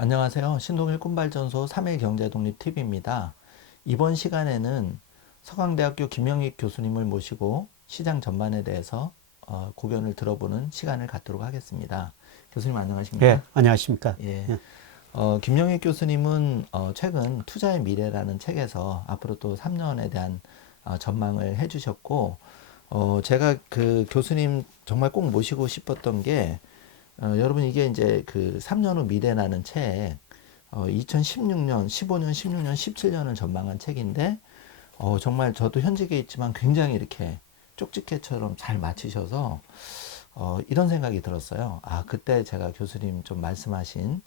안녕하세요. 신동일 꿈발전소 3일 경제독립TV입니다. 이번 시간에는 서강대학교 김영익 교수님을 모시고 시장 전반에 대해서 고견을 들어보는 시간을 갖도록 하겠습니다. 교수님 예, 안녕하십니까? 안녕하십니까. 예. 예, 김영익 교수님은 최근 투자의 미래라는 책에서 앞으로 또 3년에 대한 전망을 해주셨고, 제가 그 교수님 정말 꼭 모시고 싶었던 게 여러분 이게 이제 그 3년 후 미래라는 책 2016년, 15년, 16년, 17년을 전망한 책인데 정말 저도 현직에 있지만 굉장히 이렇게 쪽집게처럼 잘 맞히셔서 이런 생각이 들었어요. 아, 그때 제가 교수님 좀 말씀하신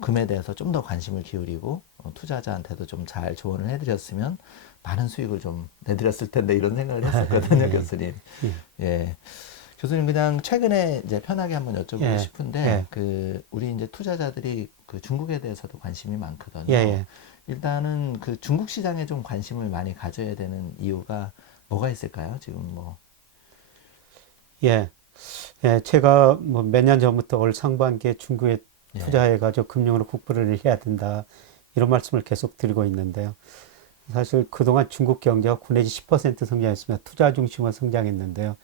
금에 대해서 좀 더 관심을 기울이고 투자자한테도 좀 잘 조언을 해드렸으면 많은 수익을 좀 내드렸을 텐데 이런 생각을 했었거든요, 예, 교수님. 예, 예. 교수님 그냥 최근에 이제 편하게 한번 여쭤보고 예, 싶은데 예, 그 우리 이제 투자자들이 그 중국에 대해서도 관심이 예, 많거든요. 예. 일단은 그 중국 시장에 좀 관심을 많이 가져야 되는 이유가 뭐가 있을까요? 지금 뭐. 예. 예, 제가 뭐 몇 년 전부터 올 상반기에 중국에 예. 투자해가지고 금융으로 국부를 해야 된다. 이런 말씀을 계속 드리고 있는데요. 사실 그동안 중국 경제가 9 내지 10% 성장했으면 투자 중심으로 성장했는데요.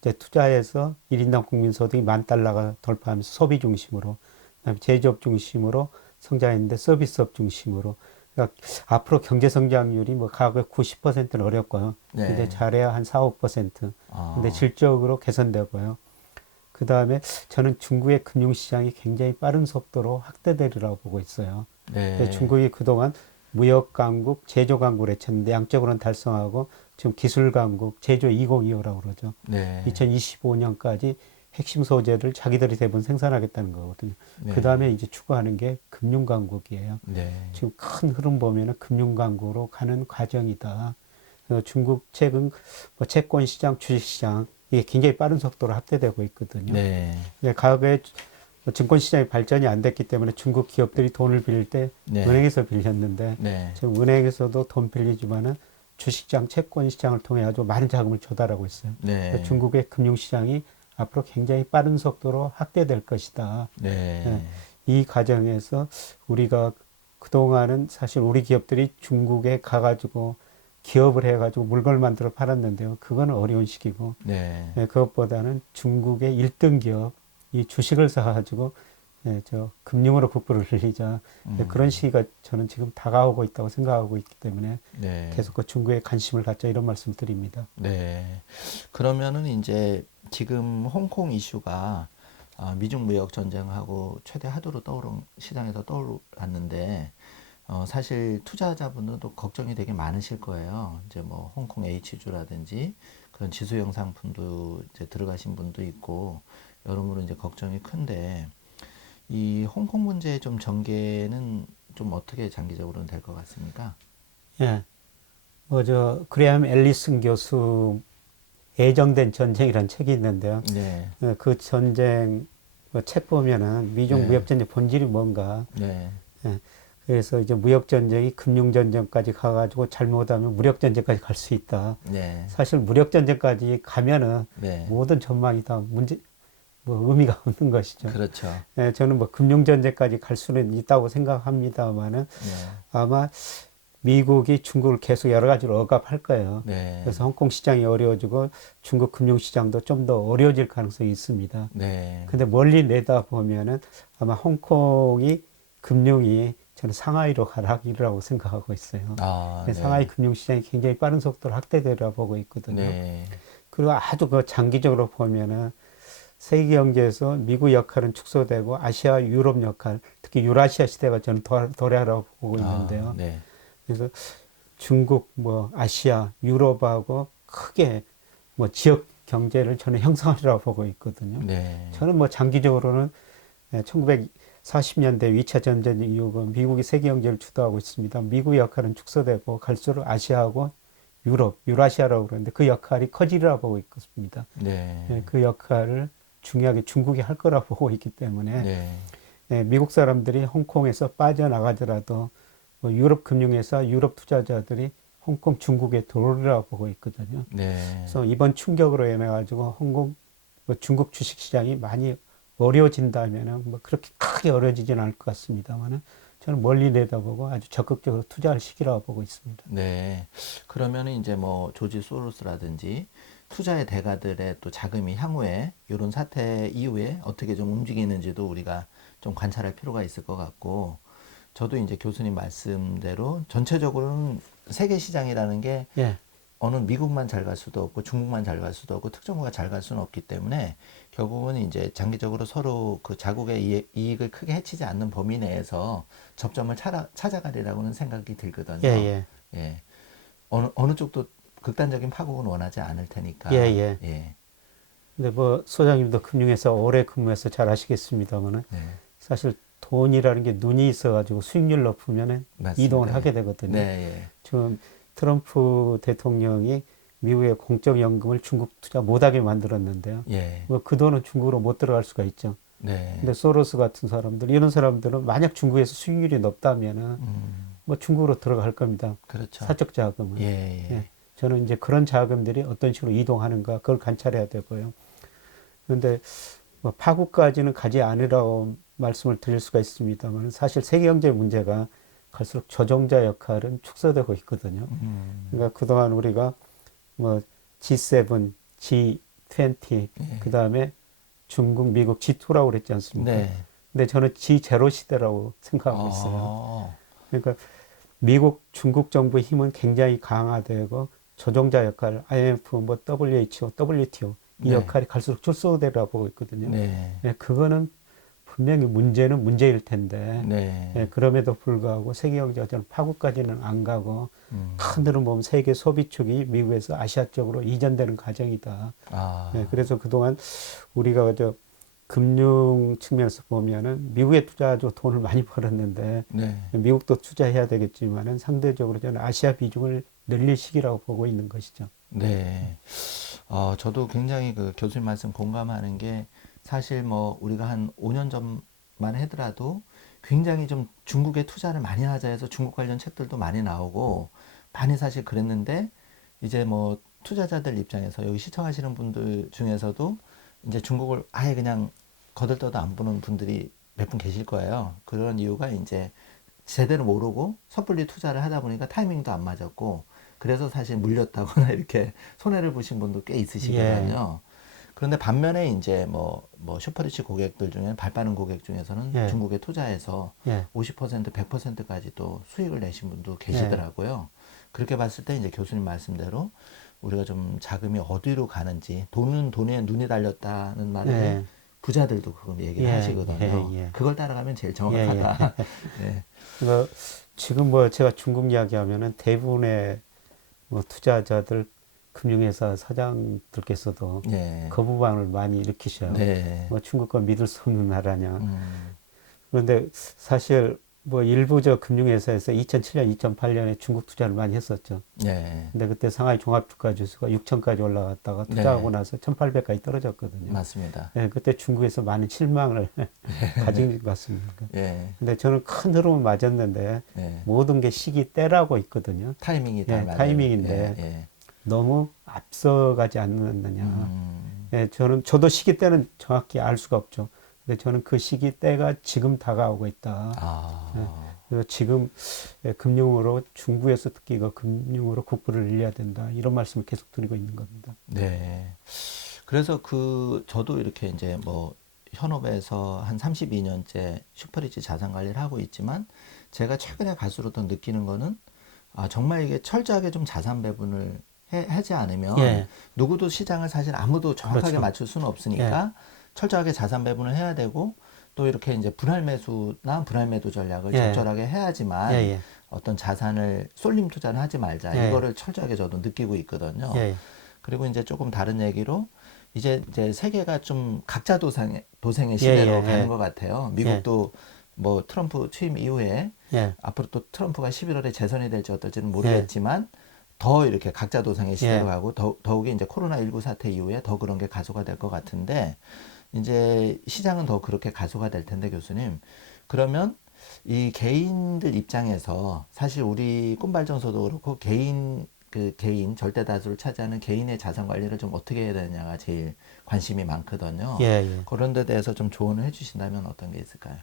이제 투자해서 1인당 국민소득이 10,000달러가 돌파하면서 소비 중심으로, 그다음에 제조업 중심으로 성장했는데 서비스업 중심으로. 그러니까 앞으로 경제 성장률이 뭐 가격 90%는 어렵고요. 근데 네. 잘해야 한 4, 5%. 근데 아, 질적으로 개선되고요. 그 다음에 저는 중국의 금융시장이 굉장히 빠른 속도로 확대되리라고 보고 있어요. 네. 중국이 그동안 무역 강국, 제조 강국을 했었는데 양적으로는 달성하고 지금 기술 강국, 제조 2025라고 그러죠. 네. 2025년까지 핵심 소재를 자기들이 대부분 생산하겠다는 거거든요. 그 네. 다음에 이제 추구하는 게 금융 강국이에요. 네. 지금 큰 흐름 보면은 금융 강국으로 가는 과정이다. 중국 최근 뭐 채권 시장, 주식 시장 이게 굉장히 빠른 속도로 확대되고 있거든요. 네. 과거에 증권 시장이 발전이 안 됐기 때문에 중국 기업들이 돈을 빌릴 때 네. 은행에서 빌렸는데 네. 지금 은행에서도 돈 빌리지만은 주식시장, 채권 시장을 통해 아주 많은 자금을 조달하고 있어요. 그래서 네. 중국의 금융 시장이 앞으로 굉장히 빠른 속도로 확대될 것이다. 예, 네. 이 과정에서 우리가 그동안은 사실 우리 기업들이 중국에 가가지고 기업을 해가지고 물건을 만들어 팔았는데요. 그거는 어려운 시기고, 네. 그것보다는 중국의 1등 기업, 이 주식을 사가지고, 금융으로 국부를 늘리자. 그런 시기가 저는 지금 다가오고 있다고 생각하고 있기 때문에 네. 계속 그 중국에 관심을 갖자 이런 말씀 드립니다. 네. 그러면은 이제 지금 홍콩 이슈가 미중 무역 전쟁하고 최대 하도로 떠오른 시장에서 떠올랐는데 사실 투자자분들도 걱정이 되게 많으실 거예요. 이제 뭐 홍콩 H주라든지 그런 지수형 상품도 이제 들어가신 분도 있고 여러모로 이제 걱정이 큰데 이 홍콩 문제의 좀 전개는 좀 어떻게 장기적으로는 될 것 같습니까? 예. 그레함 앨리슨 교수 예정된 전쟁이라는 책이 있는데요. 네. 그 전쟁 책 보면은 미중 네. 무역 전쟁 본질이 뭔가. 네. 예, 그래서 이제 무역 전쟁이 금융 전쟁까지 가가지고 잘못하면 무력 전쟁까지 갈 수 있다. 네. 사실 무력 전쟁까지 가면은 네. 모든 전망이 다 의미가 없는 것이죠. 그렇죠. 저는 뭐 금융 전쟁까지 갈 수는 있다고 생각합니다만은 네. 아마 미국이 중국을 계속 여러 가지로 억압할 거예요. 네. 그래서 홍콩 시장이 어려워지고 중국 금융 시장도 좀 더 어려워질 가능성이 있습니다. 네. 근데 멀리 내다 보면은 아마 홍콩이 금융이 저는 상하이로 가라기라고 생각하고 있어요. 아, 상하이 네. 금융시장이 굉장히 빠른 속도로 확대되리라 보고 있거든요. 네. 그리고 아주 그 장기적으로 보면은 세계 경제에서 미국 역할은 축소되고 아시아, 유럽 역할, 특히 유라시아 시대가 저는 도래하라고 보고 아, 있는데요. 네. 그래서 중국, 아시아, 유럽하고 크게 지역 경제를 저는 형성하리라고 보고 있거든요. 네. 저는 장기적으로는 1940년대 2차 전쟁 이후고 미국이 세계 경제를 주도하고 있습니다. 미국의 역할은 축소되고 갈수록 아시아하고 유럽, 유라시아라고 그러는데 그 역할이 커지리라고 보고 있습니다. 네. 그 역할을 중요하게 중국이 할 거라고 보고 있기 때문에 네. 미국 사람들이 홍콩에서 빠져나가더라도 유럽 금융회사, 유럽 투자자들이 홍콩, 중국에 들어오리라고 보고 있거든요. 네. 그래서 이번 충격으로 인해 가지고 홍콩, 중국 주식시장이 많이 어려워진다면은 뭐 그렇게 크게 어려워지지는 않을 것 같습니다만은 저는 멀리 내다보고 아주 적극적으로 투자할 시기라고 보고 있습니다. 네. 그러면은 이제 뭐 조지 소로스라든지 투자의 대가들의 또 자금이 향후에 이런 사태 이후에 어떻게 좀 움직이는지도 우리가 좀 관찰할 필요가 있을 것 같고, 저도 이제 교수님 말씀대로 전체적으로는 세계 시장이라는 게 예, 어느 미국만 잘 갈 수도 없고 중국만 잘 갈 수도 없고 특정국가 잘 갈 수는 없기 때문에 결국은 이제 장기적으로 서로 그 자국의 이익을 크게 해치지 않는 범위 내에서 접점을 찾아가리라고는 생각이 예, 들거든요. 예, 예. 어느 쪽도 극단적인 파국은 원하지 않을 예, 테니까. 예. 예. 근데 뭐 소장님도 금융회사 오래 근무해서 잘 아시겠습니다만은 네. 사실 돈이라는 게 눈이 있어가지고 수익률 높으면은 이동을 맞습니다. 하게 예. 되거든요. 네, 지금 트럼프 대통령이 미국의 공적연금을 중국 투자 못하게 만들었는데요. 예. 예. 뭐 그 돈은 중국으로 못 들어갈 수가 있죠. 네. 근데 소로스 같은 사람들, 이런 사람들은 만약 중국에서 수익률이 높다면은 뭐 중국으로 들어갈 겁니다. 그렇죠. 사적 자금은. 예, 예. 예. 저는 이제 그런 자금들이 어떤 식으로 이동하는가 그걸 관찰해야 되고요. 그런데 뭐 파국까지는 가지 않으라고 말씀을 드릴 수가 있습니다만 사실 세계 경제 문제가 갈수록 조종자 역할은 축소되고 있거든요. 그러니까 그동안 우리가 뭐 G7, G20, 그 다음에 중국, 미국 G2라고 그랬지 않습니까? 네. 근데 저는 G0 시대라고 생각하고 있어요. 어, 그러니까 미국, 중국 정부의 힘은 굉장히 강화되고 조종자 역할, IMF, 뭐 WHO, WTO 이 네. 역할이 갈수록 축소되라고 보고 있거든요. 네. 예, 그거는 분명히 문제는 문제일 텐데 네. 예, 그럼에도 불구하고 세계 경제가 저는 파국까지는 안 가고 음. 한들은 보면 세계 소비축이 미국에서 아시아 쪽으로 이전되는 과정이다. 아, 예, 그래서 그동안 우리가 저 금융 측면에서 보면은 미국에 투자하고 돈을 많이 벌었는데 네. 미국도 투자해야 되겠지만은 상대적으로 저는 아시아 비중을 늘릴 시기라고 보고 있는 것이죠. 네. 저도 굉장히 그 교수님 말씀 공감하는 게 사실 뭐 우리가 한 5년 전만 하더라도 굉장히 좀 중국에 투자를 많이 하자 해서 중국 관련 책들도 많이 나오고 많이 사실 그랬는데 이제 뭐 투자자들 입장에서 여기 시청하시는 분들 중에서도 이제 중국을 아예 그냥 거들떠도 안 보는 분들이 몇 분 계실 거예요. 그런 이유가 이제 제대로 모르고 섣불리 투자를 하다 보니까 타이밍도 안 맞았고 그래서 사실 물렸다거나 이렇게 손해를 보신 분도 꽤 예, 있으시거든요. 그런데 반면에 이제 뭐 슈퍼리치 고객들 중에 발 빠른 고객 중에서는 예, 중국에 투자해서 예, 50%, 100%까지 또 수익을 내신 분도 예, 계시더라고요. 그렇게 봤을 때 이제 교수님 말씀대로 우리가 좀 자금이 어디로 가는지 돈은 돈에 눈이 달렸다는 말을 예, 부자들도 그걸 얘기를 예, 하시거든요. 예, 예, 그걸 따라가면 제일 예, 예. 정확하다. 네. 그래서 지금 뭐 제가 중국 이야기하면은 대부분의 뭐 투자자들 금융회사 사장들께서도 네. 거부감을 많이 일으키셔요. 네. 뭐 중국 건 믿을 수 없는 나라냐. 음, 그런데 사실 뭐 일부 저 금융회사에서 2007년, 2008년에 중국 투자를 많이 했었죠. 네. 근데 그때 상하이 종합주가 지수가 6천까지 올라갔다가 투자하고 네. 나서 1,800까지 떨어졌거든요. 맞습니다. 예, 그때 중국에서 많은 실망을 가진 것 같습니다. 예. 근데 저는 큰 흐름은 맞았는데 예. 모든 게 시기 때라고 있거든요. 타이밍이 다 예, 맞아요. 타이밍인데 예. 예. 너무 앞서가지 않느냐. 음, 예, 저도 시기 때는 정확히 알 수가 없죠. 근데 저는 그 시기 때가 지금 다가오고 있다. 예, 아, 그래서 지금 예, 금융으로 중국에서 특히 그 금융으로 국부를 늘려야 된다. 이런 말씀을 계속 드리고 있는 겁니다. 네. 그래서 저도 이렇게 이제 뭐 현업에서 한 32년째 슈퍼리치 자산 관리를 하고 있지만 제가 최근에 갈수록 더 느끼는 거는 정말 이게 철저하게 좀 자산 배분을 하지 않으면 예, 누구도 시장을 사실 아무도 정확하게 그렇죠. 맞출 수는 예, 없으니까 철저하게 자산 배분을 해야 되고 또 이렇게 이제 분할 매수나 분할 매도 전략을 예, 적절하게 예, 해야지만 예, 어떤 자산을 쏠림 투자는 하지 말자. 예, 이거를 철저하게 저도 느끼고 있거든요. 예, 그리고 이제 조금 다른 얘기로 이제 세계가 좀 각자 도생의 예, 시대로 가는 예, 것 같아요. 예, 미국도 뭐 트럼프 취임 이후에 예, 앞으로 또 트럼프가 11월에 재선이 될지 어떨지는 예, 모르겠지만 더 이렇게 각자 도생의 시대로 예, 가고 더욱이 이제 코로나19 사태 이후에 더 그런 게 가소가 될 것 같은데 이제 시장은 더 그렇게 가소가 될 텐데 교수님 그러면 이 개인들 입장에서 사실 우리 꿈발전소도 그렇고 개인 그 개인 절대 다수를 차지하는 개인의 자산 관리를 좀 어떻게 해야 되느냐가 제일 관심이 많거든요. 예, 예. 그런 데 대해서 좀 조언을 해주신다면 어떤 게 있을까요?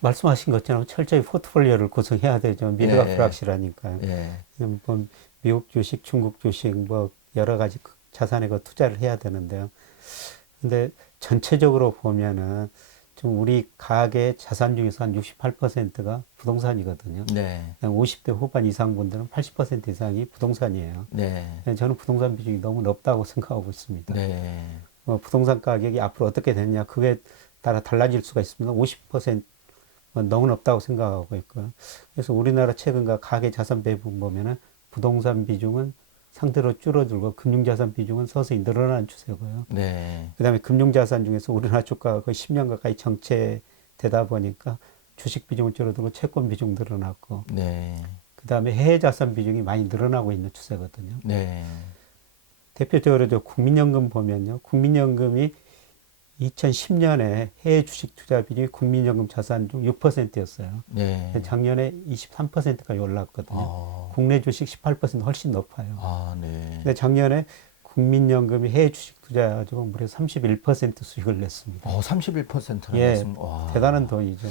말씀하신 것처럼 철저히 포트폴리오를 구성해야 되죠. 미래가 예, 불확실하니까요. 예, 뭐 미국 주식, 중국 주식, 뭐 여러 가지 자산에 그 투자를 해야 되는데요. 근데 전체적으로 보면은 좀 우리 가계 자산 중에서 한 68%가 부동산이거든요. 네, 50대 후반 이상 분들은 80% 이상이 부동산이에요. 네, 저는 부동산 비중이 너무 높다고 생각하고 있습니다. 네, 부동산 가격이 앞으로 어떻게 되느냐, 그게 따라 달라질 수가 있습니다. 50% 너무 높다고 생각하고 있고요. 그래서 우리나라 최근과 가계 자산 배분 보면은 부동산 비중은 상대로 줄어들고 금융자산 비중은 서서히 늘어나는 추세고요. 네, 그 다음에 금융자산 중에서 우리나라 주가가 거의 10년 가까이 정체되다 보니까 주식 비중은 줄어들고 채권 비중 늘어났고, 네, 그 다음에 해외 자산 비중이 많이 늘어나고 있는 추세거든요. 네, 대표적으로 저 국민연금 보면요. 국민연금이 2010년에 해외 주식 투자 비중이 국민연금 자산 중 6%였어요. 네. 작년에 23%까지 올랐거든요. 어, 국내 주식 18% 훨씬 높아요. 아, 네. 근데 작년에 국민연금이 해외 주식 투자 가지고 무려 31% 수익을 냈습니다. 31%나 예, 됐습니다. 와. 대단한 돈이죠.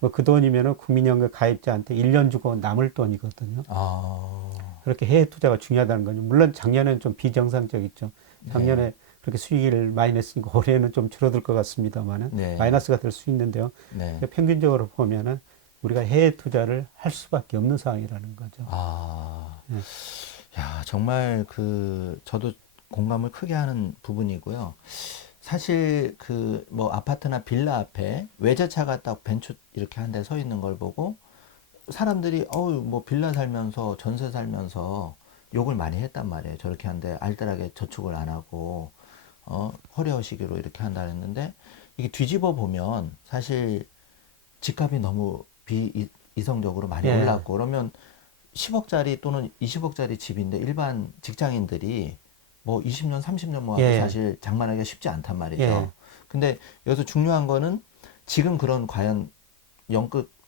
뭐 그 돈이면은 국민연금 가입자한테 1년 주고 남을 돈이거든요. 아, 그렇게 해외 투자가 중요하다는 거죠. 물론 작년에는 좀 비정상적이죠. 네. 작년에 그렇게 수익을 많이 냈으니까 올해는 좀 줄어들 것 같습니다만은 네. 마이너스가 될 수 있는데요. 네. 평균적으로 보면은 우리가 해외 투자를 할 수밖에 없는 상황이라는 거죠. 아, 예. 야, 정말 저도 공감을 크게 하는 부분이고요. 사실 뭐 아파트나 빌라 앞에 외제차가 딱 벤츠 이렇게 한 대 서 있는 걸 보고 사람들이 뭐 빌라 살면서 전세 살면서 욕을 많이 했단 말이에요. 저렇게 한데 알뜰하게 저축을 안 하고 허례허식으로 이렇게 한다 했는데 이게 뒤집어 보면 사실 집값이 너무 비이성적으로 많이 예. 올랐고 그러면 10억짜리 또는 20억짜리 집인데 일반 직장인들이 뭐 20년, 30년 모아도 예. 사실 장만하기가 쉽지 않단 말이죠. 예. 근데 여기서 중요한 거는 지금 그런 과연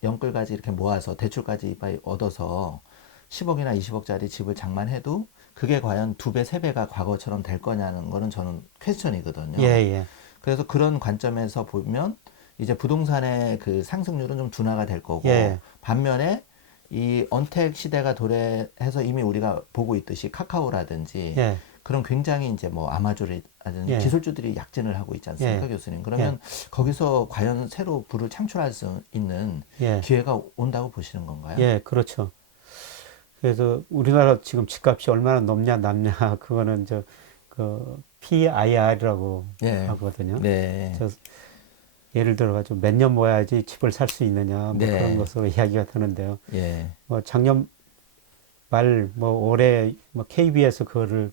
영끌까지 이렇게 모아서 대출까지 얻어서 10억이나 20억짜리 집을 장만해도 그게 과연 2배, 3배가 과거처럼 될 거냐는 거는 저는 퀘스천이거든요. 예. 예. 그래서 그런 관점에서 보면 이제 부동산의 그 상승률은 좀 둔화가 될 거고 예. 반면에 이 언택 시대가 도래해서 이미 우리가 보고 있듯이 카카오라든지 예. 그런 굉장히 이제 뭐 아마존이라든지 예. 기술주들이 약진을 하고 있지 않습니까, 예. 교수님? 그러면 거기서 과연 새로 부를 창출할 수 있는 예. 기회가 온다고 보시는 건가요? 예. 그렇죠. 그래서 우리나라 지금 집값이 얼마나 높냐 낮냐 그거는 그 PIR이라고 네. 하거든요. 네. 예를 들어 가지고 몇 년 모아야지 집을 살 수 있느냐 뭐 네. 그런 것으로 이야기가 되는데요. 예. 뭐 작년 말 뭐 올해 뭐 KB에서 그거를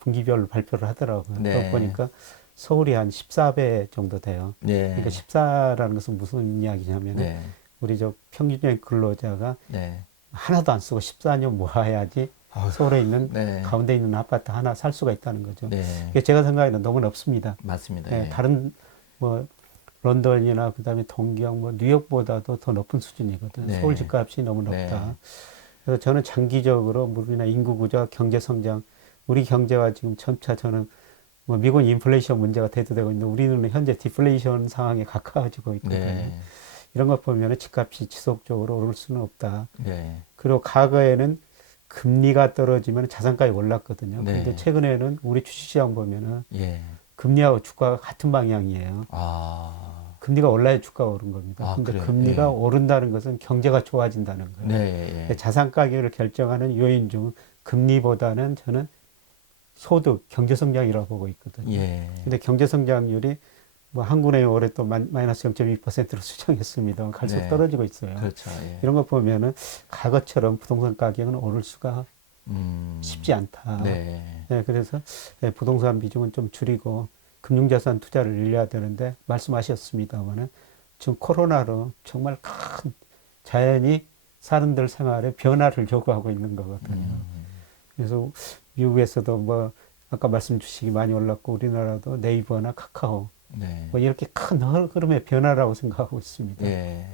분기별로 발표를 하더라고요. 네. 그거 보니까 서울이 한 14배 정도 돼요. 네. 그러니까 14라는 것은 무슨 이야기냐면 네. 우리 저 평균적인 근로자가 네. 하나도 안 쓰고 14년 모아야지 아휴, 서울에 있는 네. 가운데 있는 아파트 하나 살 수가 있다는 거죠. 네. 이게 제가 생각에는 너무 높습니다. 맞습니다. 예, 예. 다른 뭐 런던이나 그다음에 동경, 뭐 뉴욕보다도 더 높은 수준이거든요. 네. 서울 집값이 너무 높다. 네. 그래서 저는 장기적으로 우리나라 인구 구조와 경제 성장, 우리 경제가 지금 점차 저는 뭐 미국은 인플레이션 문제가 대두되고 있는데 우리는 현재 디플레이션 상황에 가까워지고 있거든요. 네. 이런 것 보면 집값이 지속적으로 오를 수는 없다. 네. 그리고 과거에는 금리가 떨어지면 자산가격이 올랐거든요. 네. 그런데 최근에는 우리 주식시장 보면은 예. 금리하고 주가가 같은 방향이에요. 아. 금리가 올라야 주가가 오른 겁니다. 아, 근데 그래요? 금리가 예. 오른다는 것은 경제가 좋아진다는 거예요. 네. 예. 자산 가격을 결정하는 요인 중 금리보다는 저는 소득, 경제 성장이라고 보고 있거든요. 예. 근데 경제 성장률이 뭐 한국은행이 올해 또 마이너스 0.2%로 수정했습니다. 갈수록 네. 떨어지고 있어요. 그렇죠. 예. 이런 거 보면은 과거처럼 부동산 가격은 오를 수가 쉽지 않다. 네. 네, 그래서 부동산 비중은 좀 줄이고 금융자산 투자를 늘려야 되는데 말씀하셨습니다만은 지금 코로나로 정말 큰 자연이 사람들 생활에 변화를 요구하고 있는 거거든요. 그래서 미국에서도 뭐 아까 말씀 주식이 많이 올랐고 우리나라도 네이버나 카카오 네. 뭐 이렇게 큰 흐름의 변화라고 생각하고 있습니다. 예.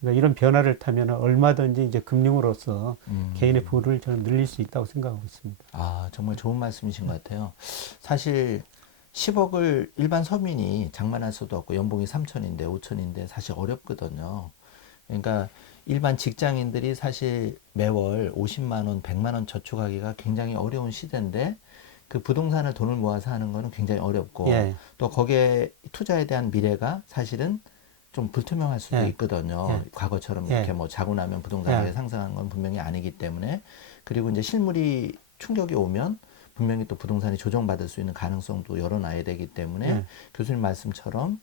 그러니까 이런 변화를 타면 얼마든지 이제 금융으로서 개인의 음. 부를 저는 늘릴 수 있다고 생각하고 있습니다. 아, 정말 좋은 말씀이신 것 같아요. 사실 10억을 일반 서민이 장만할 수도 없고 연봉이 3천인데 5천인데 사실 어렵거든요. 그러니까 일반 직장인들이 사실 매월 50만 원, 100만 원 저축하기가 굉장히 어려운 시대인데 그 부동산을 돈을 모아서 하는 거는 굉장히 어렵고 예, 또 거기에 투자에 대한 미래가 사실은 좀 불투명할 수도 예, 있거든요. 예, 과거처럼 이렇게 예, 뭐 자고 나면 부동산 가격이 예, 상승한 건 분명히 아니기 때문에 그리고 이제 실물이 충격이 오면 분명히 또 부동산이 조정받을 수 있는 가능성도 열어놔야 되기 때문에 예, 교수님 말씀처럼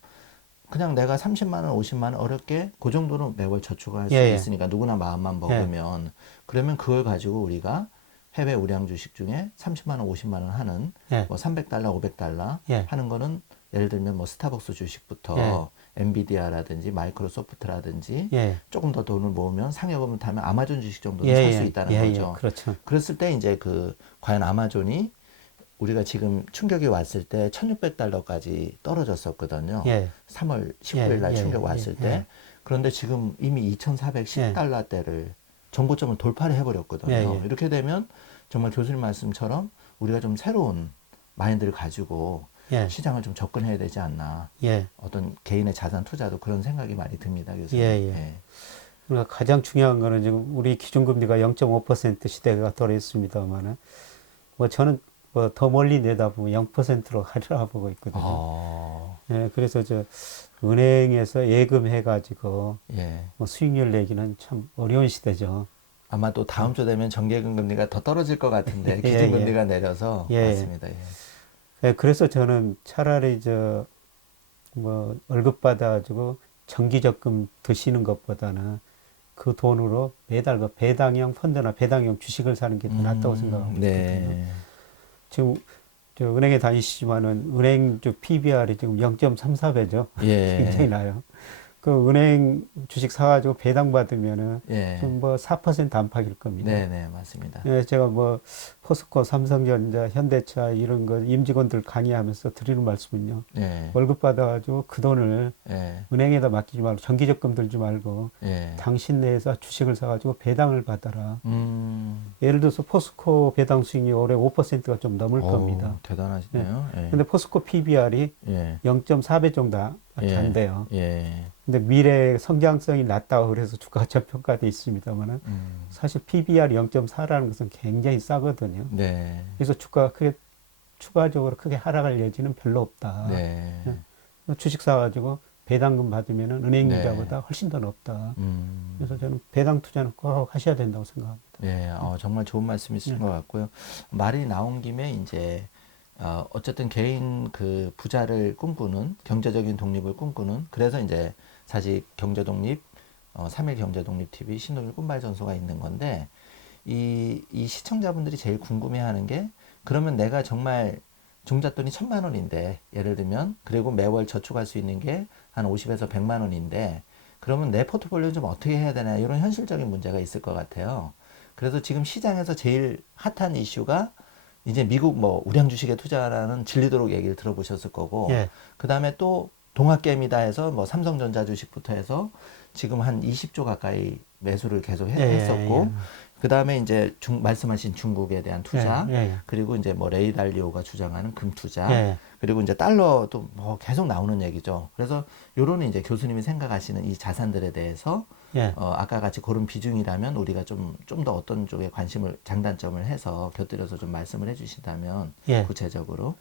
그냥 내가 30만 원, 50만 원 어렵게 그 정도는 매월 저축을 할 예, 수 예, 있으니까 누구나 마음만 예, 먹으면 그러면 그걸 가지고 우리가 해외 우량 주식 중에 30만 원, 50만 원 하는 예, 뭐 300달러, 500달러 예, 하는 거는 예를 들면 뭐 스타벅스 예, 주식부터 엔비디아라든지 마이크로소프트라든지 예, 조금 더 돈을 모으면 상여금을 타면 아마존 주식 예, 정도는 살 수 예, 예, 있다는 예, 거죠. 그렇죠. 그랬을 때 이제 그 과연 아마존이 우리가 지금 충격이 왔을 때 1600달러까지 떨어졌었거든요. 예, 3월 예, 19일 날 충격 예, 예, 왔을 때. 예, 그런데 지금 이미 예, 2410달러대를 전고점을 돌파를 예, 해버렸거든요. 예, 이렇게 되면 정말 교수님 말씀처럼 우리가 좀 새로운 마인드를 가지고 예, 시장을 좀 접근해야 되지 않나. 예, 어떤 개인의 자산 투자도 그런 생각이 많이 듭니다, 예, 교수님. 예. 예. 그러니까 가장 중요한 거는 지금 우리 기준금리가 0.5% 시대가 돌아있습니다만은 뭐 저는 뭐 더 멀리 내다보면 0%로 가리라 보고 있거든요. 어, 예, 그래서 저 은행에서 예금해가지고 예. 뭐 수익률 내기는 참 어려운 시대죠. 아마 또 다음 주 되면 정기예금 금리가 더 떨어질 것 같은데 예, 예, 기준금리가 내려서 예. 맞습니다. 예. 예, 그래서 저는 차라리 저 뭐 월급 받아가지고 정기적금 드시는 것보다는 그 돈으로 매달 그 배당형 펀드나 배당형 주식을 사는 게 더 낫다고 생각하고 있거든요. 네. 지금 저 은행에 다니시지만은 은행 저 PBR이 지금 0.34배죠. 굉장히 예. 나요. 그 은행 주식 사가지고 배당 받으면은 예. 지금 뭐 4% 안팎일 겁니다. 네, 맞습니다. 예, 제가 뭐 포스코, 삼성전자, 현대차 이런 거 임직원들 강의하면서 드리는 말씀은요. 예. 월급 받아가지고 그 돈을 예. 은행에다 맡기지 말고 정기적금 들지 말고 예. 당신 내에서 주식을 사가지고 배당을 받아라. 음. 예를 들어서 포스코 배당 수익이 올해 5%가 좀 넘을 겁니다. 예. 대단하시네요. 예. 근데 포스코 PBR이 예. 0.4배 정도밖에 안 예. 돼요. 예. 근데 미래 성장성이 낮다고 그래서 주가가 저평가돼 있습니다만은 사실 PBR 0.4라는 것은 굉장히 싸거든요. 네. 그래서 주가가 크게 추가적으로 크게 하락할 여지는 별로 없다. 네. 예. 주식 사가지고 배당금 받으면은 은행 네. 이자보다 훨씬 더 높다. 음. 그래서 저는 배당 투자는 꼭 하셔야 된다고 생각합니다. 예. 정말 좋은 말씀이신 것 같고요. 말이 나온 김에 이제 어쨌든 개인 그 부자를 꿈꾸는 경제적인 독립을 꿈꾸는 그래서 이제 사실 경제 독립 3일 경제 독립 TV 신동일 꿈발전소가 있는 건데 이 시청자분들이 제일 궁금해하는 게 그러면 내가 정말 종잣돈이 1,000만 원인데 예를 들면 그리고 매월 저축할 수 있는 게 한 50에서 100만 원인데 그러면 내 포트폴리오는 좀 어떻게 해야 되나 이런 현실적인 문제가 있을 것 같아요. 그래서 지금 시장에서 제일 핫한 이슈가 이제 미국 뭐 우량 주식에 투자라는 질리도록 얘기를 들어보셨을 거고 예, 그 다음에 또 동학개미다 해서 뭐 삼성전자 주식부터 해서 지금 한 20조 가까이 매수를 계속 예, 예, 했었고 그 다음에 이제 말씀하신 중국에 대한 투자 예, 예, 그리고 이제 뭐 레이 달리오가 주장하는 금 투자 예, 그리고 이제 달러도 뭐 계속 나오는 얘기죠. 그래서 요런 이제 교수님이 생각하시는 이 자산들에 대해서 예. 아까 같이 고른 비중이라면 우리가 좀 더 어떤 쪽에 관심을 장단점을 해서 곁들여서 좀 말씀을 해주신다면 예. 구체적으로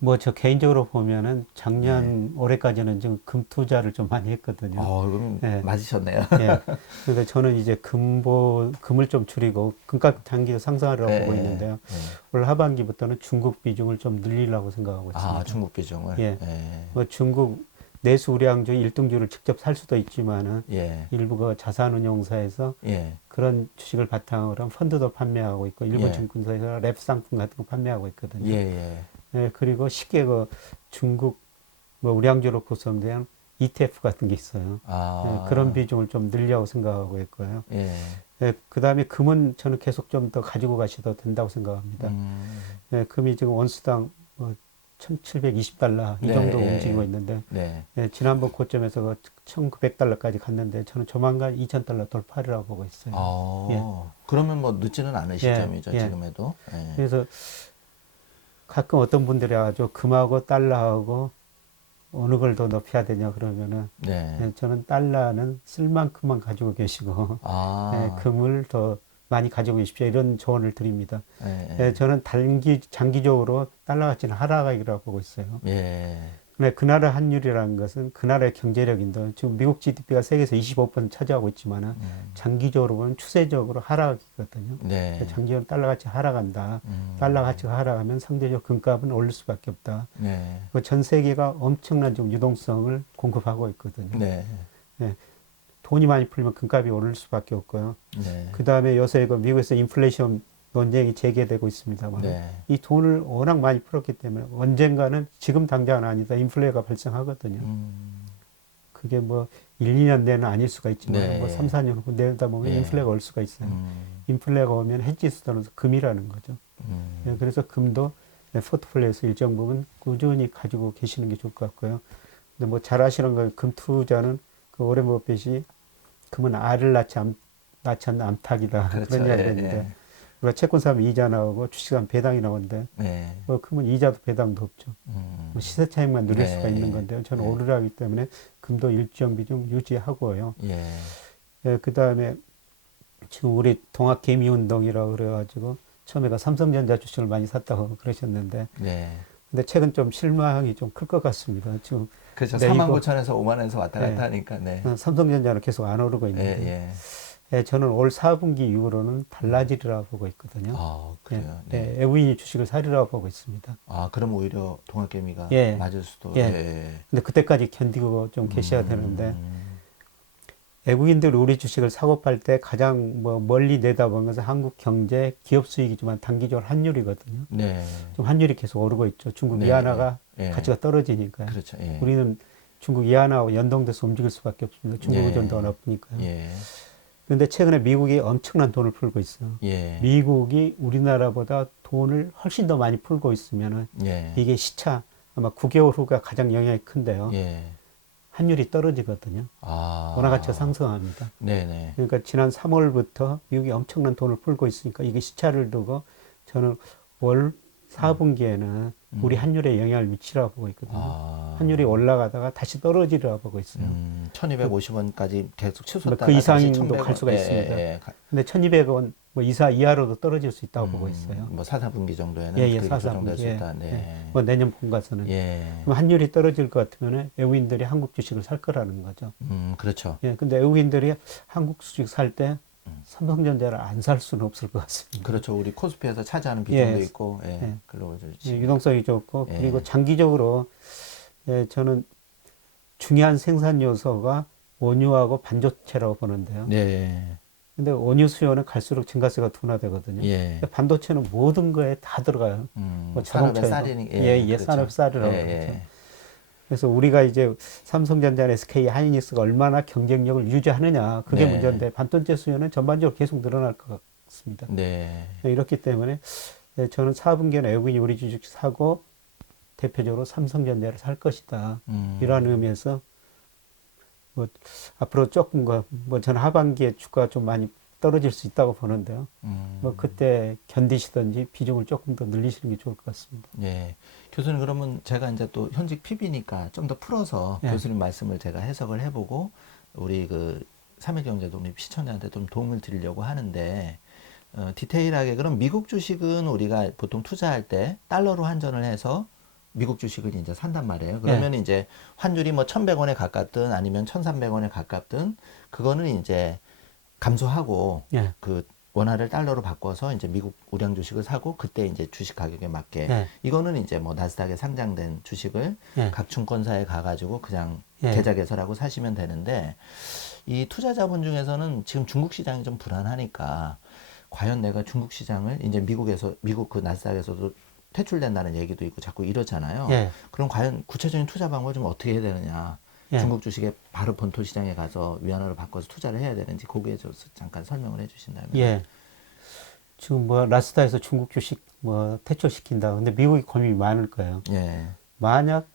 뭐 저 개인적으로 보면은 네. 작년 올해까지는 좀 금 투자를 좀 많이 했거든요. 그럼 예, 맞으셨네요. 예. 그래서 저는 이제 금을 좀 줄이고 금값 장기로 상승하려고 예, 보고 예, 있는데요. 예. 올 하반기부터는 중국 비중을 좀 늘리려고 생각하고 있습니다. 중국 비중을. 예. 예. 뭐 중국 내수 우량주 1등주를 직접 살 수도 있지만은 예. 일부가 자산운용사에서 예. 그런 주식을 바탕으로 한 펀드도 판매하고 있고 일부 예. 증권사에서 랩 상품 같은 거 판매하고 있거든요. 예. 예. 예, 그리고 쉽게 그 중국 뭐 우량주로 구성된 ETF 같은 게 있어요. 예, 그런 비중을 좀 늘려고 생각하고 있고요. 예. 예, 그 다음에 금은 저는 계속 좀 더 가지고 가셔도 된다고 생각합니다. 예, 금이 지금 온수당 뭐 1720달러 이 네, 정도 예, 움직이고 예. 있는데 네. 예, 지난번 고점에서 1900달러까지 갔는데 저는 조만간 2000달러 돌파리라고 보고 있어요. 예, 그러면 뭐 늦지는 않은 예, 시점이죠, 예. 지금에도. 예. 그래서 가끔 어떤 분들이 아주 금하고 달러하고 어느 걸 더 높여야 되냐 그러면은 네. 예, 저는 달러는 쓸 만큼만 가지고 계시고 예, 아, 금을 더 많이 가지고 계십시오. 이런 조언을 드립니다. 예, 예, 저는 장기적으로 달러 가치는 하락이라고 보고 있어요. 예. 예. 근데 그 나라 환율이라는 것은 그 나라의 경제력인데 지금 미국 GDP가 세계에서 25% 차지하고 있지만은 장기적으로 보면 추세적으로 하락이거든요. 네. 장기적으로 달러 가치 하락한다. 달러 가치가 하락하면 상대적 금값은 오를 수밖에 없다. 네. 전 세계가 엄청난 좀 유동성을 공급하고 있거든요. 네. 예, 돈이 많이 풀리면 금값이 오를 수밖에 없고요. 네. 그 다음에 요새 그 미국에서 인플레이션 논쟁이 재개되고 있습니다만 네. 이 돈을 워낙 많이 풀었기 때문에 언젠가는 지금 당장은 아니다 인플레가 발생하거든요. 그게 뭐 1, 2년 내는 아닐 수가 있지만 네. 뭐 3, 4년 후 내다 보면 예. 인플레가 올 수가 있어요. 음, 인플레가 오면 헤지 수단은 금이라는 거죠. 예, 그래서 금도 포트폴리오에서 일정 부분 꾸준히 가지고 계시는 게 좋을 것 같고요. 근데 뭐 잘 아시는 건 금 투자는 그 오렌 버핏이 금은 알을 낳지 않는 암탉이다. 그렇죠. 그런 이야기를 예, 했는데 예. 우리가 채권 사면 이자 나오고 주식 사면 배당이 나오는데 네. 금은 이자도 배당도 없죠. 뭐 시세 차익만 누릴 수가 있는 건데요. 저는 오르락이기 때문에 금도 일정 비중 유지하고요. 예. 예, 그 다음에 지금 우리 동학개미운동이라고 그래가지고 처음에가 삼성전자 주식을 많이 샀다고 그러셨는데 네. 근데 최근 좀 실망이 좀 클 것 같습니다. 지금 그렇죠. 네이버, 49,000에서 5만 원에서 왔다 갔다 예, 하니까, 네. 삼성전자는 계속 안 오르고 예, 있는데 예. 예, 저는 올 4분기 이후로는 달라지리라 보고 있거든요. 그래요. 예, 네. 예, 외국인이 주식을 사리라고 보고 있습니다. 그럼 오히려 동학개미가 예, 맞을 수도, 예. 예. 근데 그때까지 견디고 좀 계셔야 되는데 음, 외국인들이 우리 주식을 사고 팔 때 가장 뭐 멀리 내다보는 것은 한국 경제 기업 수익이지만 단기적으로 환율이거든요. 네. 좀 환율이 계속 오르고 있죠. 중국 네, 위안화가 예. 가치가 떨어지니까요. 그렇죠. 예. 우리는 중국 위안화와 연동돼서 움직일 수밖에 없습니다. 중국 예. 의존도가 높으니까요. 예. 그런데 최근에 미국이 엄청난 돈을 풀고 있어요. 예. 미국이 우리나라보다 돈을 훨씬 더 많이 풀고 있으면은 예. 이게 시차 아마 9개월 후가 가장 영향이 큰데요. 예. 환율이 떨어지거든요. 원화 가치가 상승합니다. 네네. 그러니까 지난 3월부터 미국이 엄청난 돈을 풀고 있으니까 이게 시차를 두고 저는 월 4분기에는 우리 환율에 영향을 미치라고 보고 있거든요. 환율이 올라가다가 다시 떨어지리라고 보고 있어요. 1250원까지 계속 치솟다가 그 이상도 다시 1100원. 갈 수가 예, 있습니다. 예, 예. 근데 1200원 뭐 이하로도 떨어질 수 있다고 보고 있어요. 뭐 4, 4분기 정도에는 예, 예, 그게 4, 조정될 4분기. 수 있다. 네. 예. 뭐 내년 봄 가서는. 예. 그럼 환율이 떨어질 것 같으면 외국인들이 한국 주식을 살 거라는 거죠. 그렇죠. 예, 근데 외국인들이 한국 주식 살 때 삼성전자를 안 살 수는 없을 것 같습니다. 그렇죠. 우리 코스피에서 차지하는 비중도 예. 있고, 예. 예. 글로벌 예, 유동성이 좋고 예. 그리고 장기적으로 예, 저는 중요한 생산 요소가 원유하고 반도체라고 보는데요. 네. 근데 원유 수요는 갈수록 증가세가 둔화되거든요. 예. 근데 반도체는 모든 거에 다 들어가요. 뭐 산업의 자동차에도. 쌀이니, 예, 그렇죠. 산업 쌀이라고 예, 그러죠. 예. 그래서 우리가 이제 삼성전자, SK, 하이닉스가 얼마나 경쟁력을 유지하느냐 그게 네. 문제인데 반도체 수요는 전반적으로 계속 늘어날 것 같습니다. 네. 이렇기 때문에 저는 4분기에는 외국인이 우리 주식 사고 대표적으로 삼성전자를 살 것이다. 이러한 의미에서 뭐 앞으로 조금 뭐 저는 하반기에 주가가 좀 많이 떨어질 수 있다고 보는데요. 뭐 그때 견디시든지 비중을 조금 더 늘리시는 게 좋을 것 같습니다. 예. 교수님, 그러면 제가 이제 또 현직 PB니까 좀 더 풀어서 예. 교수님 말씀을 제가 해석을 해보고 우리 그 삼일경제독립 시청자한테 좀 도움을 드리려고 하는데, 디테일하게 그럼 미국 주식은 우리가 보통 투자할 때 달러로 환전을 해서 미국 주식을 이제 산단 말이에요. 그러면 이제 환율이 뭐 1,100원에 가깝든 아니면 1,300원에 가깝든 그거는 이제 감소하고 예. 그 원화를 달러로 바꿔서 이제 미국 우량 주식을 사고 그때 이제 주식 가격에 맞게 예. 이거는 이제 뭐 나스닥에 상장된 주식을 예. 각 증권사에 가가지고 그냥 예. 계좌 개설하고 사시면 되는데, 이 투자자분 중에서는 지금 중국 시장이 좀 불안하니까 과연 내가 중국 시장을 이제 미국 그 나스닥에서도 퇴출된다는 얘기도 있고 자꾸 이러잖아요. 예. 그럼 과연 구체적인 투자 방법을 좀 어떻게 해야 되느냐? 예. 중국 주식에 바로 본토 시장에 가서 위안화로 바꿔서 투자를 해야 되는지 거기에 대해서 잠깐 설명을 해주신다면. 예. 지금 뭐 나스닥에서 중국 주식 뭐 퇴출시킨다. 근데 미국이 고민이 많을 거예요. 예. 만약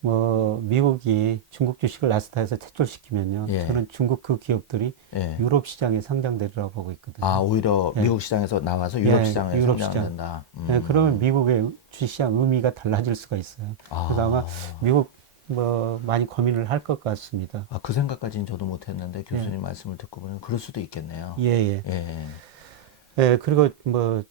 뭐 미국이 중국 주식을 나스닥에서 퇴출시키면요. 예. 저는 중국 그 기업들이 예. 유럽 시장에 상장되리라고 보고 있거든요. 아, 오히려 예. 미국 시장에서 나와서 유럽 예, 시장에 유럽 성장된다. 예, 그러면 미국의 주시장 의미가 달라질 수가 있어요. 그래서 아마 미국 뭐 많이 고민을 할 것 같습니다. 그 생각까지는 저도 못했는데 교수님 예. 말씀을 듣고 보면 그럴 수도 있겠네요. 예, 예. 예. 예, 그리고 뭐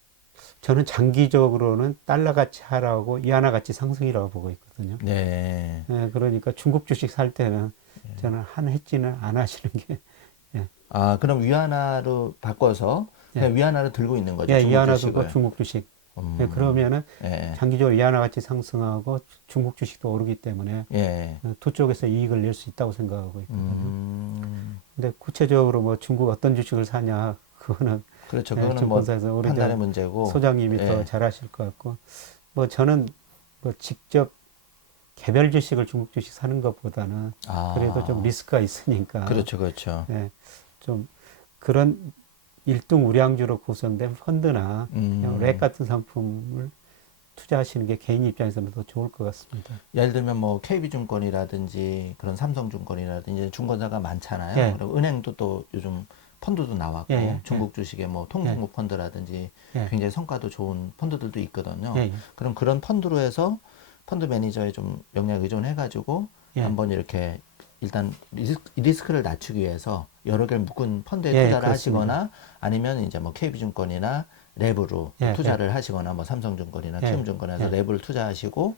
저는 장기적으로는 달러 가치 하락하고 위안화 가치 상승이라고 보고 있거든요. 네. 예, 그러니까 중국 주식 살 때는 저는 한 해지는 안 하시는 게 예, 그럼 위안화로 바꿔서 그냥 위안화를 들고 있는 거죠. 예, 중국 위안화 주식을. 두고 중국 주식. 예, 그러면은 예. 장기적으로 위안화 가치 상승하고 중국 주식도 오르기 때문에 예. 두 쪽에서 이익을 낼 수 있다고 생각하고 있거든요. 음. 근데 구체적으로 뭐 중국 어떤 주식을 사냐 그거는 그렇죠. 예, 그거는 뭐 증권사에서 우리 판단의 문제고. 소장님이 예. 더 잘하실 것 같고 뭐 저는 뭐 직접 개별 주식을 중국 주식 사는 것보다는 그래도 좀 리스크가 있으니까 그렇죠. 그렇죠. 예, 좀 그런 일등 우량주로 구성된 펀드나 렉 같은 상품을 투자하시는 게 개인 입장에서는 더 좋을 것 같습니다. 예를 들면 뭐 KB증권이라든지 그런 삼성증권이라든지 증권사가 많잖아요. 예. 그리고 은행도 또 요즘 펀드도 나왔고 예, 예, 중국 주식에 뭐 통중국 펀드라든지 예. 굉장히 성과도 좋은 펀드들도 있거든요. 예, 예. 그럼 그런 펀드로 해서 펀드 매니저에 좀 역량 의존해가지고 예. 한번 이렇게 일단 리스크를 낮추기 위해서 여러 개를 묶은 펀드에 예, 투자를 그렇습니다. 하시거나 아니면 이제 뭐 KB증권이나 랩으로 예, 투자를 하시거나 뭐 삼성증권이나 예, 키움증권에서 예. 랩을 투자하시고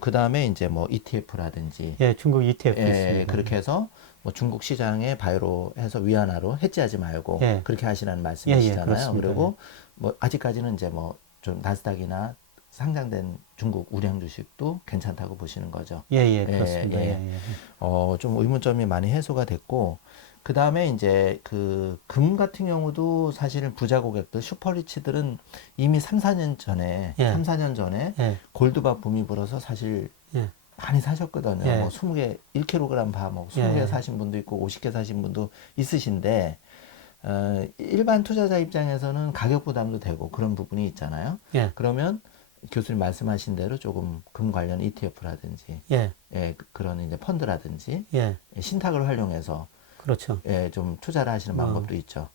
그 다음에 이제 뭐 ETF라든지 예, 중국 ETF 예, 있습니다. 그렇게 해서 뭐 중국 시장에 바이로 해서 위안화로 해지하지 말고 예. 그렇게 하시라는 예, 말씀이시잖아요. 그렇습니다. 그리고 뭐 아직까지는 이제 뭐 좀 나스닥이나 상장된 중국 우량 주식도 괜찮다고 보시는 거죠. 예, 예, 그렇습니다. 예. 예, 예. 좀 의문점이 많이 해소가 됐고 그 다음에 이제 그 금 같은 경우도 사실은 부자 고객들 슈퍼리치들은 이미 3, 4년 전에 예. 3, 4년 전에 예. 골드바 붐이 불어서 사실 예. 많이 사셨거든요. 예. 뭐 20개, 1kg 바 뭐 20개 예. 사신 분도 있고 50개 사신 분도 있으신데 일반 투자자 입장에서는 가격 부담도 되고 그런 부분이 있잖아요. 예. 그러면 교수님 말씀하신 대로 조금 금 관련 ETF라든지 예. 그런 이제 펀드라든지 예. 신탁을 활용해서 그렇죠. 좀 투자를 하시는 방법도 있죠.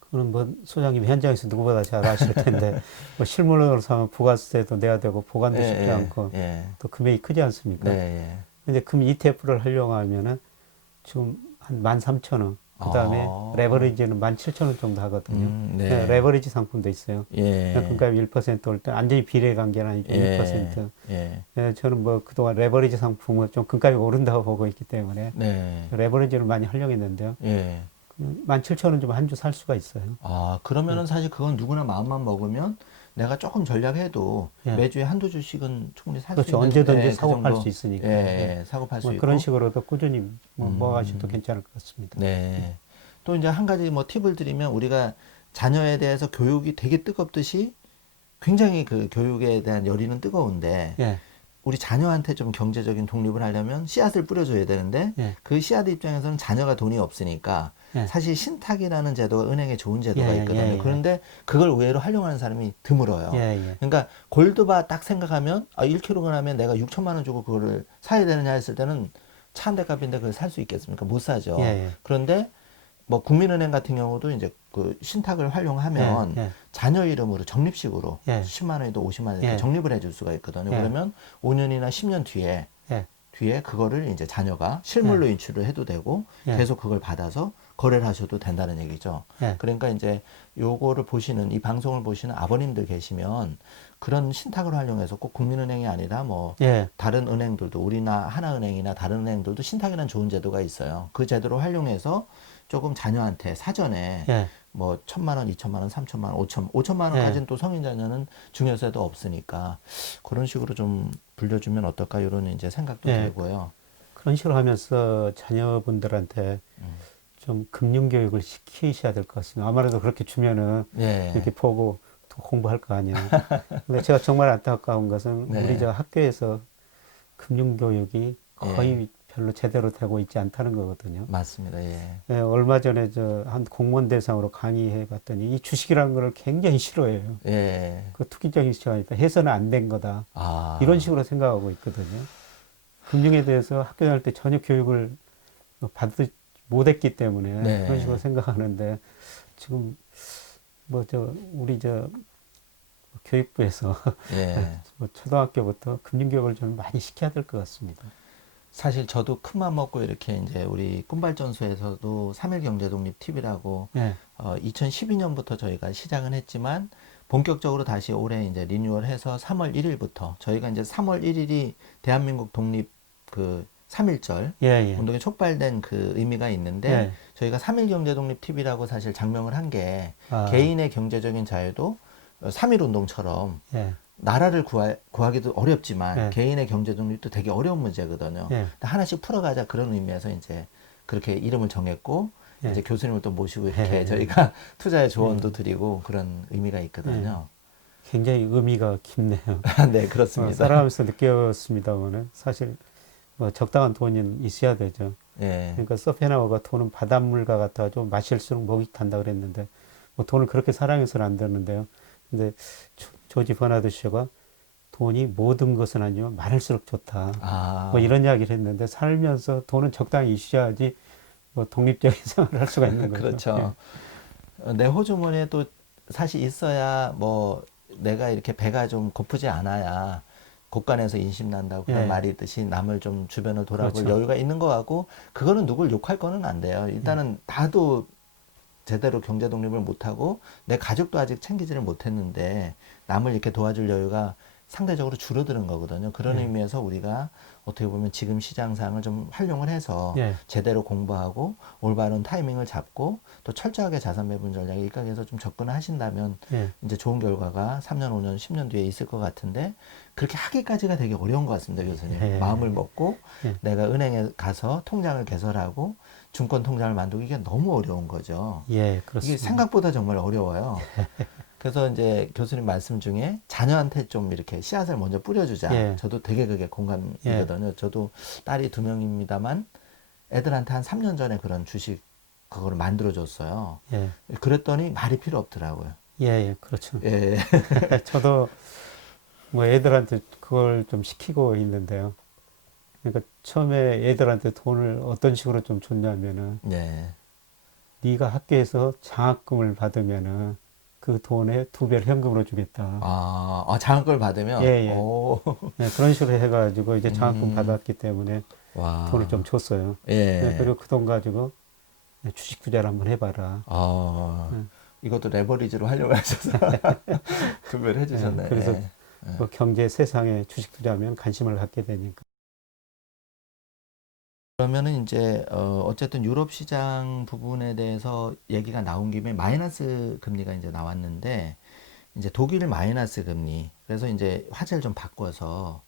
그건 뭐 소장님 현장에서 누구보다 잘 아실 텐데 뭐 실물로 사면 부가세도 내야 되고 보관도 쉽지 않고 또 금액이 크지 않습니까? 네. 근데 금 ETF를 하려면은 지금 한 13,000원. 그다음에 레버리지는 17,000원 정도 하거든요. 네, 레버리지 상품도 있어요. 예. 금값 1% 올 때 완전히 비례 관계는 아니고 1%. 예. 네, 저는 뭐 그동안 레버리지 상품을 좀 금값이 오른다고 보고 있기 때문에 네. 레버리지를 많이 활용했는데요. 예. 17,000원 좀 한 주 살 수가 있어요. 그러면은 사실 그건 누구나 마음만 먹으면 내가 조금 전략해도 예. 매주에 한두 주씩은 충분히 살 수 그렇죠. 있는 언제든지 그 사고 팔 정도. 수 있으니까. 예, 사고 팔 수 뭐 있고. 그런 식으로도 꾸준히 뭐 모아가셔도 괜찮을 것 같습니다. 네. 또 이제 한 가지 뭐 팁을 드리면 우리가 자녀에 대해서 교육이 되게 뜨겁듯이 굉장히 그 교육에 대한 열의는 뜨거운데 예. 우리 자녀한테 좀 경제적인 독립을 하려면 씨앗을 뿌려줘야 되는데 예. 그 씨앗 입장에서는 자녀가 돈이 없으니까 예. 사실 신탁이라는 제도가 은행에 좋은 제도가 예, 예, 있거든요. 예, 예. 그런데 그걸 의외로 활용하는 사람이 드물어요. 예, 예. 그러니까 골드바 딱 생각하면 1kg에 내가 6천만 원 주고 그거를 사야 되느냐 했을 때는 차 한 대 값인데 그걸 살 수 있겠습니까? 못 사죠. 예, 예. 그런데 뭐 국민은행 같은 경우도 이제 그 신탁을 활용하면 예, 예. 자녀 이름으로 적립식으로 예. 10만 원이든 50만 원이든 예. 적립을 해줄 수가 있거든요. 예. 그러면 5년이나 10년 뒤에 그거를 이제 자녀가 실물로 인출을 해도 되고 예. 계속 그걸 받아서 거래를 하셔도 된다는 얘기죠. 예. 그러니까 이제 요거를 보시는 이 방송을 보시는 아버님들 계시면 그런 신탁을 활용해서 꼭 국민은행이 아니라 뭐 예. 다른 은행들도 우리나 하나은행이나 다른 은행들도 신탁이라는 좋은 제도가 있어요. 그 제도를 활용해서 조금 자녀한테 사전에 예. 뭐 1,000만 원, 2,000만 원, 3,000만 원, 5천만 원까지는 또 성인 자녀는 증여세도 없으니까 그런 식으로 좀 불려주면 어떨까 이런 이제 생각도 예. 들고요. 그런 식으로 하면서 자녀분들한테 좀 금융교육을 시키셔야 될 것 같습니다. 아무래도 그렇게 주면은 네. 이렇게 보고 또 공부할 거 아니에요. 근데 제가 정말 안타까운 것은 네. 우리 저 학교에서 금융교육이 거의 별로 제대로 되고 있지 않다는 거거든요. 맞습니다. 예. 예, 얼마 전에 저 한 공무원 대상으로 강의해 봤더니 이 주식이라는 걸 굉장히 싫어해요. 예. 그 투기적인 시장이다. 해서는 안 된 거다. 아. 이런 식으로 생각하고 있거든요. 금융에 대해서 학교 다닐 때 전혀 교육을 받지 못했기 때문에 네. 그런 식으로 생각하는데 지금 뭐 저 우리 저 교육부에서 예. 뭐 초등학교부터 금융교육을 좀 많이 시켜야 될 것 같습니다. 사실 저도 큰맘 먹고 이렇게 이제 우리 꿈발전소에서도 3일 경제독립 TV라고 예, 2012년부터 저희가 시작은 했지만 본격적으로 다시 올해 이제 리뉴얼해서 3월 1일부터 저희가 이제 3월 1일이 대한민국 독립 그 3.1절 예, 예, 운동에 촉발된 그 의미가 있는데 예. 저희가 3일 경제독립 TV라고 사실 장명을 한 게 아, 개인의 경제적인 자유도 3.1 운동처럼 예, 나라를 구하기도 어렵지만 예. 개인의 경제 독립도 되게 어려운 문제거든요. 예. 근데 하나씩 풀어가자 그런 의미에서 이제 그렇게 이름을 정했고 예. 이제 교수님을 또 모시고 이렇게 예. 저희가 투자의 조언도 드리고 그런 의미가 있거든요. 굉장히 의미가 깊네요. 네, 그렇습니다. 살아가면서 느꼈습니다만은 사실 뭐 적당한 돈이 있어야 되죠. 예, 그러니까 서펜하우가 돈은 바닷물과 같아가지고 마실수록 목이 탄다 그랬는데 뭐 돈을 그렇게 사랑해서는 안 되는데요. 근데 조지 버나드 셔가 돈이 모든 것은 아니지만 많을수록 좋다. 아, 뭐 이런 이야기를 했는데 살면서 돈은 적당히 있어야지 뭐 독립적인 생활을 할 수가 있는 거죠. 그렇죠. 내 호주머니에 또 사실 있어야 뭐 내가 이렇게 배가 좀 고프지 않아야 곳간에서 인심 난다고 그런 예. 말이 있듯이 남을 좀 주변을 돌아볼 그렇죠. 여유가 있는 것 같고 그거는 누굴 욕할 거는 안 돼요. 일단은 나도 제대로 경제 독립을 못하고 내 가족도 아직 챙기지를 못했는데 남을 이렇게 도와줄 여유가 상대적으로 줄어드는 거거든요. 그런 예. 의미에서 우리가 어떻게 보면 지금 시장 상황을 좀 활용을 해서 예. 제대로 공부하고 올바른 타이밍을 잡고 또 철저하게 자산 배분 전략에 입각해서 좀 접근을 하신다면 예. 이제 좋은 결과가 3년, 5년, 10년 뒤에 있을 것 같은데 그렇게 하기까지가 되게 어려운 것 같습니다, 교수님. 예. 마음을 먹고 예. 내가 은행에 가서 통장을 개설하고 증권 통장을 만들기 이게 너무 어려운 거죠. 예, 이게 그렇습니다. 생각보다 정말 어려워요. 그래서 이제 교수님 말씀 중에 자녀한테 좀 이렇게 씨앗을 먼저 뿌려주자. 예. 저도 되게 그게 공감이거든요. 저도 딸이 2명입니다만 애들한테 한 3년 전에 그런 주식 그거를 만들어줬어요. 예. 그랬더니 말이 필요 없더라고요. 예, 예, 그렇죠. 예. 저도 뭐 애들한테 그걸 좀 시키고 있는데요. 그러니까 처음에 애들한테 돈을 어떤 식으로 좀 줬냐면은 네. 네가 학교에서 장학금을 받으면은 그 돈의 2배를 현금으로 주겠다. 장학금을 받으면? 예, 예. 오. 네, 그런 식으로 해가지고 이제 장학금 음. 받았기 때문에 와. 돈을 좀 줬어요. 예. 네, 그리고 그 돈 가지고 주식 투자를 한번 해봐라. 이것도 레버리지로 하려고 하셔서 구매를 해주셨네. 네, 그래서 예. 뭐 경제 세상에 주식 투자하면 관심을 갖게 되니까. 그러면은 이제 어쨌든 유럽 시장 부분에 대해서 얘기가 나온 김에 마이너스 금리가 이제 나왔는데 이제 독일 마이너스 금리 그래서 이제 화제를 좀 바꿔서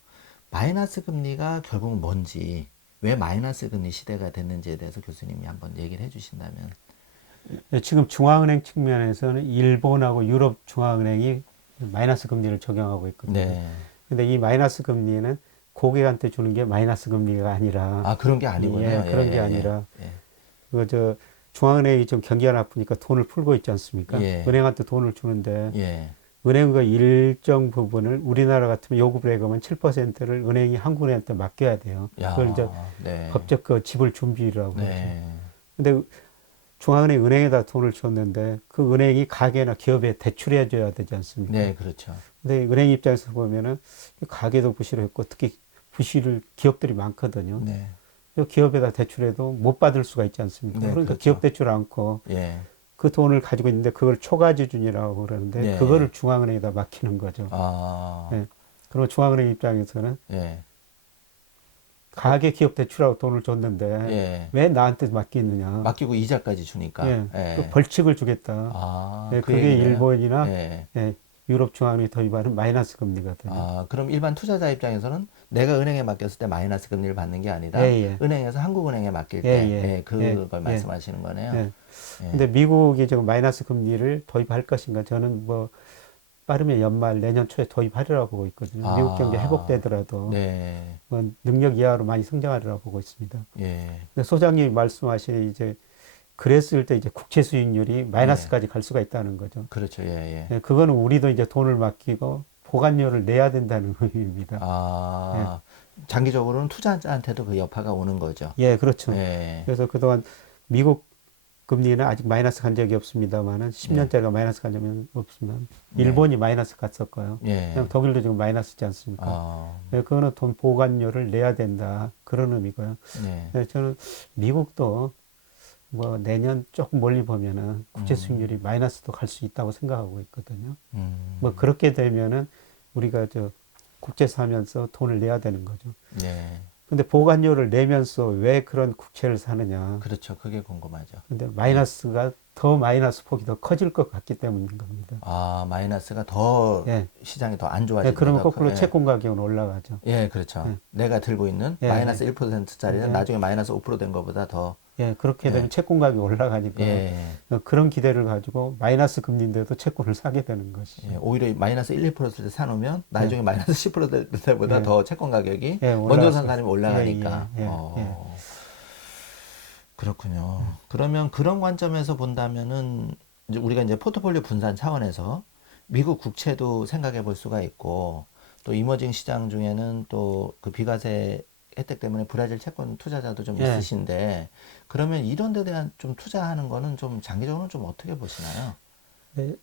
마이너스 금리가 결국은 뭔지 왜 마이너스 금리 시대가 됐는지에 대해서 교수님이 한번 얘기를 해주신다면. 네, 지금 중앙은행 측면에서는 일본하고 유럽 중앙은행이 마이너스 금리를 적용하고 있거든요. 네. 근데 이 마이너스 금리는 고객한테 주는 게 마이너스 금리가 아니라 그런 게 아니군요. 예, 그런 게 아니라 그 저 중앙은행이 좀 경기가 나쁘니까 돈을 풀고 있지 않습니까? 예. 은행한테 돈을 주는데 예. 은행은 그 일정 부분을 우리나라 같으면 요금을 내면 7%를 은행이 한국은행한테 맡겨야 돼요. 야, 그걸 이제 네. 법적 그 지불 준비라고 하죠. 네. 근데 중앙은행 은행에다 돈을 줬는데 그 은행이 가게나 기업에 대출해 줘야 되지 않습니까? 네, 그렇죠. 근데 은행 입장에서 보면은 가게도 부실했고 특히 부실 기업들이 많거든요. 네. 기업에다 대출해도 못 받을 수가 있지 않습니까? 네, 그러니까 그렇죠. 기업 대출 않고 예. 그 돈을 가지고 있는데 그걸 초과지준이라고 그러는데 네. 그거를 중앙은행에다 맡기는 거죠. 아. 네. 그럼 중앙은행 입장에서는 예. 가계 기업 대출하고 돈을 줬는데 예. 왜 나한테 맡기느냐? 맡기고 이자까지 주니까. 예. 예. 그 벌칙을 주겠다. 예, 그 그게 얘기네요. 일본이나 예. 예, 유럽 중앙은행이 도입하는 마이너스 금리거든요. 그럼 일반 투자자 입장에서는 내가 은행에 맡겼을 때 마이너스 금리를 받는 게 아니라 예, 예. 은행에서 한국은행에 맡길 예, 때 예. 그걸 예, 말씀하시는 거네요. 예. 예. 근데 미국이 지금 마이너스 금리를 도입할 것인가? 저는 뭐 빠르면 연말 내년 초에 도입하리라고 보고 있거든요. 미국 경제 회복되더라도 네. 능력 이하로 많이 성장하리라고 보고 있습니다. 예. 근데 소장님이 말씀하신 이제 그랬을 때 이제 국채 수익률이 예. 마이너스까지 갈 수가 있다는 거죠. 그렇죠. 예, 예. 예, 그거는 우리도 이제 돈을 맡기고 보관료를 내야 된다는 의미입니다. 아, 장기적으로는 투자자한테도 그 여파가 오는 거죠. 예, 그렇죠. 예. 그래서 그동안 미국 금리는 아직 마이너스 간 적이 없습니다만은 네. 10년짜리가 마이너스 간 적은 없지만 네. 일본이 마이너스 갔었고요. 예. 그냥 독일도 지금 마이너스지 않습니까? 아, 예, 그거는 돈 보관료를 내야 된다 그런 의미고요. 네. 예, 저는 미국도 뭐 내년 조금 멀리 보면은 국채 수익률이 마이너스도 갈 수 있다고 생각하고 있거든요. 뭐 그렇게 되면은 우리가 저 국채 사면서 돈을 내야 되는 거죠. 네. 근데 보관료를 내면서 왜 그런 국채를 사느냐? 그렇죠. 그게 궁금하죠. 근데 마이너스가 더 마이너스 폭이 더 커질 것 같기 때문인 겁니다. 아, 마이너스가 더 예. 시장이 더 안 예, 좋아지고 그러면 거꾸로 예. 채권 가격은 올라가죠. 예, 그렇죠. 예. 내가 들고 있는 예, 마이너스 1%짜리는 예. 나중에 마이너스 5%된 것보다 더 예, 그렇게 되면 채권 가격이 올라가니까 예. 그런 기대를 가지고 마이너스 금리인데도 채권을 사게 되는 것이죠. 예, 오히려 마이너스 1, 2%일 때 사놓으면 나중에 마이너스 10%될 때보다 예. 더 채권 가격이 예, 먼저 올라갈 산 수 사람이 올라가니까. 예, 예, 그렇군요. 그러면 그런 관점에서 본다면은 이제 우리가 이제 포트폴리오 분산 차원에서 미국 국채도 생각해 볼 수가 있고 또 이머징 시장 중에는 또 그 비과세 혜택 때문에 브라질 채권 투자자도 좀 예. 있으신데 그러면 이런 데 대한 좀 투자하는 거는 좀 장기적으로는 좀 어떻게 보시나요? 네,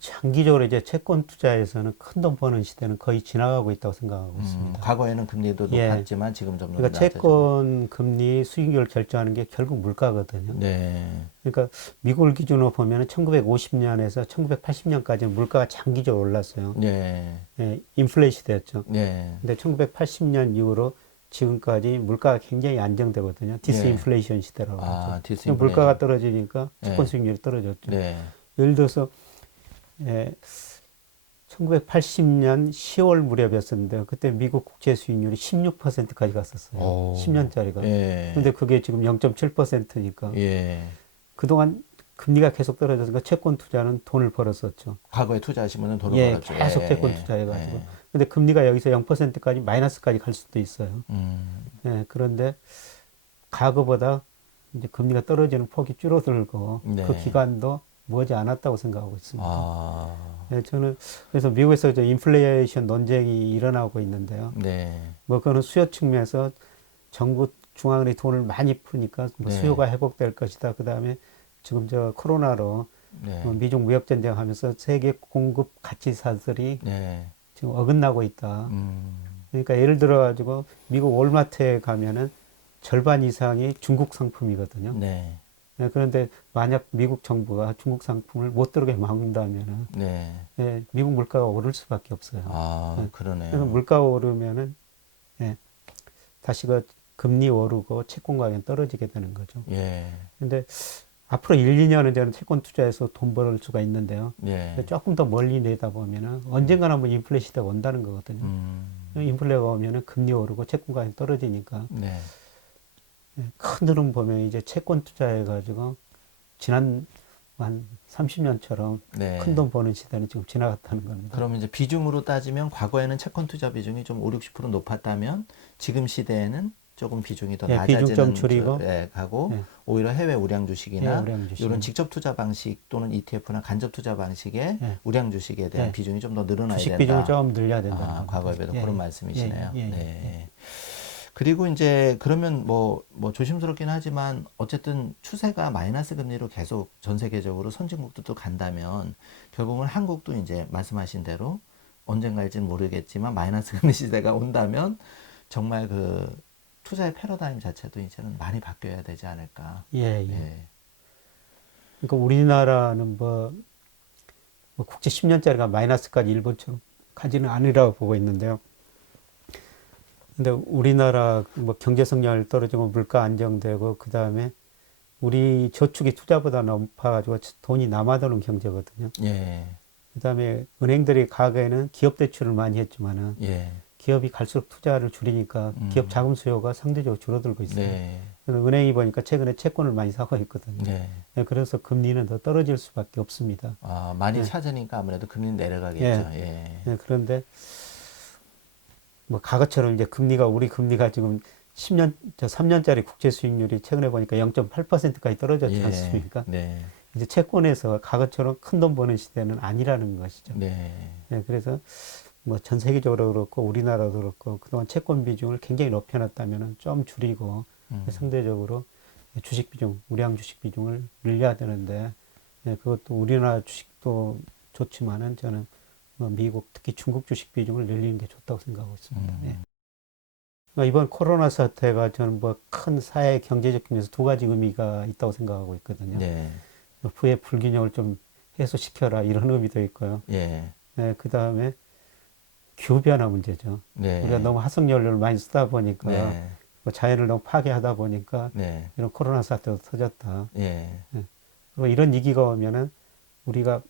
장기적으로 이제 채권 투자에서는 큰 돈 버는 시대는 거의 지나가고 있다고 생각하고 있습니다. 과거에는 금리도 예. 높았지만 지금 좀 그러니까 낮아지고. 채권 금리 수익률을 결정하는 게 결국 물가거든요. 네. 그러니까 미국을 기준으로 보면 1950년에서 1980년까지는 물가가 장기적으로 올랐어요. 네. 예, 인플레 시대였죠. 네. 근데 1980년 이후로 지금까지 물가가 굉장히 안정되거든요. 디스인플레이션 시대라고 아, 하죠. 디스인플레이션. 물가가 떨어지니까 채권 네. 수익률이 떨어졌죠. 네. 예를 들어서 1980년 10월 무렵이었었는데 그때 미국 국채 수익률이 16%까지 갔었어요. 오. 10년짜리가. 예. 근데 그게 지금 0.7%니까 예. 그동안 금리가 계속 떨어져서 채권 투자는 돈을 벌었었죠. 과거에 투자하시면 돈을 예, 벌었죠. 계속 채권 투자해가지고. 근데 금리가 여기서 0%까지 마이너스까지 갈 수도 있어요. 예, 그런데 과거보다 이제 금리가 떨어지는 폭이 줄어들고 네. 그 기간도 머지 않았다고 생각하고 있습니다. 아, 예, 저는 그래서 미국에서 저 인플레이션 논쟁이 일어나고 있는데요. 네. 뭐 그거는 수요 측면에서 정부 중앙은행이 돈을 많이 푸니까 뭐 네. 수요가 회복될 것이다. 그 다음에 지금 저 코로나로 네. 미중 무역 전쟁하면서 세계 공급 가치사들이 네. 지금 어긋나고 있다. 그러니까 예를 들어 가지고 미국 월마트에 가면은 절반 이상이 중국 상품이거든요. 네. 예, 그런데 만약 미국 정부가 중국 상품을 못 들어오게 막는다면은 네. 예, 미국 물가가 오를 수밖에 없어요. 아, 그래서 그러네요. 물가가 오르면은 예, 다시 그 금리 오르고 채권 가격이 떨어지게 되는 거죠. 예. 근데 앞으로 1, 2년은 저는 채권 투자해서 돈 벌 수가 있는데요. 예. 조금 더 멀리 내다보면은 언젠가는 한번 인플레 시대가 온다는 거거든요. 인플레가 오면은 금리 오르고 채권 가격이 떨어지니까 네. 큰 흐름 보면 이제 채권 투자해가지고 지난 한 30년처럼 네. 큰 돈 버는 시대는 지금 지나갔다는 겁니다. 그럼 이제 비중으로 따지면 과거에는 채권 투자 비중이 좀 5, 60% 높았다면 지금 시대에는 조금 비중이 더 예, 낮아지는 비중 좀 줄이고. 가고 예. 오히려 해외 우량 주식이나 예, 우량 주식. 이런 직접 투자 방식 또는 ETF나 간접 투자 방식의 예. 우량 주식에 대한 예. 비중이 좀 더 늘어나야 주식 된다. 비중을 좀 늘려야 된다는 아, 겁니다. 과거에 비해서 예, 그런 예. 말씀이시네요. 예, 예, 네. 그리고 이제 그러면 뭐 조심스럽긴 하지만 어쨌든 추세가 마이너스 금리로 계속 전 세계적으로 선진국들도 간다면 결국은 한국도 이제 말씀하신 대로 언젠가일지는 모르겠지만 마이너스 금리 시대가 온다면 정말 그 투자의 패러다임 자체도 이제는 많이 바뀌어야 되지 않을까. 예, 예. 예. 그러니까 우리나라는 뭐 국채 10년짜리가 마이너스까지 일본처럼 가지는 않으라고 보고 있는데요. 근데 우리나라 뭐 경제 성장을 떨어지고 물가 안정되고 그 다음에 우리 저축이 투자보다 높아가지고 돈이 남아도는 경제거든요. 예. 그 다음에 은행들이 과거에는 기업 대출을 많이 했지만은 예. 기업이 갈수록 투자를 줄이니까 기업 자금 수요가 상대적으로 줄어들고 있어요. 네. 그래서 은행이 보니까 최근에 채권을 많이 사고 있거든요. 네. 예, 그래서 금리는 더 떨어질 수밖에 없습니다. 아, 많이 예, 찾으니까 아무래도 금리 내려가겠죠. 예, 예. 예, 그런데 뭐 과거처럼 이제 우리 금리가 지금 3년짜리 국채 수익률이 최근에 보니까 0.8%까지 떨어졌지 예. 않습니까? 네. 이제 채권에서 과거처럼 큰 돈 버는 시대는 아니라는 것이죠. 네. 예, 그래서 뭐 전 세계적으로 그렇고 우리나라도 그렇고 그동안 채권 비중을 굉장히 높여놨다면 좀 줄이고 상대적으로 주식 비중, 우량 주식 비중을 늘려야 되는데 예, 그것도 우리나라 주식도 좋지만은 저는 뭐 미국 특히 중국 주식 비중을 늘리는 게 좋다고 생각하고 있습니다. 예. 이번 코로나 사태가 저는 뭐 큰 사회 경제적 면에서 두 가지 의미가 있다고 생각하고 있거든요. 네. 부의 불균형을 좀 해소시켜라 이런 의미도 있고요. 예. 네, 그 다음에 기후 변화 문제죠. 네. 우리가 너무 화석연료를 많이 쓰다 보니까 네. 뭐 자연을 너무 파괴하다 보니까 네. 이런 코로나 사태도 터졌다. 예. 그리고 이런 위기가 오면은 우리가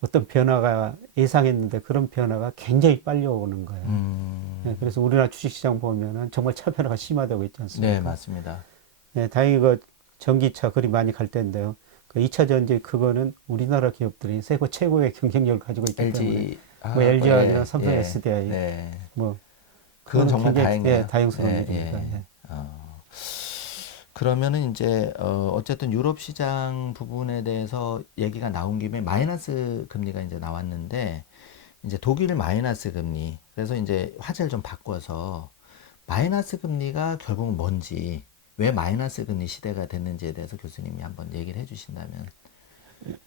어떤 변화가 예상했는데 그런 변화가 굉장히 빨리 오는 거예요. 네, 그래서 우리나라 주식시장 보면은 정말 차변화가 심화되고 있지 않습니까? 네, 맞습니다. 네, 다행히 그 전기차 그리 많이 갈 텐데요. 그 2차 전지 그거는 우리나라 기업들이 세계 최고의 경쟁력을 가지고 있기 때문에 LG 뭐 LG화학이나 예. 삼성 예. SDI 네. 뭐 그건 정말 굉장히 다행이네요. 다행스러운 예. 일입니다. 예. 예. 그러면은 이제 어쨌든 유럽 시장 부분에 대해서 얘기가 나온 김에 마이너스 금리가 이제 나왔는데 이제 독일 마이너스 금리. 그래서 이제 화제를 좀 바꿔서 마이너스 금리가 결국은 뭔지, 왜 마이너스 금리 시대가 됐는지에 대해서 교수님이 한번 얘기를 해주신다면.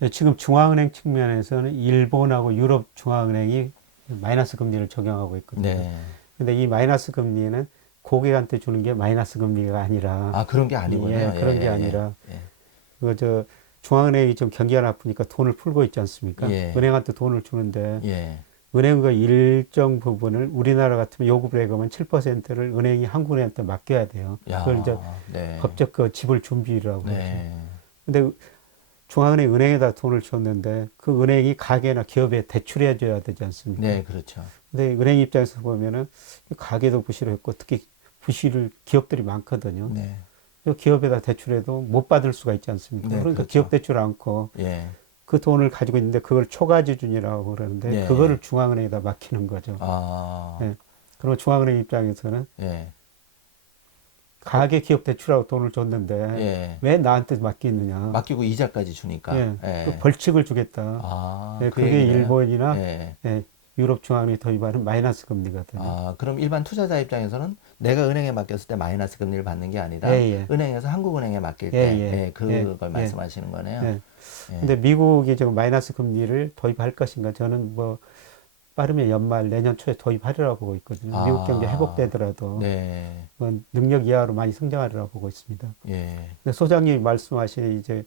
예, 지금 중앙은행 측면에서는 일본하고 유럽 중앙은행이 마이너스 금리를 적용하고 있거든요. 네. 근데 이 마이너스 금리는 고객한테 주는 게 마이너스 금리가 아니라 아, 그런 게 아니군요. 예, 그런 예, 게 예, 아니라 예. 그 중앙은행이 좀 경기가 나쁘니까 돈을 풀고 있지 않습니까? 예. 은행한테 돈을 주는데 예. 은행의 일정 부분을 우리나라 같으면 요구를 해가면 7%를 은행이 한국은행한테 맡겨야 돼요. 야, 그걸 이제 네. 법적 그 지불 준비라고 그러죠. 네. 근데 중앙은행 은행에다 돈을 줬는데 그 은행이 가게나 기업에 대출해 줘야 되지 않습니까? 네, 그렇죠. 근데 은행 입장에서 보면은 가게도 부실했고 특히 부실을 기업들이 많거든요. 네. 기업에다 대출해도 못 받을 수가 있지 않습니까? 네, 그러니까 그렇죠. 기업 대출 않고 예. 그 돈을 가지고 있는데 그걸 초과지준이라고 그러는데 네. 그거를 중앙은행에다 맡기는 거죠. 아, 예. 그리고 중앙은행 입장에서는 예. 가계 기업 대출하고 돈을 줬는데 예. 왜 나한테 맡기느냐? 맡기고 이자까지 주니까. 예. 예. 그 벌칙을 주겠다. 아, 예, 그 그게 얘기네요. 일본이나 예. 예, 유럽 중앙은행이 도입하는 마이너스 금리거든요. 아, 그럼 일반 투자자 입장에서는 내가 은행에 맡겼을 때 마이너스 금리를 받는 게 아니라 예, 예. 은행에서 한국은행에 맡길 예, 때 예. 예, 그걸 예, 말씀하시는 거네요. 예. 예. 근데 미국이 지금 마이너스 금리를 도입할 것인가? 저는 뭐 빠르면 연말 내년 초에 도입하리라고 보고 있거든요. 미국 경제 회복되더라도 네. 뭐 능력 이하로 많이 성장하리라고 보고 있습니다. 예. 근데 소장님이 말씀하신 이제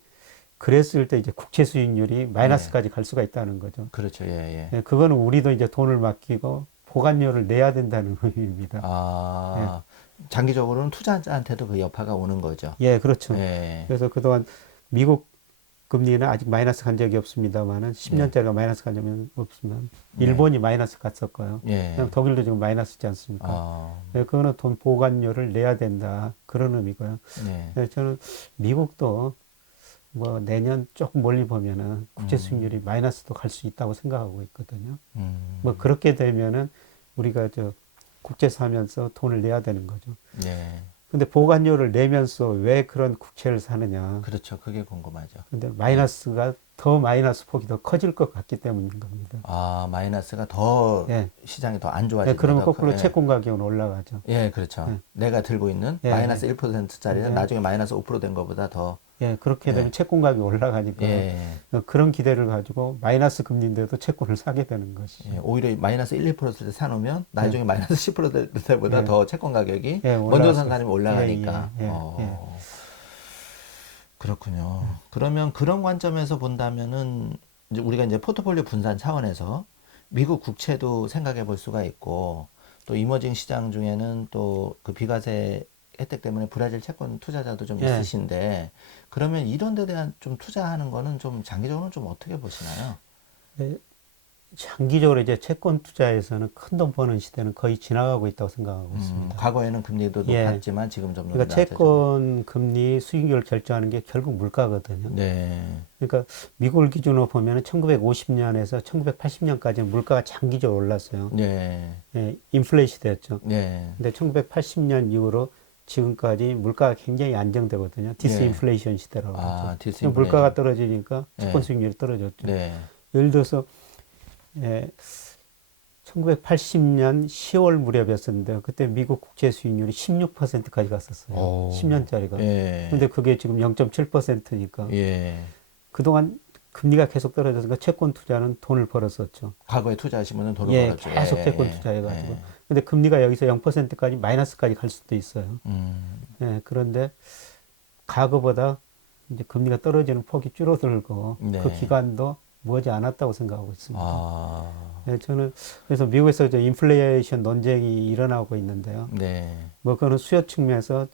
그랬을 때 이제 국채 수익률이 마이너스까지 갈 수가 있다는 거죠. 그렇죠. 예, 예. 예, 그거는 우리도 이제 돈을 맡기고 보관료를 내야 된다는 의미입니다. 아, 장기적으로는 투자자한테도 그 여파가 오는 거죠. 예, 그렇죠. 예. 그래서 그동안 미국 금리는 아직 마이너스 간 적이 없습니다만은 10년짜리가 마이너스 간 적은 없으면 일본이 마이너스 갔었고요. 예. 그냥 독일도 지금 마이너스지 않습니까? 아, 네, 그거는 돈 보관료를 내야 된다 그런 의미고요. 네. 네, 저는 미국도 뭐 내년 조금 멀리 보면은 국채 수익률이 마이너스도 갈 수 있다고 생각하고 있거든요. 뭐 그렇게 되면은 우리가 국채 사면서 돈을 내야 되는 거죠. 네. 근데 보관료를 내면서 왜 그런 국채를 사느냐? 그렇죠. 그게 궁금하죠. 근데 마이너스가 더 마이너스 폭이 더 커질 것 같기 때문인 겁니다. 아, 마이너스가 더 예. 시장이 더 안 네, 좋아지고. 그러면 거꾸로 채권 가격은 올라가죠. 예, 그렇죠. 내가 들고 있는 예, 마이너스 1%짜리는 예. 나중에 마이너스 5%된 것보다 더. 예, 그렇게 되면 채권 가격이 올라가니까 예. 그런 기대를 가지고 마이너스 금리인데도 채권을 사게 되는 것이죠. 예, 오히려 마이너스 1, 2%때 사놓으면 나중에 마이너스 10% 때보다 더 채권 가격이 예, 먼저 올라갈 산 수 사람이 올라가니까. 예, 예, 그렇군요. 그러면 그런 관점에서 본다면은 이제 우리가 이제 포트폴리오 분산 차원에서 미국 국채도 생각해 볼 수가 있고 또 이머징 시장 중에는 또 그 비과세 혜택 때문에 브라질 채권 투자자도 좀 예. 있으신데 그러면 이런 데 대한 좀 투자하는 거는 좀 장기적으로는 좀 어떻게 보시나요? 네, 장기적으로 이제 채권 투자에서는 큰 돈 버는 시대는 거의 지나가고 있다고 생각하고 있습니다. 과거에는 금리도 예. 높았지만 지금 점점 그러니까 낮아지고. 채권 금리 수익률을 결정하는 게 결국 물가거든요. 네. 그러니까 미국을 기준으로 보면은 1950년에서 1980년까지는 물가가 장기적으로 올랐어요. 네. 예, 인플레 시대였죠. 네. 근데 1980년 이후로 지금까지 물가가 굉장히 안정되거든요. 디스인플레이션 시대라고 아, 그러죠. 디스인플레이션. 물가가 떨어지니까 채권 네. 수익률이 떨어졌죠. 네. 예를 들어서 예, 1980년 10월 무렵이었었는데요. 그때 미국 국채 수익률이 16%까지 갔었어요. 오. 10년짜리가. 예. 근데 그게 지금 0.7%니까 예. 그동안 금리가 계속 떨어져서 채권 투자는 돈을 벌었었죠. 과거에 투자하시면 돈을 예, 벌었죠. 계속 예, 채권 예, 투자해가지고. 예. 근데 금리가 여기서 0%까지 마이너스까지 갈 수도 있어요. 음. 예, 그런데 과거보다 이제 금리가 떨어지는 폭이 줄어들고 네. 그 기간도 머지 않았다고 생각하고 있습니다. 아. 예, 저는 그래서 미국에서 이제 인플레이션 논쟁이 일어나고 있는데요. 네. 뭐 그거는 수요 측면에서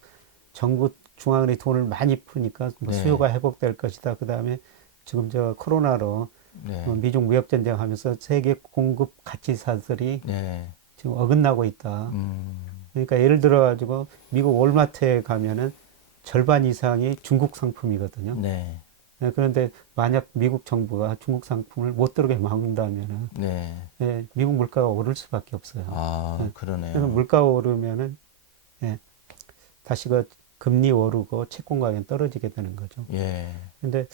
정부 중앙은행이 돈을 많이 푸니까 뭐 네. 수요가 회복될 것이다. 그 다음에 지금 저 코로나로 네. 미중 무역 전쟁하면서 세계 공급 가치사들이 네. 지금 어긋나고 있다. 음. 그러니까 예를 들어 가지고 미국 월마트에 가면은 절반 이상이 중국 상품이거든요. 네. 예, 그런데 만약 미국 정부가 중국 상품을 못 들어오게 막는다면은 네. 예, 미국 물가가 오를 수밖에 없어요. 아, 예, 그러네요. 그래서 물가가 오르면은 예, 다시 그 금리 오르고 채권 가격이 떨어지게 되는 거죠. 예. 근데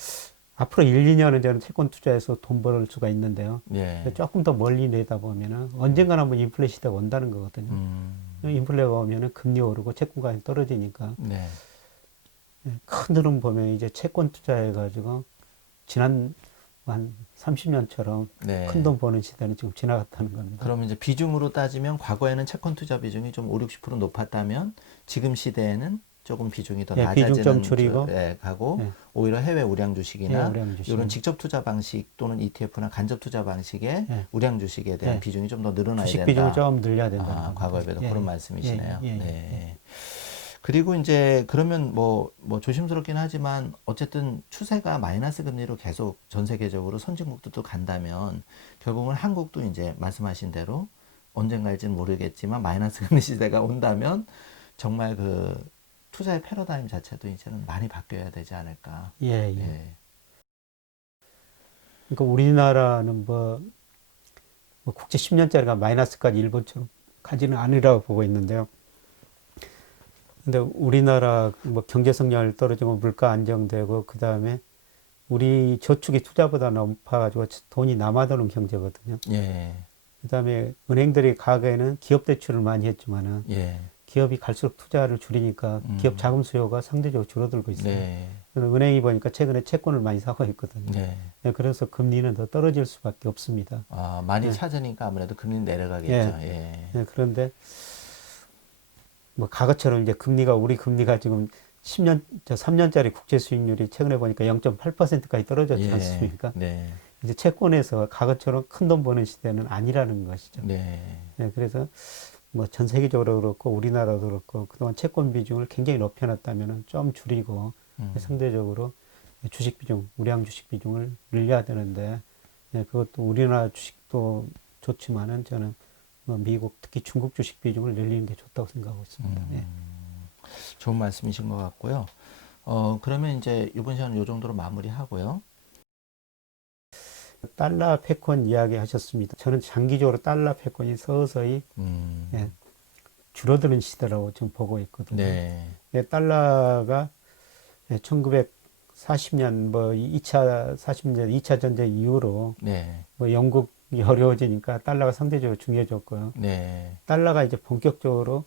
앞으로 1, 2년은 저는 채권 투자해서 돈 벌 수가 있는데요. 예. 조금 더 멀리 내다보면은 언젠가는 한번 인플레 시대가 온다는 거거든요. 인플레가 오면은 금리 오르고 채권 가격이 떨어지니까 네. 큰 흐름 보면 이제 채권 투자해가지고 지난 한 30년처럼 네. 큰 돈 버는 시대는 지금 지나갔다는 겁니다. 그럼 이제 비중으로 따지면 과거에는 채권 투자 비중이 좀 5, 60% 높았다면 지금 시대에는 조금 비중이 더 예, 낮아지는 비중 좀 줄이고. 가고 예. 오히려 해외 우량 주식이나 예, 우량 주식. 이런 직접 투자 방식 또는 ETF나 간접 투자 방식의 예. 우량 주식에 대한 예. 비중이 좀 더 늘어나야 주식 된다. 비중을 좀 늘려야 된다는 겁니다. 과거에 비해서 예, 그런 예. 말씀이시네요. 예, 예, 네. 그리고 이제 그러면 뭐 조심스럽긴 하지만 어쨌든 추세가 마이너스 금리로 계속 전 세계적으로 선진국들도 간다면 결국은 한국도 이제 말씀하신 대로 언젠가일지는 모르겠지만 마이너스 금리 시대가 온다면 정말 그 투자의 패러다임 자체도 이제는 많이 바뀌어야 되지 않을까. 예, 예. 예. 그러니까 우리나라는 뭐 국채 10년짜리가 마이너스까지 일본처럼 가지는 않으라고 보고 있는데요. 근데 우리나라 뭐 경제 성장을 떨어지고 물가 안정되고 그 다음에 우리 저축이 투자보다 높아가지고 돈이 남아도는 경제거든요. 예. 그 다음에 은행들이 과거에는 기업 대출을 많이 했지만은 예. 기업이 갈수록 투자를 줄이니까 기업 자금 수요가 상대적으로 줄어들고 있어요. 네. 그래서 은행이 보니까 최근에 채권을 많이 사고 있거든요. 네. 예, 그래서 금리는 더 떨어질 수밖에 없습니다. 아, 많이 예. 찾으니까 아무래도 금리 내려가겠죠. 예. 예, 그런데 뭐 과거처럼 이제 우리 금리가 지금 3년짜리 국채 수익률이 최근에 보니까 0.8%까지 떨어졌지 예. 않습니까? 네. 이제 채권에서 과거처럼 큰 돈 버는 시대는 아니라는 것이죠. 네. 예, 그래서 뭐 전 세계적으로 그렇고 우리나라도 그렇고 그동안 채권 비중을 굉장히 높여놨다면 좀 줄이고 상대적으로 주식 비중, 우량 주식 비중을 늘려야 되는데 예, 그것도 우리나라 주식도 좋지만은 저는 뭐 미국 특히 중국 주식 비중을 늘리는 게 좋다고 생각하고 있습니다. 예. 좋은 말씀이신 것 같고요. 그러면 이제 이번 시간은 이 정도로 마무리하고요. 달러 패권 이야기 하셨습니다. 저는 장기적으로 달러 패권이 서서히 예, 줄어드는 시대라고 지금 보고 있거든요. 네. 예, 달러가 1940년 뭐 2차 40년 2차 전쟁 이후로 네. 뭐 영국이 어려워지니까 달러가 상대적으로 중요해졌고요. 네. 달러가 이제 본격적으로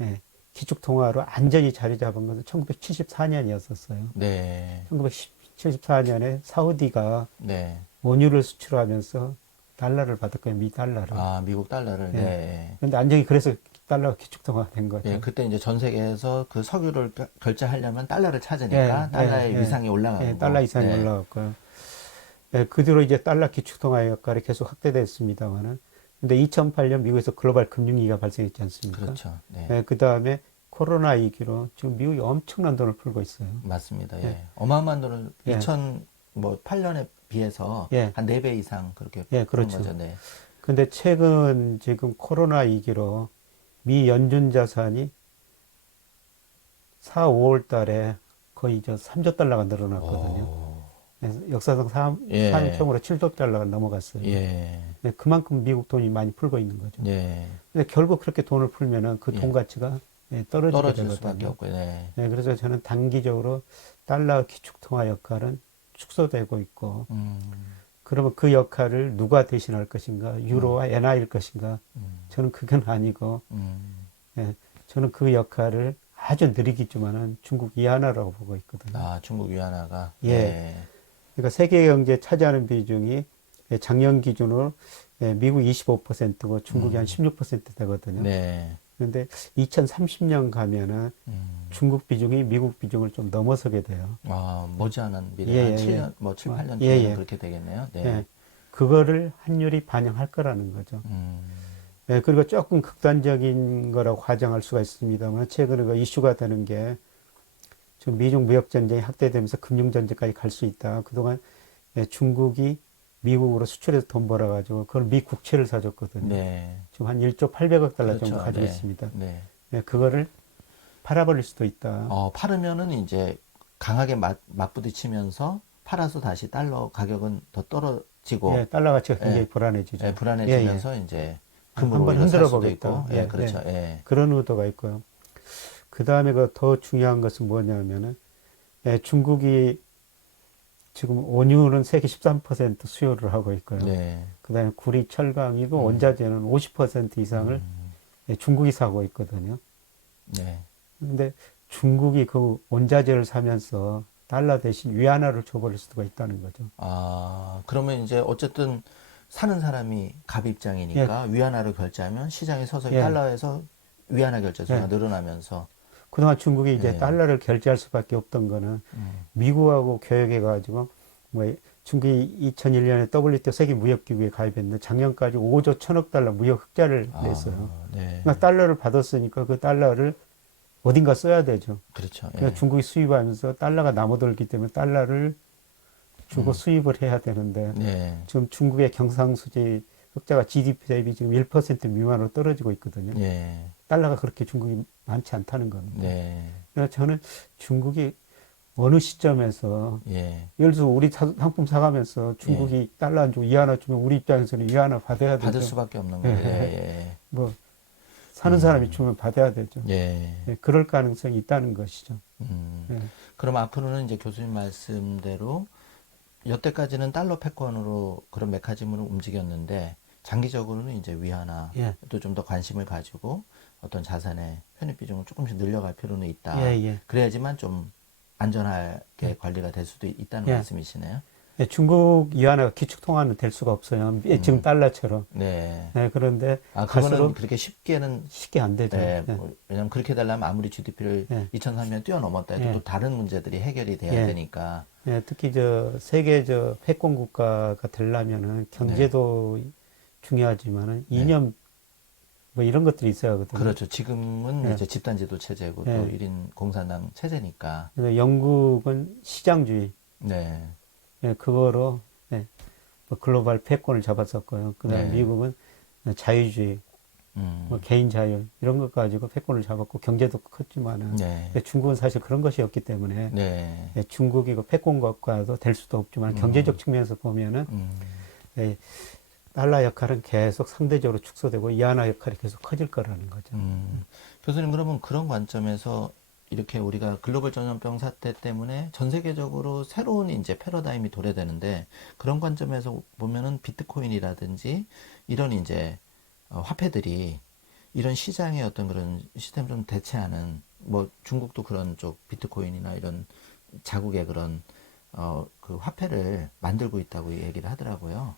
예, 기축통화로 안전히 자리 잡은 것은 1974년이었었어요. 네. 1974년에 사우디가 네. 원유를 수출하면서 달러를 받았고요. 미 달러를. 아, 미국 달러를. 예. 네. 그런데 안정이 그래서 달러가 기축통화가 된 거죠. 예, 그때 이제 전 세계에서 그 석유를 결제하려면 달러를 찾으니까 예, 달러의 예, 위상이 올라가고. 예, 달러 이상이 네. 올라갔고요. 예, 그 뒤로 이제 달러 기축통화의 역할이 계속 확대됐습니다만은, 근데 2008년 미국에서 글로벌 금융위기가 발생했지 않습니까? 그렇죠. 네. 예, 그 다음에 코로나 위기로 지금 미국이 엄청난 돈을 풀고 있어요. 맞습니다. 예. 예. 어마어마한 돈을 예. 2008년에 비해서 예. 한 4배 이상 그렇게 예, 그런 그렇죠. 거죠. 네. 근데 최근 지금 코로나 위기로 미 연준 자산이 4, 5월 달에 거의 3조 달러가 늘어났거든요. 오. 그래서 역사상 사상 예. 처음으로 7조 달러가 넘어갔어요. 예. 네, 그만큼 미국 돈이 많이 풀고 있는 거죠. 예. 근데 결국 그렇게 돈을 풀면은 그 돈 예. 가치가 떨어지게 떨어질 수밖에 되거든요. 없고요. 네. 네, 그래서 저는 단기적으로 달러 기축통화 역할은 축소되고 있고, 음. 그러면 그 역할을 누가 대신할 것인가? 유로와 엔화일 것인가? 음. 저는 그건 아니고, 음. 예, 저는 그 역할을 아주 느리겠지만은 중국 위안화라고 보고 있거든요. 아, 중국 위안화가. 예, 네. 그러니까 세계 경제 차지하는 비중이 작년 기준으로 미국 25%고 중국이 한 16% 되거든요. 네. 그런데 2030년 가면은 중국 비중이 미국 비중을 좀 넘어서게 돼요. 아, 머지않은 미래 예, 한 예, 7년, 뭐 7, 8년 예, 뒤에는 예. 그렇게 되겠네요. 네. 예. 그거를 환율이 반영할 거라는 거죠. 음. 예, 그리고 조금 극단적인 거라고 가정할 수가 있습니다만 최근에 그 이슈가 되는 게 지금 미중 무역 전쟁이 확대되면서 금융 전쟁까지 갈 수 있다. 그동안 중국이 미국으로 수출해서 돈 벌어가지고 그걸 미 국채를 사줬거든요. 네. 지금 한 1조 800억 달러 그렇죠. 정도 가지고 네. 있습니다. 네. 예, 그거를 팔아버릴 수도 있다. 팔으면은 이제 강하게 맞부딪히면서 팔아서 다시 달러 가격은 더 떨어지고, 예, 달러 가치가 굉장히 예, 불안해지죠. 예, 예, 예. 불안해지면서 이제 금으로 한번 오히려 살 흔들어 수도 보겠다. 있고, 예, 그렇죠. 예. 그런 의도가 있고요. 그 다음에 그 더 중요한 것은 뭐냐면은 중국이 지금 원유는 세계 13% 수요를 하고 있고요. 네. 그 다음에 구리, 철강이고 원자재는 50% 이상을 중국이 사고 있거든요. 네. 근데 중국이 그 원자재를 사면서 달러 대신 위안화를 줘버릴 수가 있다는 거죠. 아, 그러면 이제 어쨌든 사는 사람이 갑 입장이니까 위안화로 결제하면 시장에 서서히 예. 달러에서 위안화 결제 수가 예. 늘어나면서, 그동안 중국이 이제 예. 달러를 결제할 수밖에 없던 거는 미국하고 교역해가지고 뭐 중국이 2001년에 WTO 세계무역기구에 가입했는데 작년까지 5조 1천억 달러 무역 흑자를 냈어요. 네. 그러니까 달러를 받았으니까 그 달러를 어딘가 써야 되죠. 그렇죠. 그러니까 예. 중국이 수입하면서 달러가 남아돌기 때문에 달러를 주고 수입을 해야 되는데 네. 지금 중국의 경상수지 흑자가 GDP 대비 지금 1% 미만으로 떨어지고 있거든요. 예. 달러가 그렇게 중국이 많지 않다는 겁니다. 네. 그래서 저는 중국이 어느 시점에서 예. 예를 들어서 우리 상품 사가면서 중국이 달러 안 주고 위안화 주면 우리 입장에서는 위안화 받아야 되죠. 받을 수밖에 없는 거예요. 예. 뭐 사는 사람이 주면 받아야 되죠. 예. 예. 그럴 가능성이 있다는 것이죠. 예. 그럼 앞으로는 이제 교수님 말씀대로 여태까지는 달러 패권으로 그런 메커니즘으로 움직였는데 장기적으로는 이제 위안화도 예. 좀 더 관심을 가지고 어떤 자산의 편입 비중을 조금씩 늘려갈 필요는 있다. 예, 예. 그래야지만 좀 안전하게 관리가 될 수도 있다는 예. 말씀이시네요. 예, 중국 위안화가 기축통화는 될 수가 없어요. 지금 달러처럼. 네. 그런데 아, 그거는 갈수록 그렇게 쉽게는, 쉽게 안 되죠. 네, 예. 왜냐면 그렇게 되려면 아무리 GDP를 예. 2003년 뛰어넘었다 해도 예. 또 다른 문제들이 해결이 돼야 예. 되니까. 예, 특히 세계 패권 국가가 되려면은 경제도 중요하지만은 이념 뭐 이런 것들이 있어야 하거든요. 그렇죠. 지금은 예. 이제 집단지도 체제고 예. 또 1인 공산당 체제니까. 그래서 영국은 시장주의, 네. 그거로 뭐 글로벌 패권을 잡았었고요. 그다음에 네. 미국은 자유주의, 뭐 개인 자유 이런 것 가지고 패권을 잡았고 경제도 컸지만은 네. 중국은 사실 그런 것이 없기 때문에 네. 중국이 그 패권 국가도 될 수도 없지만 경제적 측면에서 보면은 달러 역할은 계속 상대적으로 축소되고 위안화 역할이 계속 커질 거라는 거죠. 교수님, 그러면 그런 관점에서 이렇게 우리가 글로벌 전염병 사태 때문에 전 세계적으로 새로운 이제 패러다임이 도래되는데 그런 관점에서 보면은 비트코인이라든지 이런 이제 화폐들이 이런 시장의 어떤 그런 시스템을 좀 대체하는, 뭐 중국도 그런 쪽 비트코인이나 이런 자국의 그런 그 화폐를 만들고 있다고 얘기를 하더라고요.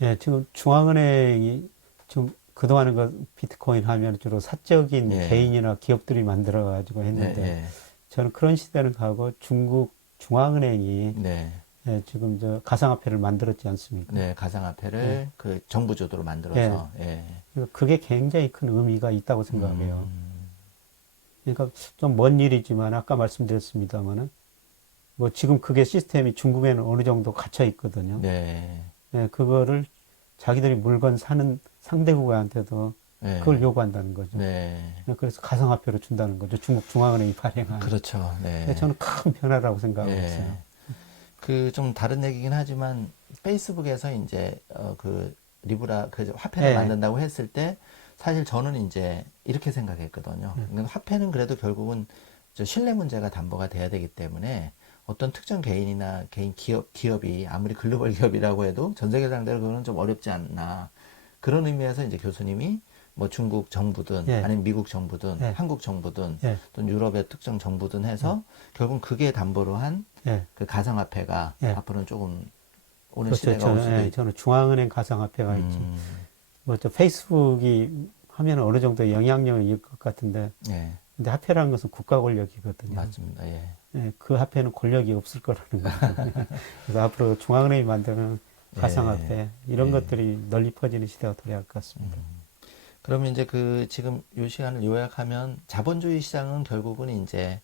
예, 지금 중앙은행이 좀 그동안은 그 비트코인 하면 주로 사적인 예. 개인이나 기업들이 만들어 가지고 했는데 네, 저는 그런 시대는 가고 중국 중앙은행이 네. 지금 가상화폐를 만들었지 않습니까? 네, 가상화폐를 그 정부 주도로 만들어서, 예. 그러니까 그게 굉장히 큰 의미가 있다고 생각해요. 그러니까 좀 먼 일이지만 아까 말씀드렸습니다만은 뭐 지금 그게 시스템이 중국에는 어느 정도 갇혀 있거든요. 네. 예, 그거를 자기들이 물건 사는 상대국한테도 네. 그걸 요구한다는 거죠. 네. 예, 그래서 가상화폐로 준다는 거죠. 중국 중앙은행이 발행한. 그렇죠. 네. 예, 저는 큰 변화라고 생각하고 예. 있어요. 그 좀 다른 얘기긴 하지만 페이스북에서 이제 그 리브라 그 화폐를 예. 만든다고 했을 때 사실 저는 이제 이렇게 생각했거든요. 그러니까 화폐는 그래도 결국은 저 신뢰 문제가 담보가 돼야 되기 때문에 어떤 특정 개인이나 개인 기업이 아무리 글로벌 기업이라고 해도 전 세계 상대로 그거는 좀 어렵지 않나. 그런 의미에서 이제 교수님이 뭐 중국 정부든 예. 아니면 미국 정부든 예. 한국 정부든 예. 또는 유럽의 특정 정부든 해서 결국은 그게 담보로 한 예. 그 가상화폐가 예. 앞으로는 조금 오는 그렇죠. 시대가 올 수도 있. 저는 중앙은행 가상화폐가 있죠. 뭐 저 페이스북이 하면 어느 정도 영향력이 있을 것 같은데, 예, 근데 화폐라는 것은 국가 권력이거든요. 맞습니다. 예, 예, 그 화폐는 권력이 없을 거라는 거죠. 그래서 앞으로 중앙은행이 만드는 가상화폐 이런 예. 것들이 널리 퍼지는 시대가 도래할 것 같습니다. 그러면 이제 그 지금 요 시간을 요약하면 자본주의 시장은 결국은 이제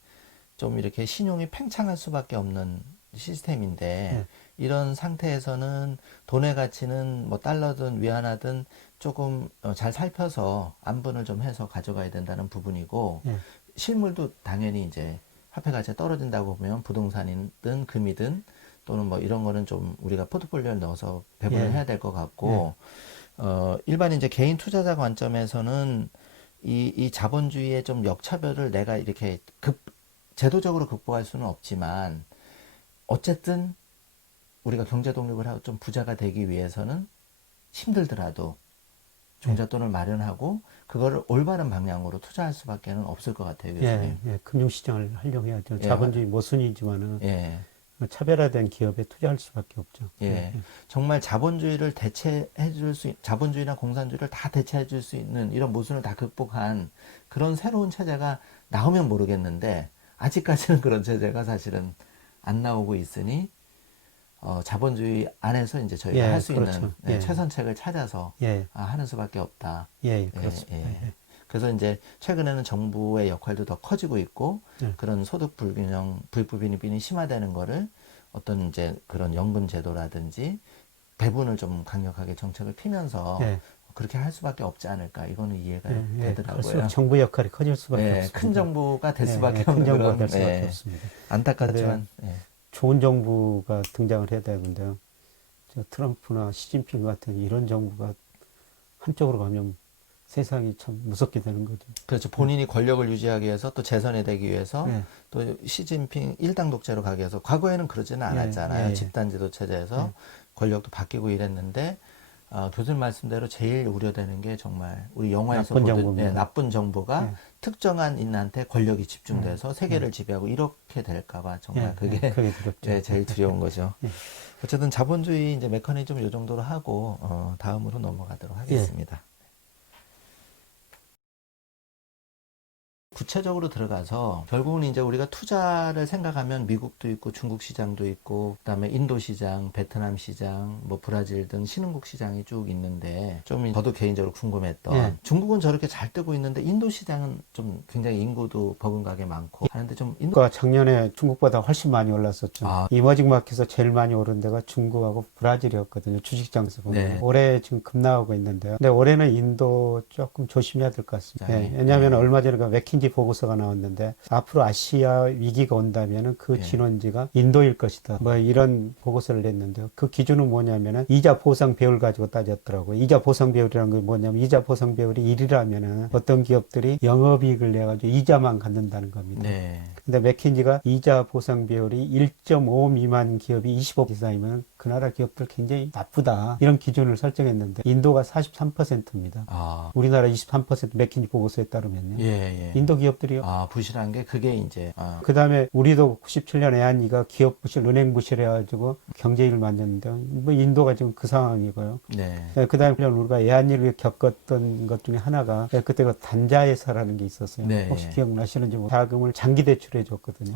좀 이렇게 신용이 팽창할 수밖에 없는 시스템인데 예. 이런 상태에서는 돈의 가치는 뭐 달러든 위안화든 조금 잘 살펴서 안분을 좀 해서 가져가야 된다는 부분이고 예. 실물도 당연히 이제 화폐 가치가 떨어진다고 보면 부동산이든 금이든 또는 뭐 이런 거는 좀 우리가 포트폴리오에 넣어서 배분을 예. 해야 될 것 같고 일반 이제 개인 투자자 관점에서는 이 자본주의의 좀 역차별을 내가 이렇게 제도적으로 극복할 수는 없지만 어쨌든 우리가 경제 독립을 하고 좀 부자가 되기 위해서는 힘들더라도 종잣돈을 마련하고 그거를 올바른 방향으로 투자할 수밖에는 없을 것 같아요, 교수님. 예, 금융시장을 활용해야죠. 예, 자본주의 모순이지만은 예, 차별화된 기업에 투자할 수밖에 없죠. 예. 정말 자본주의를 대체해 줄 수, 자본주의나 공산주의를 다 대체해 줄 수 있는 이런 모순을 다 극복한 그런 새로운 체제가 나오면 모르겠는데 아직까지는 그런 체제가 사실은 안 나오고 있으니 자본주의 안에서 이제 저희가 예, 할 수 그렇죠. 있는 예. 최선책을 찾아서 예, 하는 수밖에 없다. 예, 그렇습니다. 예. 그래서 이제 최근에는 정부의 역할도 더 커지고 있고 예. 그런 소득 불균형, 불분빈이 심화되는 거를 어떤 이제 그런 연금 제도라든지 배분을 좀 강력하게 정책을 피면서 예. 그렇게 할 수밖에 없지 않을까. 이거는 이해가 예, 예. 되더라고요. 갈수록 정부 역할이 커질 수밖에 예, 없습니다. 큰 정부가 될 수밖에 큰 없는 정부가 그런 될 수밖에 없습니다. 안타깝지만 예. 좋은 정부가 등장을 해야 되는데요. 저 트럼프나 시진핑 같은 이런 정부가 한쪽으로 가면 세상이 참 무섭게 되는 거죠. 그렇죠. 본인이 권력을 유지하기 위해서 또 재선이 되기 위해서 예. 또 시진핑 일당 독재로 가기 위해서 과거에는 그러지는 않았잖아요. 예, 예. 집단지도 체제에서 권력도 바뀌고 이랬는데 교수님 말씀대로 제일 우려되는 게 정말 우리 영화에서 나쁜 보던 정부입니다. 나쁜 정부가 예. 특정한 인한테 권력이 집중돼서 세계를 지배하고 이렇게 될까봐 정말 그게 그게 두렵죠. 예, 제일 두려운 거죠. 예. 어쨌든 자본주의 이제 메커니즘 이 정도로 하고 다음으로 넘어가도록 하겠습니다. 구체적으로 들어가서 결국은 이제 우리가 투자를 생각하면 미국도 있고 중국 시장도 있고 그다음에 인도 시장, 베트남 시장, 뭐 브라질 등 신흥국 시장이 쭉 있는데 좀 저도 개인적으로 궁금했던 예. 중국은 저렇게 잘 뜨고 있는데 인도 시장은 좀 굉장히 인구도 버금가게 많고 하는데 좀 인도 인구가 작년에 중국보다 훨씬 많이 올랐었죠. 아. 이머징 마켓에서 제일 많이 오른 데가 중국하고 브라질이었거든요. 주식장에서 보면. 네. 올해 지금 급락하고 있는데요. 근데 올해는 인도 조금 조심해야 될 것 같습니다. 네. 왜냐하면 얼마 전에 그 맥킨지 보고서가 나왔는데 앞으로 아시아 위기가 온다면은 그 네. 진원지가 인도일 것이다. 뭐 이런 보고서를 냈는데요. 그 기준은 뭐냐면은 이자 보상 배율 가지고 따졌더라고요. 이자 보상 배율이라는 게 뭐냐면 이자 보상 배율이 1이라면은 어떤 기업들이 영업이익을 내가지고 이자만 갖는다는 겁니다. 네. 근데 맥킨지가 이자 보상 비율이 1.5 미만 기업이 25 이상이면 그 나라 기업들 굉장히 나쁘다. 이런 기준을 설정했는데 인도가 43%입니다. 아, 우리나라 23% 맥킨지 보고서에 따르면요. 예, 예. 인도 기업들이 부실한 게 그게 이제 그 다음에 우리도 97년 애한이가 기업 부실, 은행 부실 해가지고 경제위기를 만졌는데 뭐 인도가 지금 그 상황이고요. 네. 그 다음에 우리가 애한이를 겪었던 것 중에 하나가 그때 그 단자회사라는 게 있었어요. 네. 혹시 기억나시는지 자금을 장기 대출해 줬거든요.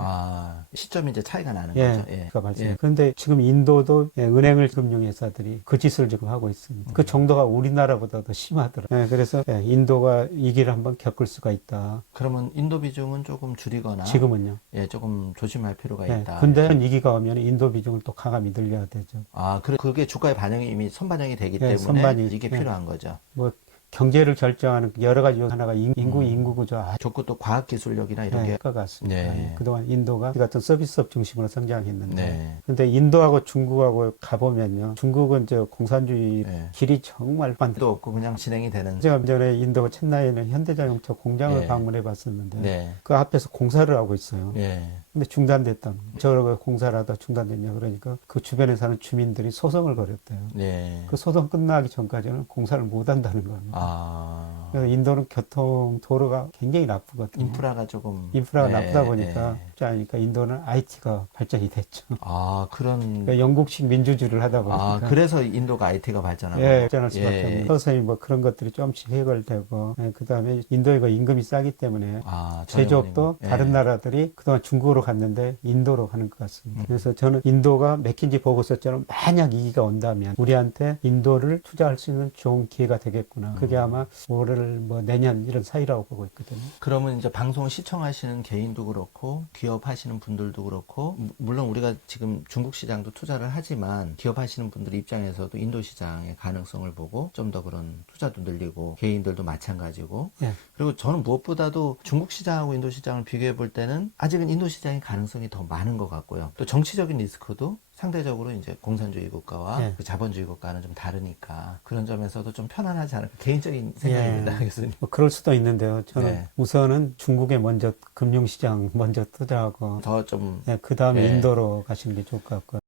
시점이 이제 차이가 나는 예, 거죠. 예. 그가 발생. 예. 그런데 지금 인도도 예, 은행을 금융회사들이 그 짓을 지금 하고 있습니다. 그 정도가 우리나라보다 더 심하더라고요. 예, 그래서 예, 인도가 이 길을 한번 겪을 수가 있다. 그러면 인도 비중은 조금 줄이거나 지금은요. 예, 조금 조심할 필요가 예, 있다. 근데 위기가 오면 인도 비중을 또 강하게 늘려야 되죠. 아, 그게 주가의 반영이 이미 선반영이 되기 예, 때문에 선반이, 이게 예. 필요한 거죠. 뭐 경제를 결정하는 여러 가지 요소 하나가 인구 구조 아주 좋고 또 과학기술력이나 이런 게 것 같습니다. 네. 그동안 인도가 같은 서비스업 중심으로 성장했는데 네. 근데 인도하고 중국하고 가보면요. 중국은 저 공산주의 네. 길이 정말 많. 도 없고 그냥 진행이 되는. 제가 전에 인도 챈나이는 현대자동차 공장을 네. 방문해 봤었는데 네. 그 앞에서 공사를 하고 있어요. 예. 근데 중단됐다는 거예요. 저거 공사를 하다 중단됐냐 그러니까 그 주변에 사는 주민들이 소송을 걸었대요. 네. 그 소송 끝나기 전까지는 공사를 못 한다는 겁니다. 아. 그래서 인도는 교통 도로가 굉장히 나쁘거든요. 인프라가 조금 인프라가 네, 나쁘다 보니까 네. 그러니까 인도는 IT가 발전이 됐죠. 아, 그런 그러니까 영국식 민주주의를 하다 보니까 그래서 인도가 IT가 발전하고 예, 발전할 수밖에 예. 없는. 서서히 뭐 그런 것들이 조금씩 해결되고 예, 그다음에 인도가 임금이 싸기 때문에 아, 제조업도 예. 다른 나라들이 그동안 중국으로 갔는데 인도로 가는 것 같습니다. 그래서 저는 인도가 맥킨지 보고서처럼 만약 위기가 온다면 우리한테 인도를 투자할 수 있는 좋은 기회가 되겠구나. 그게 아마 올해 뭐 내년 이런 사이라고 보고 있거든요. 그러면 이제 방송 시청하시는 개인도 그렇고 기업 하시는 분들도 그렇고 물론 우리가 지금 중국 시장도 투자를 하지만 기업 하시는 분들 입장에서도 인도 시장의 가능성을 보고 좀 더 그런 투자도 늘리고 개인들도 마찬가지고 예. 그리고 저는 무엇보다도 중국 시장하고 인도 시장을 비교해 볼 때는 아직은 인도 시장의 가능성이 더 많은 것 같고요. 또 정치적인 리스크도 상대적으로 이제 공산주의 국가와 예. 그 자본주의 국가는 좀 다르니까 그런 점에서도 좀 편안하지 않을까 개인적인 생각입니다. 교수님. 뭐 그럴 수도 있는데요. 저는 네. 우선은 중국에 먼저 금융시장 먼저 투자하고 더 좀 예, 그 다음에 예. 인도로 가시는 게 좋을 것 같고요.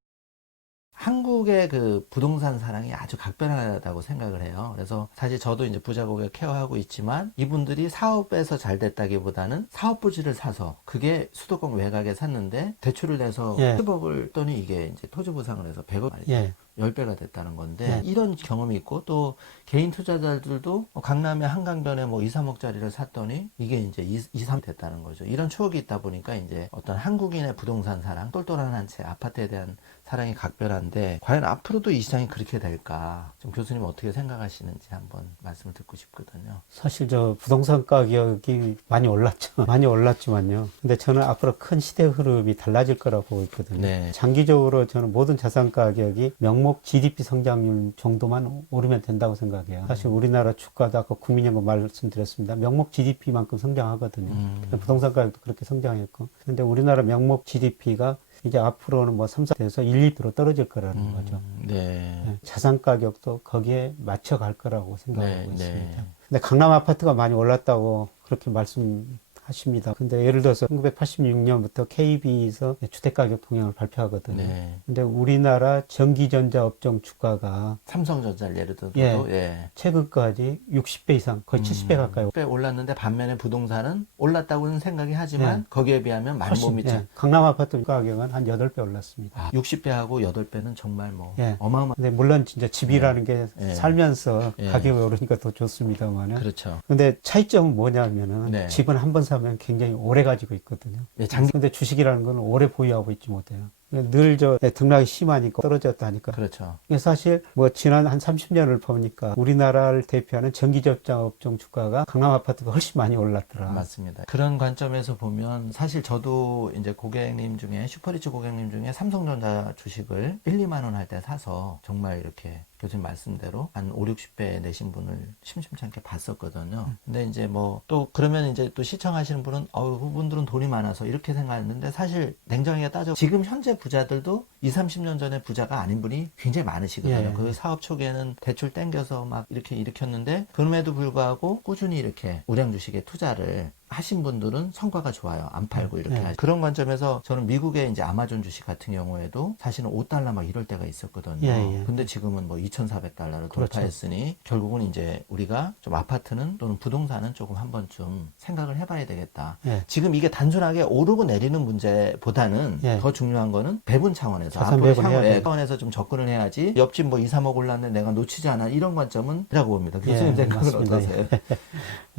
한국의 그 부동산 사랑이 아주 각별하다고 생각을 해요. 그래서 사실 저도 이제 부자 고객 케어하고 있지만 이분들이 사업에서 잘 됐다기보다는 사업 부지를 사서 그게 수도권 외곽에 샀는데 대출을 내서 예. 10억을 또니 이게 이제 토지 보상을 해서 100억 말이죠. 예. 10배가 됐다는 건데 네. 이런 경험이 있고 또 개인 투자자들도 강남의 한강변에 뭐 2, 3억짜리를 샀더니 이게 이제 2, 3 됐다는 거죠. 이런 추억이 있다 보니까 이제 어떤 한국인의 부동산 사랑, 똘똘한 한 채, 아파트에 대한 사랑이 각별한데 과연 앞으로도 이 시장이 그렇게 될까? 좀 교수님 어떻게 생각하시는지 한번 말씀을 듣고 싶거든요. 사실 저 부동산 가격이 많이 올랐죠. 많이 올랐지만요. 근데 저는 앞으로 큰 시대 흐름이 달라질 거라고 보고 있거든요. 네. 장기적으로 저는 모든 자산 가격이 명목 GDP 성장률 정도만 오르면 된다고 생각해요. 사실 우리나라 주가도 아까 국민연금 말씀드렸습니다. 명목 GDP만큼 성장하거든요. 부동산 가격도 그렇게 성장했고. 근데 우리나라 명목 GDP가 이제 앞으로는 뭐 3, 4에서 1, 2% 떨어질 거라는 거죠. 네. 자산 가격도 거기에 맞춰갈 거라고 생각하고 네, 있습니다. 네. 근데 강남 아파트가 많이 올랐다고 그렇게 말씀하십니다. 근데 예를 들어서 1986년부터 KB에서 주택가격 동향을 발표하거든요. 네. 근데 우리나라 전기전자 업종 주가가 삼성전자를 예를 들어도 예. 예. 최근까지 60배 이상, 거의 70배 가까이. 꽤 올랐는데 반면에 부동산은 올랐다고는 생각이 하지만 예. 거기에 비하면 많이 못 미쳐. 예. 강남 아파트 가격은 한 8배 올랐습니다. 60배하고 8배는 정말 뭐 예. 어마어마. 근데 물론 진짜 집이라는 게 예. 살면서 예. 가격이 오르니까 더 좋습니다만은. 그렇죠. 근데 차이점은 뭐냐면은 네. 집은 한 번 사면 굉장히 오래 가지고 있거든요. 예, 장기 근데 주식이라는 건 오래 보유하고 있지 못해요. 늘 저 등락이 심하니까 떨어졌다 하니까. 그렇죠. 사실 뭐 지난 한 30년을 보니까 우리나라를 대표하는 전기접자 업종 주가가 강남 아파트가 훨씬 많이 올랐더라. 맞습니다. 그런 관점에서 보면 사실 저도 이제 고객님 중에 슈퍼리치 고객님 중에 삼성전자 주식을 1, 2만 원 할 때 사서 정말 이렇게 교수님 말씀대로 한 5, 60배 내신 분을 심심치 않게 봤었거든요. 근데 이제 뭐 또 그러면 이제 또 시청하시는 분은 그분들은 돈이 많아서 이렇게 생각했는데 사실 냉정하게 따져 지금 현재 부자들도 20, 30년 전에 부자가 아닌 분이 굉장히 많으시거든요. 예. 그 사업 초기에는 대출 땡겨서 막 이렇게 일으켰는데 그럼에도 불구하고 꾸준히 이렇게 우량 주식에 투자를 하신 분들은 성과가 좋아요. 안 팔고 이렇게 하죠. 그런 관점에서 저는 미국의 이제 아마존 주식 같은 경우에도 사실은 5달러 막 이럴 때가 있었거든요. 예, 예. 근데 지금은 뭐 2,400달러를 그렇죠. 돌파했으니 결국은 이제 우리가 좀 아파트는 또는 부동산은 조금 한 번쯤 생각을 해봐야 되겠다. 예. 지금 이게 단순하게 오르고 내리는 문제보다는 예. 더 중요한 거는 배분 차원에서 자산 앞으로 배분해야 향후에 돼요. 차원에서 좀 접근을 해야지 옆집 뭐 2, 3억 올랐는데 내가 놓치지 않아 이런 관점은 이라고 봅니다. 교수님 예, 생각은 맞습니다. 어떠세요?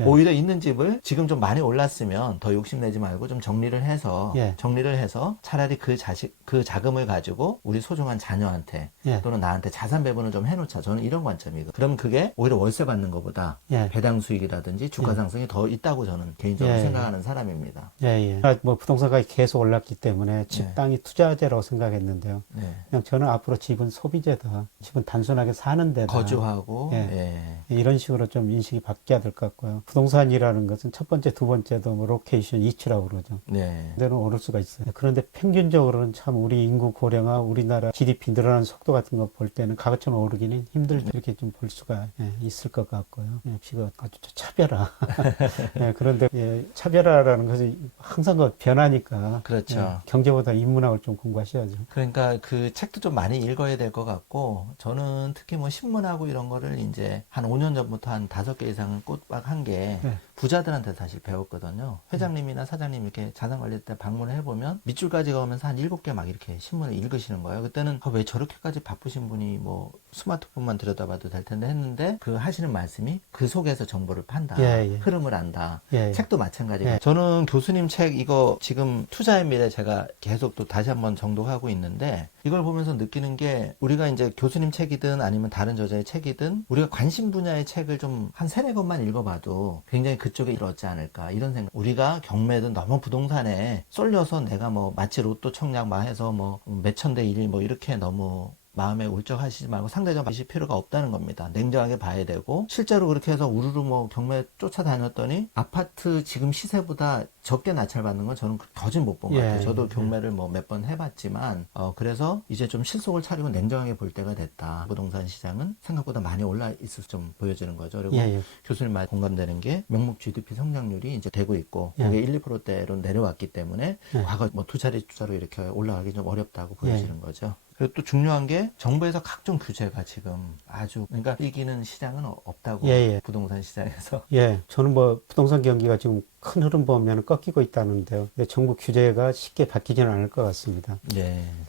오히려 있는 집을 지금 좀 많이 올랐으면 더 욕심내지 말고 좀 정리를 해서 예. 차라리 그 자금을 가지고 우리 소중한 자녀한테 예. 또는 나한테 자산 배분을 좀 해놓자. 저는 이런 관점이거든요. 그러면 그게 오히려 월세 받는 것보다 예. 배당 수익이라든지 주가 상승이 더 있다고 저는 개인적으로 예. 생각하는 사람입니다. 예, 예. 뭐 부동산 가격이 계속 올랐기 때문에 집 땅이 투자재라고 생각했는데요. 네. 그냥 저는 앞으로 집은 소비재다. 집은 단순하게 사는 데다. 거주하고 예. 이런 식으로 좀 인식이 바뀌어야 될 것 같고요. 부동산이라는 것은 첫 번째, 두 번째도 뭐 로케이션, 이치라고 그러죠. 네. 그대로 오를 수가 있어요. 그런데 평균적으로는 참 우리 인구 고령화, 우리나라 GDP 늘어나는 속도 같은 거 볼 때는 가급적 오르기는 힘들죠. 이렇게 좀 볼 수가 있을 것 같고요. 역시 그 아주 차별화. 그런데 차별화라는 것은 항상 그 변하니까. 그렇죠. 경제보다 인문학을 좀 공부하셔야죠. 그러니까 그 책도 좀 많이 읽어야 될 것 같고, 저는 특히 뭐 신문하고 이런 거를 이제 한 5년 전부터 한 5개 이상은 꼬박 한 게 부자들한테 사실 배웠거든요. 회장님이나 사장님 이렇게 자산관리 때 방문을 해보면 밑줄까지 가면서 한 7개 막 이렇게 신문을 읽으시는 거예요. 그때는 왜 저렇게까지 바쁘신 분이 뭐 스마트폰만 들여다봐도 될 텐데 했는데 그 하시는 말씀이 그 속에서 정보를 판다. 흐름을 안다. 책도 마찬가지예요. 저는 교수님 책 이거 지금 투자의 미래 제가 계속 또 다시 한번 정독하고 있는데 이걸 보면서 느끼는 게 우리가 이제 교수님 책이든 아니면 다른 저자의 책이든 우리가 관심 분야의 책을 좀 한 3-4권만 읽어봐도 굉장히 그쪽에 들었지 않을까 이런 생각. 우리가 경매든 너무 부동산에 쏠려서 내가 뭐 마치 로또 청약 막 해서 뭐 몇천 대 1 뭐 이렇게 너무 마음에 울적하시지 말고 상대적으로 하실 필요가 없다는 겁니다. 냉정하게 봐야 되고 실제로 그렇게 해서 우르르 뭐 경매 쫓아다녔더니 아파트 지금 시세보다 적게 낙찰받는 건 저는 거진 못 본 것 같아요. 저도 경매를 뭐 몇 번 해봤지만 그래서 이제 좀 실속을 차리고 냉정하게 볼 때가 됐다. 부동산 시장은 생각보다 많이 올라 있을 좀 보여지는 거죠. 그리고 교수님 말 공감되는 게 명목 GDP 성장률이 이제 되고 있고 그게 1-2%대로 내려왔기 때문에 과거 뭐 두 자리 투자로 이렇게 올라가기 좀 어렵다고 보여지는 거죠. 그리고 또 중요한 게 정부에서 각종 규제가 지금 아주 그러니까 이기는 시장은 없다고 부동산 시장에서. 저는 뭐 부동산 경기가 지금 큰 흐름 보면 꺾이고 있다는데요. 근데 정부 규제가 쉽게 바뀌지는 않을 것 같습니다.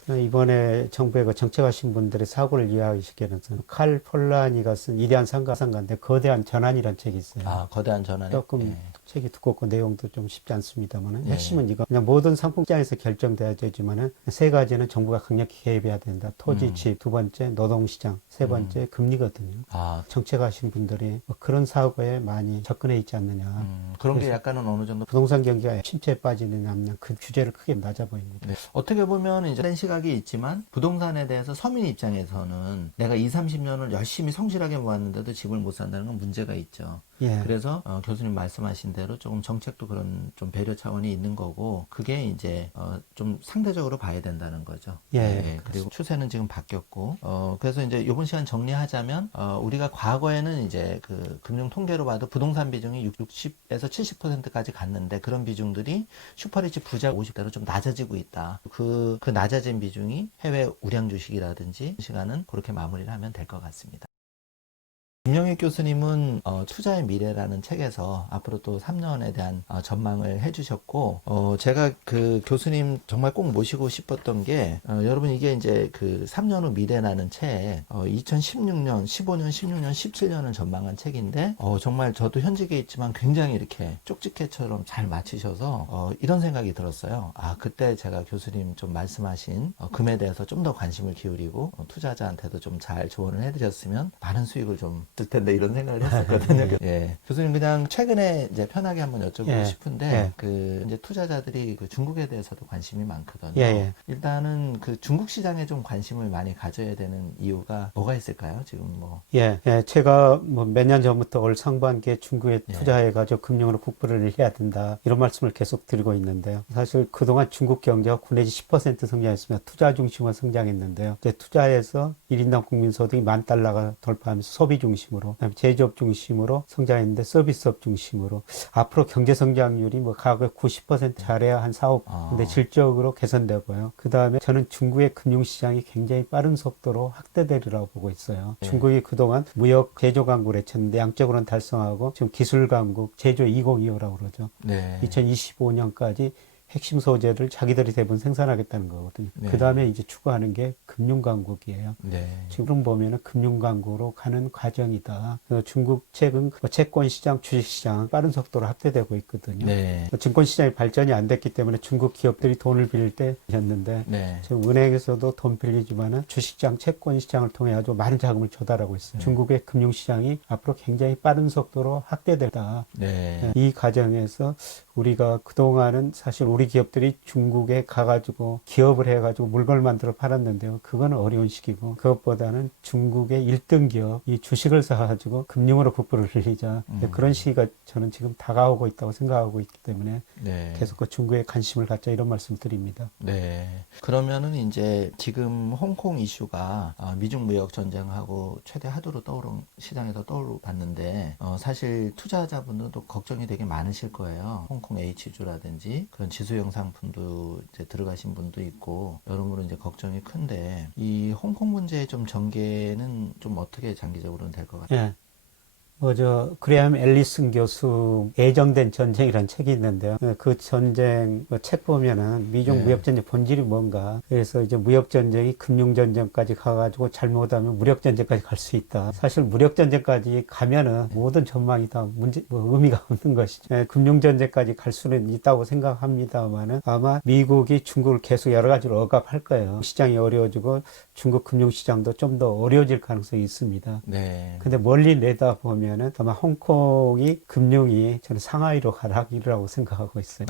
이번에 정부에 그 정책하신 분들의 사고를 이해하시기에는 칼 폴라니가 쓴 위대한 상가인데 거대한 전환이라는 책이 있어요. 거대한 전환. 조금 책이 두껍고 내용도 좀 쉽지 않습니다만 핵심은 이거 그냥 모든 상품시장에서 결정돼야 되지만은 3가지는 정부가 강력히 개입해야 된다. 토지, 집, 2번째 노동시장, 3번째 금리거든요. 정책하신 분들이 뭐 그런 사고에 많이 접근해 있지 않느냐. 그런 게 약간은 어느 정도 부동산 경기가 침체에 빠지느냐 하면 그 규제를 크게 낮아 보입니다. 어떻게 보면 이제 다른 시각이 있지만 부동산에 대해서 서민 입장에서는 내가 20-30년을 열심히 성실하게 모았는데도 집을 못 산다는 건 문제가 있죠. 그래서 교수님 말씀하신 대로 조금 정책도 그런 좀 배려 차원이 있는 거고 그게 이제 좀 상대적으로 봐야 된다는 거죠. 그리고 추세는 지금 바뀌었고 그래서 이제 이번 시간 정리하자면 우리가 과거에는 이제 그 금융 통계로 봐도 부동산 비중이 60에서 70%까지 갔는데 그런 비중들이 슈퍼리치 부자 50대로 좀 낮아지고 있다. 그 낮아진 비중이 해외 우량 주식이라든지 시간은 그렇게 마무리를 하면 될 것 같습니다. 김영익 교수님은 투자의 미래라는 책에서 앞으로 또 3년에 대한 전망을 해주셨고 제가 그 교수님 정말 꼭 모시고 싶었던 게 여러분 이게 이제 그 3년 후 미래라는 책 2016년, 15년, 16년, 17년을 전망한 책인데 정말 저도 현직에 있지만 굉장히 이렇게 쪽집게처럼 잘 맞히셔서 이런 생각이 들었어요. 그때 제가 교수님 좀 말씀하신 금에 대해서 좀 더 관심을 기울이고 투자자한테도 좀 잘 조언을 해드렸으면 많은 수익을 좀 들 텐데 이런 생각을 했었거든요. 교수님 그냥 최근에 이제 편하게 한번 여쭤보고 싶은데 그 이제 투자자들이 그 중국에 대해서도 관심이 많거든요. 일단은 그 중국 시장에 좀 관심을 많이 가져야 되는 이유가 뭐가 있을까요? 지금 뭐. 제가 뭐 몇 년 전부터 올 상반기에 중국에 투자해가지고 금융으로 국부를 해야 된다 이런 말씀을 계속 드리고 있는데요. 사실 그동안 중국 경제가 9 내지 10% 성장했으며 투자 중심으로 성장했는데요. 이제 투자해서 1인당 국민소득이 $10,000가 돌파하면서 소비 중심으로 그다음에 제조업 중심으로 성장했는데 서비스업 중심으로 앞으로 경제 성장률이 뭐 과거 90% 잘해야 한 4, 5 근데 질적으로 개선되고요. 그 다음에 저는 중국의 금융시장이 굉장히 빠른 속도로 확대되리라고 보고 있어요. 중국이 그동안 무역 제조 강국을 했었는데 양적으로는 달성하고 지금 기술 강국 제조 2025라고 그러죠. 2025년까지 핵심 소재를 자기들이 대부분 생산하겠다는 거거든요. 네. 그 다음에 이제 추구하는 게 금융강국이에요. 네. 지금 보면은 금융강국으로 가는 과정이다. 그래서 중국 최근 채권시장, 주식시장 빠른 속도로 확대되고 있거든요. 네. 증권시장이 발전이 안 됐기 때문에 중국 기업들이 돈을 빌릴 때였는데 네. 지금 은행에서도 돈 빌리지만은 주식시장, 채권시장을 통해 아주 많은 자금을 조달하고 있어요. 중국의 금융시장이 앞으로 굉장히 빠른 속도로 확대된다. 네. 이 과정에서 우리가 그동안은 사실 우리 기업들이 중국에 가가지고 기업을 해가지고 물건을 만들어 팔았는데요. 그건 어려운 시기고 그것보다는 중국의 1등 기업, 이 주식을 사가지고 금융으로 국부를 늘리자. 그런 시기가 저는 지금 다가오고 있다고 생각하고 있기 때문에 네. 계속 그 중국에 관심을 갖자 이런 말씀 드립니다. 네. 그러면은 이제 지금 홍콩 이슈가 미중 무역 전쟁하고 최대 하도로 시장에서 떠오르봤는데 사실 투자자분들도 걱정이 되게 많으실 거예요. 홍콩 H주라든지 그런 지수형 상품도 이제 들어가신 분도 있고 여러모로 이제 걱정이 큰데 이 홍콩 문제의 좀 전개는 좀 어떻게 장기적으로는 될 것 같아요? 예. 그레이엄 앨리슨 교수 애정된 전쟁이라는 책이 있는데요. 그 전쟁 책 보면은 미중 네. 무역전쟁 본질이 뭔가. 그래서 이제 무역전쟁이 금융전쟁까지 가가지고 잘못하면 무력전쟁까지 갈 수 있다. 사실 무력전쟁까지 가면은 모든 전망이 다 의미가 없는 것이죠. 금융전쟁까지 갈 수는 있다고 생각합니다만은 아마 미국이 중국을 계속 여러 가지로 억압할 거예요. 시장이 어려워지고 중국 금융시장도 좀 더 어려워질 가능성이 있습니다. 네. 근데 멀리 내다보면은 아마 홍콩이 금융이 저는 상하이로 가라기라고 생각하고 있어요.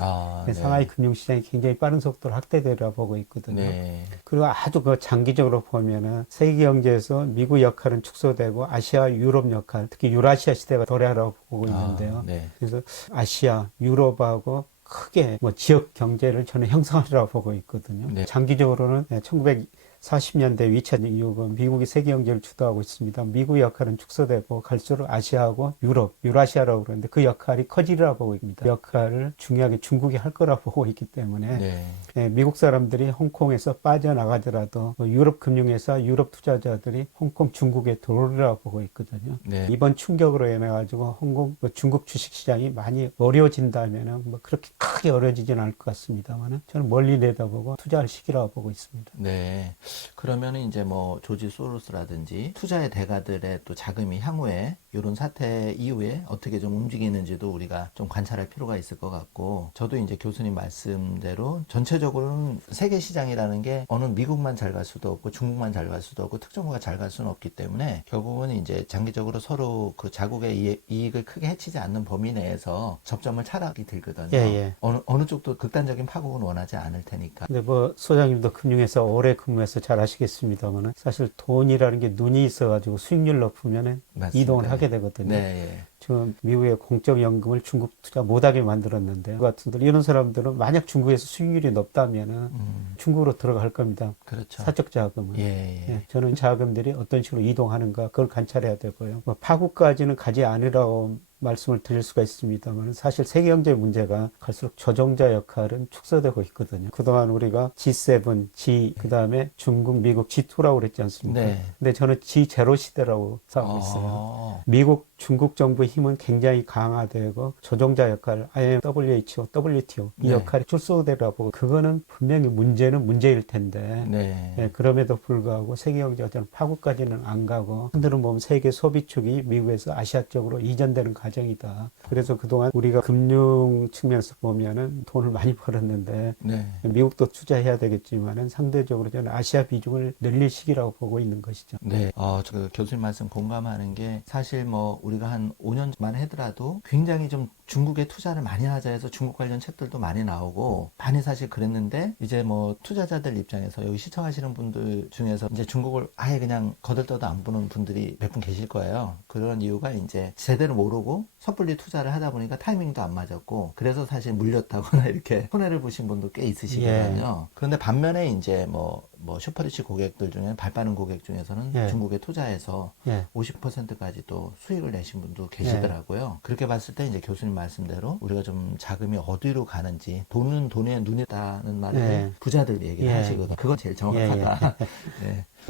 네. 상하이 금융시장이 굉장히 빠른 속도로 확대되리라 보고 있거든요. 네. 그리고 아주 그 장기적으로 보면은 세계 경제에서 미국 역할은 축소되고 아시아, 유럽 역할, 특히 유라시아 시대가 도래하라고 보고 있는데요. 네. 그래서 아시아, 유럽하고 크게 지역 경제를 저는 형성하리라고 보고 있거든요. 네. 장기적으로는 1940년대 위차 이후가 미국이 세계 경제를 주도하고 있습니다. 미국의 역할은 축소되고 갈수록 아시아하고 유럽, 유라시아라고 그러는데 그 역할이 커지리라고 보고 있습니다. 그 역할을 중요하게 중국이 할 거라고 보고 있기 때문에 미국 사람들이 홍콩에서 빠져나가더라도 유럽 금융회사, 유럽 투자자들이 홍콩, 중국에 들어오리라고 보고 있거든요. 네. 이번 충격으로 인해 가지고 홍콩, 중국 주식시장이 많이 어려워진다면은 그렇게 크게 어려워지지는 않을 것 같습니다만은 저는 멀리 내다보고 투자할 시기라고 보고 있습니다. 네. 그러면은 이제 뭐 조지 소로스라든지 투자의 대가들의 또 자금이 향후에 이런 사태 이후에 어떻게 좀 움직이는지도 우리가 좀 관찰할 필요가 있을 것 같고, 저도 이제 교수님 말씀대로 전체적으로는 세계 시장이라는 게 어느 미국만 잘 갈 수도 없고 중국만 잘 갈 수도 없고 특정부가 잘 갈 수는 없기 때문에 결국은 이제 장기적으로 서로 그 자국의 이익을 크게 해치지 않는 범위 내에서 접점을 차라하게 들거든요. 예. 어느 쪽도 극단적인 파국은 원하지 않을 테니까. 근데 소장님도 금융회사 오래 근무해서 잘 아시겠습니다만은 사실 돈이라는 게 눈이 있어가지고 수익률 높으면은 맞습니다. 이동을 하게 되거든요. 네. 지금 미국의 공적연금을 중국 투자 못하게 만들었는데 그 같은 이런 사람들은 만약 중국에서 수익률이 높다면은 중국으로 들어갈 겁니다. 그렇죠. 사적 자금은. 예. 저는 자금들이 어떤 식으로 이동하는가 그걸 관찰해야 되고요. 파국까지는 가지 않으라고 말씀을 드릴 수가 있습니다만 사실 세계 경제 문제가 갈수록 조종자 역할은 축소되고 있거든요. 그동안 우리가 G7, 그다음에 중국, 미국 G2라고 그랬지 않습니까? 네. 근데 저는 G0 시대라고 생각하고 있어요. 미국, 중국 정부의 힘은 굉장히 강화되고 조종자 역할, IMF, WHO, WTO 이 역할이 축소되라고 그거는 분명히 문제는 문제일 텐데 그럼에도 불구하고 세계 경제가 저는 파국까지는 안 가고 한들은 보면 세계 소비축이 미국에서 아시아 쪽으로 이전되는 과정이다. 그래서 그동안 우리가 금융 측면에서 보면은 돈을 많이 벌었는데 미국도 투자해야 되겠지만은 상대적으로 저는 아시아 비중을 늘릴 시기라고 보고 있는 것이죠. 네. 저 교수님 말씀 공감하는 게 사실 뭐 우리가 한 5년만 하더라도 굉장히 좀 중국에 투자를 많이 하자 해서 중국 관련 책들도 많이 나오고 많이 사실 그랬는데 이제 뭐 투자자들 입장에서 여기 시청하시는 분들 중에서 이제 중국을 아예 그냥 거들떠도 안 보는 분들이 몇 분 계실 거예요. 그런 이유가 이제 제대로 모르고 섣불리 투자를 하다 보니까 타이밍도 안 맞았고 그래서 사실 물렸다거나 이렇게 손해를 보신 분도 꽤 있으시거든요. 그런데 반면에 이제 뭐 슈퍼리치 고객들 중에 발빠른 고객 중에서는 중국에 투자해서 50%까지 또 수익을 내신 분도 계시더라고요. 그렇게 봤을 때 이제 교수님 말씀대로 우리가 좀 자금이 어디로 가는지 돈은 돈에 눈이 있다는 말을 부자들 얘기를 하시거든요. 그건 제일 정확하다.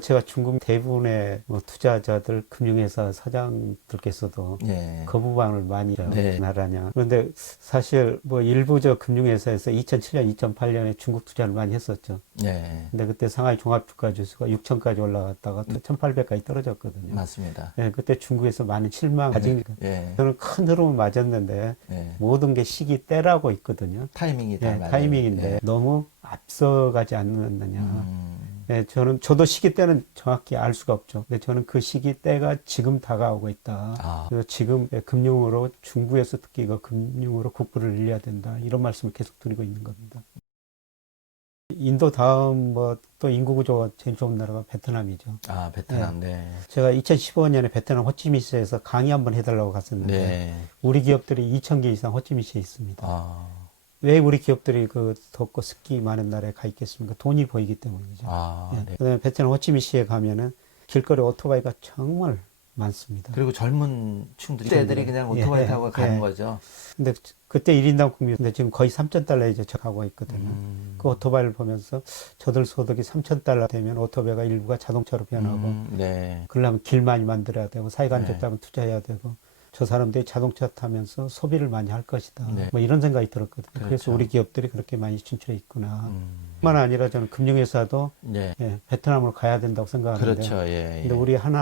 제가 중국 대부분의 뭐 투자자들, 금융회사 사장들께서도 예. 거부감을 많이 네. 나라냐. 그런데 사실 뭐 일부 저 금융회사에서 2007년, 2008년에 중국 투자를 많이 했었죠. 네. 근데 그때 상하이 종합주가 지수가 6천까지 올라갔다가 1,800까지 떨어졌거든요. 맞습니다. 네, 그때 중국에서 많은 실망 가진 예. 저는 큰 흐름을 맞았는데 예. 모든 게 시기 때라고 있거든요. 타이밍이 다 예, 맞아요. 타이밍인데 예. 너무 앞서가지 않느냐. 음. 예, 저도 시기 때는 정확히 알 수가 없죠. 근데 저는 그 시기 때가 지금 다가오고 있다. 아. 그래서 지금 금융으로 중국에서 특히 이거 금융으로 국부를 늘려야 된다. 이런 말씀을 계속 드리고 있는 겁니다. 인도 다음 뭐 또 인구 구조가 제일 좋은 나라가 베트남이죠. 아, 베트남. 네. 제가 2015년에 베트남 호치민시에서 강의 한번 해달라고 갔었는데 네. 우리 기업들이 2,000개 이상 호치민시에 있습니다. 아. 왜 우리 기업들이 그 덥고 습기 많은 나라에 가 있겠습니까? 돈이 보이기 때문이죠. 아, 예. 네. 그다음에 베트남 호치민시에 가면은 길거리 오토바이가 정말 많습니다. 그리고 젊은 층들이 애들이 그냥 오토바이 타고 가는 거죠. 근데 그때 1인당 국민, 근데 지금 거의 3,000달러 이제 가고 있거든요. 그 오토바이를 보면서 저들 소득이 3,000달러 되면 오토바이가 일부가 자동차로 변하고, 네. 그러려면 길 많이 만들어야 되고, 사회가 안 네. 좋다면 투자해야 되고, 저 사람들이 자동차 타면서 소비를 많이 할 것이다. 네. 뭐 이런 생각이 들었거든요. 그렇죠. 그래서 우리 기업들이 그렇게 많이 진출해 있구나. 뿐만 아니라 저는 금융회사도 네. 예, 베트남으로 가야 된다고 생각하는데요. 그렇죠. 예. 근데 우리 한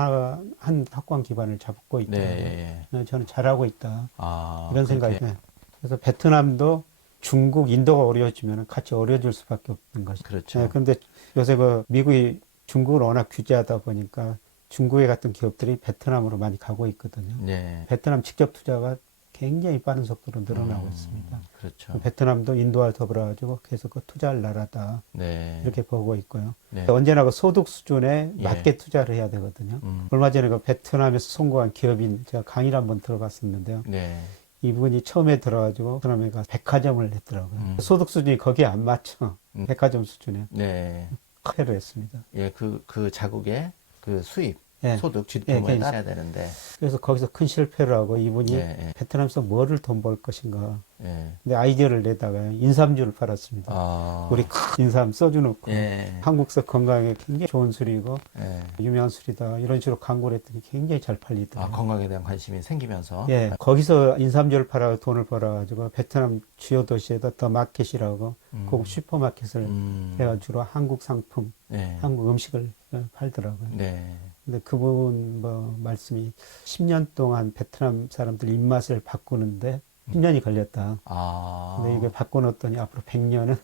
학관 기반을 잡고 있더라고요. 네. 저는 잘하고 있다. 아, 이런 생각이. 네. 그래서 베트남도 중국, 인도가 어려워지면 같이 어려워질 수밖에 없는 것이죠. 그렇죠. 네, 그런데 요새 그 미국이 중국을 워낙 규제하다 보니까 중국에 같은 기업들이 베트남으로 많이 가고 있거든요. 네. 베트남 직접 투자가 굉장히 빠른 속도로 늘어나고 있습니다. 그렇죠. 베트남도 인도와 더불어가지고 계속 그 투자할 나라다. 네. 이렇게 보고 있고요. 네. 언제나 그 소득 수준에 예. 맞게 투자를 해야 되거든요. 얼마 전에 그 베트남에서 송고한 기업인 제가 강의를 한번 들어봤었는데요. 네. 이분이 처음에 들어가지고 베트남에 가서 백화점을 했더라고요. 소득 수준이 거기에 안 맞죠. 백화점 수준에. 네. 커리를 했습니다. 예, 그 자국의 그 수입, 예. 소득, GDP에 예, 따라야 되는데. 그래서 거기서 큰 실패를 하고 이분이 예, 베트남에서 뭐를 돈 벌 것인가. 예. 근데 아이디어를 내다가 인삼주를 팔았습니다. 아. 우리 큰 인삼 써주 넣고 예. 한국서 건강에 굉장히 좋은 술이고 예. 유명한 술이다. 이런 식으로 광고를 했더니 굉장히 잘 아, 팔리더라고요. 건강에 대한 관심이 생기면서. 예, 거기서 인삼주를 팔아 돈을 벌어가지고 베트남 주요 도시에다 더 마켓이라고 고급 슈퍼마켓을 해가지고 한국 상품, 네. 한국 음식을 팔더라고요. 네. 근데 그분 뭐 말씀이 10년 동안 베트남 사람들 입맛을 바꾸는데 10년이 걸렸다. 아. 근데 이게 바꿔놓았더니 앞으로 100년은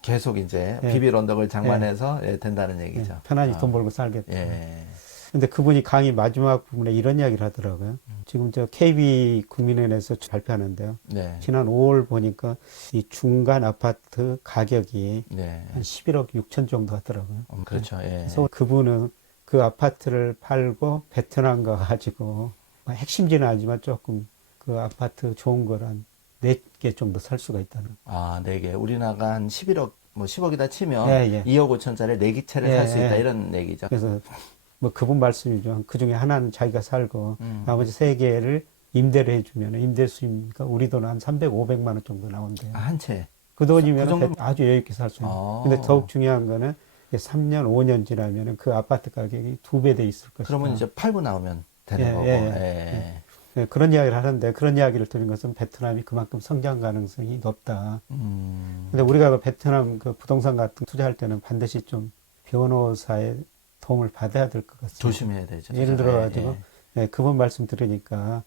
계속 이제 예. 비빌 언덕을 장만해서 예, 된다는 얘기죠. 편안히 돈 벌고 살겠다. 예. 근데 그분이 강의 마지막 부분에 이런 이야기를 하더라고요. 지금 저 KB 국민은행에서 발표하는데요. 네. 지난 5월 보니까 이 중간 아파트 가격이 네. 한 11억 6천 정도 하더라고요. 그렇죠. 예. 그래서 그분은 그 아파트를 팔고 베트남 가가지고 핵심지는 아니지만 조금 그 아파트 좋은 거란 4개 정도 살 수가 있다는. 아, 4개. 우리나라가 한 11억, 뭐 10억이다 치면 예, 예. 2억 5천짜리 4개채를 예, 살 수 있다 예. 이런 얘기죠. 그래서 뭐 그분 말씀이죠. 그 중에 하나는 자기가 살고 나머지 3개를 임대를 해주면 임대 수입니까? 우리 돈 한 300, 500만 원 정도 나온대요. 아, 한 채. 그 돈이면 그 정도면- 아주 여유 있게 살 수 있는. 아. 근데 더욱 중요한 거는 3년, 5년 지나면 그 아파트 가격이 2배 돼 있을 것이다. 그러면 이제 팔고 나오면 되는 예, 거고. 예, 예. 네, 그런 이야기를 하는데 그런 이야기를 들은 것은 베트남이 그만큼 성장 가능성이 높다. 근데 우리가 그 베트남 그 부동산 같은 투자할 때는 반드시 좀 변호사의 도움을 받아야 될 것 같습니다. 조심해야 되죠. 예를 들어가지고 그분 말씀 들으니까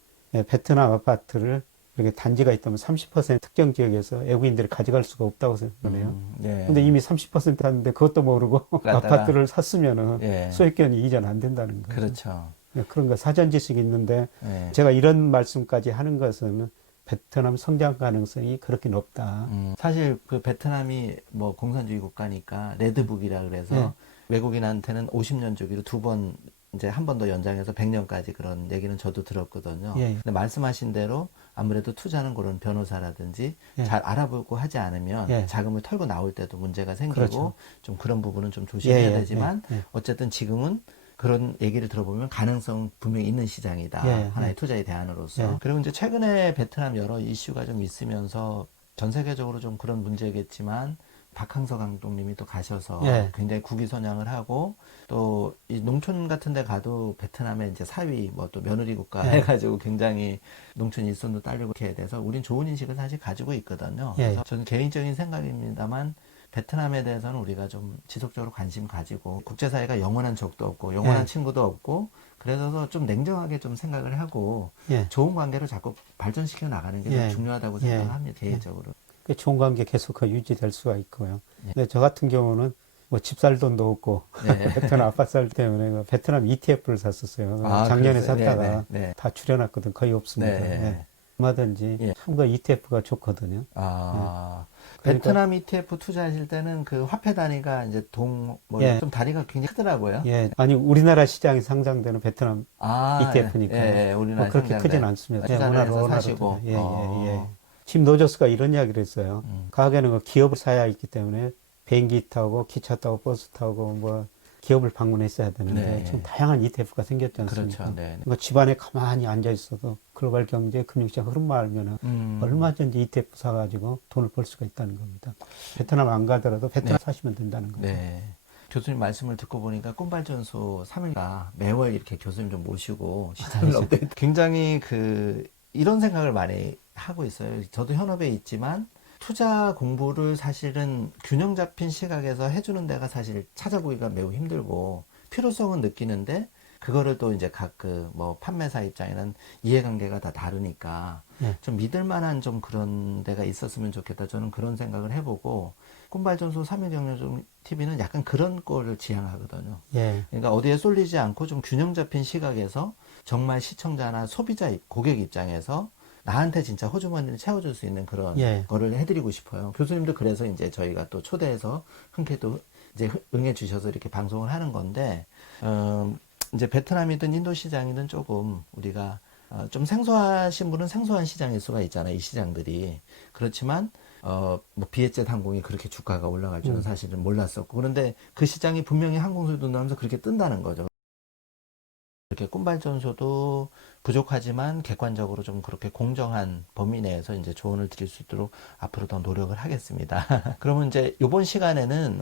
베트남 아파트를 이렇게 단지가 있다면 30% 특정 지역에서 외국인들이 가져갈 수가 없다고 생각해요. 네. 근데 이미 30% 하는데 그것도 모르고 갖다가- 아파트를 샀으면은 예. 소액견이 이전 안 된다는 거죠. 그렇죠. 그런 거 사전 지식이 있는데 예. 제가 이런 말씀까지 하는 것은 베트남 성장 가능성이 그렇게 높다. 사실 그 베트남이 뭐 공산주의 국가니까 레드북이라 그래서 네. 외국인한테는 50년 주기로 2번 이제 한 번 더 연장해서 100년까지 그런 얘기는 저도 들었거든요. 예. 근데 말씀하신 대로 아무래도 투자는 그런 변호사라든지 예. 잘 알아보고 하지 않으면 예. 자금을 털고 나올 때도 문제가 생기고 그렇죠. 좀 그런 부분은 좀 조심해야 예, 예, 되지만 예, 예. 어쨌든 지금은 그런 얘기를 들어보면 가능성 분명히 있는 시장이다. 예, 하나의 예. 투자의 대안으로서. 예. 그리고 이제 최근에 베트남 여러 이슈가 좀 있으면서 전 세계적으로 좀 그런 문제겠지만 박항서 감독님이 또 가셔서 예. 굉장히 국위선양을 하고 또 이 농촌 같은 데 가도 베트남의 이제 사위 뭐 또 며느리 국가 예. 해가지고 굉장히 농촌 일손도 딸리고 이렇게 돼서 우린 좋은 인식을 사실 가지고 있거든요. 예. 그래서 저는 개인적인 생각입니다만 베트남에 대해서는 우리가 좀 지속적으로 관심 가지고 국제사회가 영원한 적도 없고 영원한 예. 친구도 없고 그래서 좀 냉정하게 좀 생각을 하고 예. 좋은 관계를 자꾸 발전시켜 나가는 게 좀 예. 중요하다고 예. 생각을 합니다. 개인적으로. 그 좋은 관계 계속 유지될 수가 있고요. 예. 근데 저 같은 경우는 뭐 집 살 돈도 없고 네. 베트남 아빠 살 때문에 그 베트남 ETF를 샀었어요. 아, 작년에 그랬어요? 샀다가 네. 다 줄여놨거든. 거의 없습니다. 네. 예. 얼마든지 예. 참 그 ETF가 좋거든요. 아, 그러니까- 베트남 ETF 투자하실 때는 그 화폐 단위가 이제 뭐 예. 좀 단위가 굉장히 크더라고요. 예, 아니 우리나라 시장에 상장되는 베트남 아, ETF니까 예, 뭐 우리나라 그렇게 상장된. 크진 않습니다. 투자를 해서 원화로 사시고. 예, 예, 예. 짐 노저스가 이런 이야기를 했어요. 과거에는 그 기업을 사야 있기 때문에 비행기 타고 기차 타고 버스 타고 뭐 기업을 방문했어야 되는데 네. 지금 다양한 ETF가 생겼지 않습니까? 그렇죠. 네. 그러니까 집안에 가만히 앉아 있어도 글로벌 경제 금융시장 흐름만 알면은 얼마든지 ETF 사가지고 돈을 벌 수가 있다는 겁니다. 베트남 안 가더라도 베트남 사시면 된다는 거죠. 네. 교수님 말씀을 듣고 보니까 꿈발전소 3일가 매월 이렇게 교수님 좀 모시고 시장을 업데이트 굉장히 이런 생각을 많이 하고 있어요. 저도 현업에 있지만 투자 공부를 사실은 균형 잡힌 시각에서 해주는 데가 사실 찾아보기가 매우 힘들고 필요성은 느끼는데 그거를 또 이제 각 뭐 판매사 입장에는 이해관계가 다 다르니까 예. 좀 믿을 만한 좀 그런 데가 있었으면 좋겠다. 저는 그런 생각을 해보고 꿈발전소 3일 경영 TV는 약간 그런 꼴을 지향하거든요. 예, 그러니까 어디에 쏠리지 않고 좀 균형 잡힌 시각에서 정말 시청자나 소비자 고객 입장에서 나한테 진짜 호주머니를 채워줄 수 있는 그런 예. 거를 해드리고 싶어요. 교수님도 그래서 이제 저희가 또 초대해서 흔쾌히 이제 응해 주셔서 이렇게 방송을 하는 건데, 이제 베트남이든 인도 시장이든 조금 우리가 좀 생소하신 분은 생소한 시장일 수가 있잖아요. 이 시장들이. 그렇지만 뭐 비에젯 항공이 그렇게 주가가 올라갈 줄은 사실은 몰랐었고 그런데 그 시장이 분명히 항공수도 나오면서 그렇게 뜬다는 거죠. 이렇게 꿈발전소도 부족하지만 객관적으로 좀 그렇게 공정한 범위 내에서 이제 조언을 드릴 수 있도록 앞으로 더 노력을 하겠습니다. 그러면 이제 이번 시간에는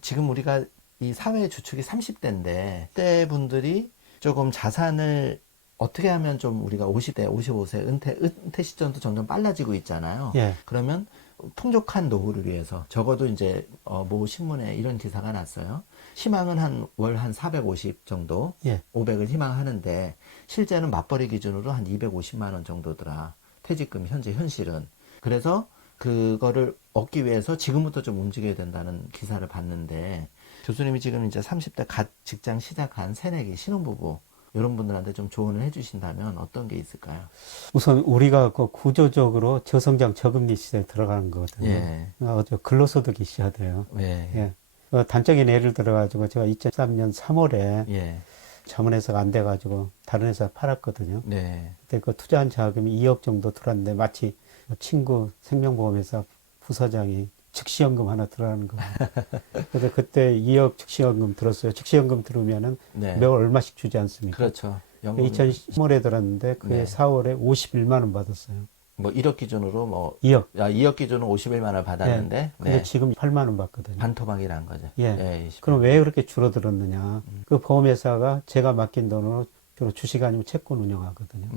지금 우리가 이 사회 주축이 30대인데 그때 분들이 조금 자산을 어떻게 하면 좀 우리가 50대, 55세 은퇴 시점도 점점 빨라지고 있잖아요. 예. 그러면 풍족한 노후를 위해서 적어도 이제 모 신문에 이런 기사가 났어요. 희망은 월 한 450 정도, 예. 500을 희망하는데 실제는 맞벌이 기준으로 한 250만 원 정도더라. 퇴직금 현실은. 그래서 그거를 얻기 위해서 지금부터 좀 움직여야 된다는 기사를 봤는데 교수님이 지금 이제 30대 갓 직장 시작한 새내기 신혼부부 이런 분들한테 좀 조언을 해주신다면 어떤 게 있을까요? 우선 우리가 그 구조적으로 저성장 저금리 시대에 들어가는 거거든요. 예. 근로소득이 있어야 돼요. 예. 예. 단적인 예를 들어가지고 제가 2013년 3월에 예. 자문회사가 안 돼가지고 다른 회사 팔았거든요. 네. 그때 그 투자한 자금이 2억 정도 들었는데 마치 친구 생명보험회사 부사장이 즉시연금 하나 들어가는 거예요. 그래서 그때 2억 즉시연금 들었어요. 즉시연금 들으면은 네. 매월 얼마씩 주지 않습니까? 그렇죠. 2010월에 들었는데 그게 네. 4월에 51만 원 받았어요. 뭐 1억 기준으로 2억. 2억 기준으로 51만 원을 받았는데 근데 네. 지금 8만 원 받거든요. 반토막이라는 거죠. 예. 20. 그럼 왜 그렇게 줄어들었느냐? 그 보험회사가 제가 맡긴 돈으로 주로 주식 아니면 채권 운영하거든요.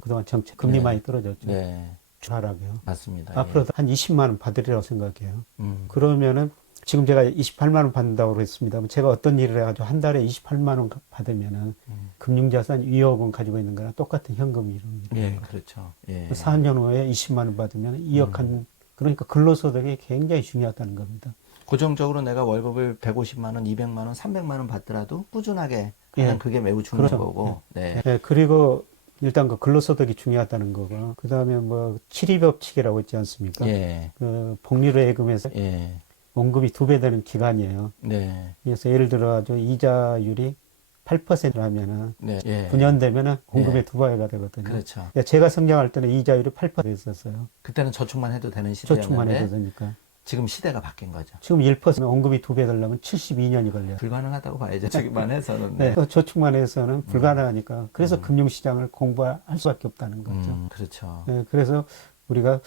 그동안 정책 금리 네. 많이 떨어졌죠. 네. 하락이요. 맞습니다. 앞으로 예. 한 20만 원 받으리라고 생각해요. 음. 그러면은 지금 제가 28만 원 받는다고 그랬습니다. 제가 어떤 일을 해가지고 한 달에 28만 원 받으면은 금융자산 2억 원 가지고 있는 거랑 똑같은 현금이 이루어집니다. 예, 그렇죠. 예. 4년 후에 20만 원 받으면 2억 한 그러니까 근로소득이 굉장히 중요하다는 겁니다. 고정적으로 내가 월급을 150만 원, 200만 원, 300만 원 받더라도 꾸준하게 하는 예. 그게 매우 중요한 그렇죠. 거고. 네. 예, 그리고 일단 그 근로소득이 중요하다는 거고, 그 다음에 뭐, 7.2법칙이라고 있지 않습니까? 예. 그, 복리로 예금에서 예. 원금이 2배 되는 기간이에요. 네. 그래서 예를 들어가지고 이자율이 8%라면은, 네. 예. 9년 되면은 원금의 예. 2배가 되거든요. 그렇죠. 그러니까 제가 성장할 때는 이자율이 8%였었어요. 그때는 저축만 해도 되는 시대였는데 저축만 해도 되니까. 지금 시대가 바뀐 거죠. 지금 1% 원금이 2배 되려면 72년이 걸려요. 불가능하다고 봐야죠. 저축만 해서는. 네. 저축만 해서는 불가능하니까. 그래서 금융시장을 공부할 수밖에 없다는 거죠. 그렇죠. 네, 그래서 우리가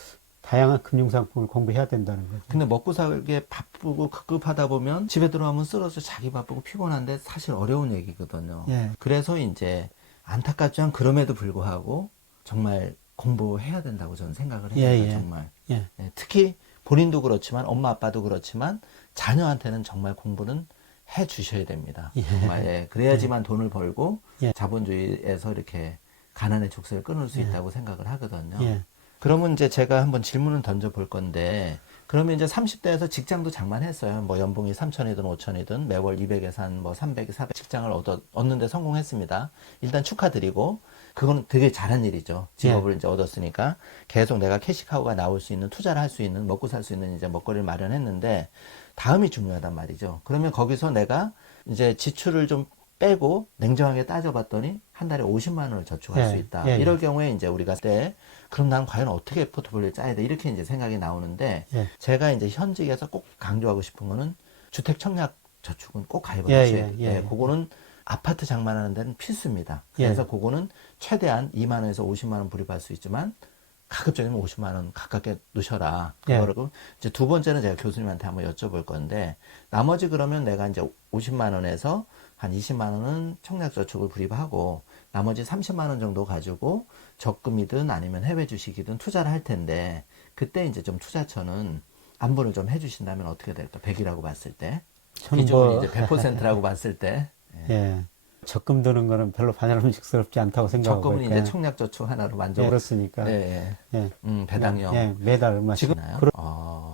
다양한 금융상품을 공부해야 된다는 거죠. 근데 먹고 살기에 바쁘고 급급하다 보면 집에 들어가면 쓰러져 자기 바쁘고 피곤한데 사실 어려운 얘기거든요. 예. 그래서 이제 안타깝지만 그럼에도 불구하고 정말 공부해야 된다고 저는 생각을 해요. 예, 예. 정말. 예. 예, 특히 본인도 그렇지만 엄마 아빠도 그렇지만 자녀한테는 정말 공부는 해 주셔야 됩니다. 예. 정말 예, 그래야지만 돈을 벌고 예. 자본주의에서 이렇게 가난의 족쇄를 끊을 수 예. 있다고 생각을 하거든요. 예. 그러면 이제 제가 한번 질문을 던져볼 건데, 그러면 이제 30대에서 직장도 장만했어요. 뭐 연봉이 3천이든 5천이든 매월 200에서 한 뭐 300, 400 직장을 얻는데 성공했습니다. 일단 축하드리고, 그건 되게 잘한 일이죠. 직업을 이제 얻었으니까 계속 내가 캐시카우가 나올 수 있는, 투자를 할 수 있는, 먹고 살 수 있는 이제 먹거리를 마련했는데, 다음이 중요하단 말이죠. 그러면 거기서 내가 이제 지출을 좀 빼고 냉정하게 따져봤더니 한 달에 50만 원을 저축할 예, 수 있다. 예, 이럴 경우에 이제 우리가 때 그럼 난 과연 어떻게 포트폴리오를 짜야 돼? 이렇게 이제 생각이 나오는데 예. 제가 이제 현직에서 꼭 강조하고 싶은 거는 주택 청약 저축은 꼭 가입을 예, 하셔야 예, 돼요. 예. 그거는 아파트 장만하는 데는 필수입니다. 예. 그래서 그거는 최대한 2만 원에서 50만 원 불입할 수 있지만 가급적이면 50만 원 가깝게 놓으셔라. 예. 그거를 이제 두 번째는 제가 교수님한테 한번 여쭤볼 건데 나머지 그러면 내가 이제 50만 원에서 한 20만 원은 청약저축을 불입하고 나머지 30만 원 정도 가지고 적금이든 아니면 해외 주식이든 투자를 할 텐데 그때 이제 좀 투자처는 안보를 좀 해주신다면 어떻게 될까? 100이라고 봤을 때 저는 기준이 뭐, 이제 100%라고 봤을 때 예. 적금 드는 거는 별로 바람직스럽지 않다고 생각하고 적금은 있고요. 이제 청약저축 하나로 만족. 예, 그렇으니까. 예, 예. 예. 배당형. 예, 매달 얼마씩. 지금 그런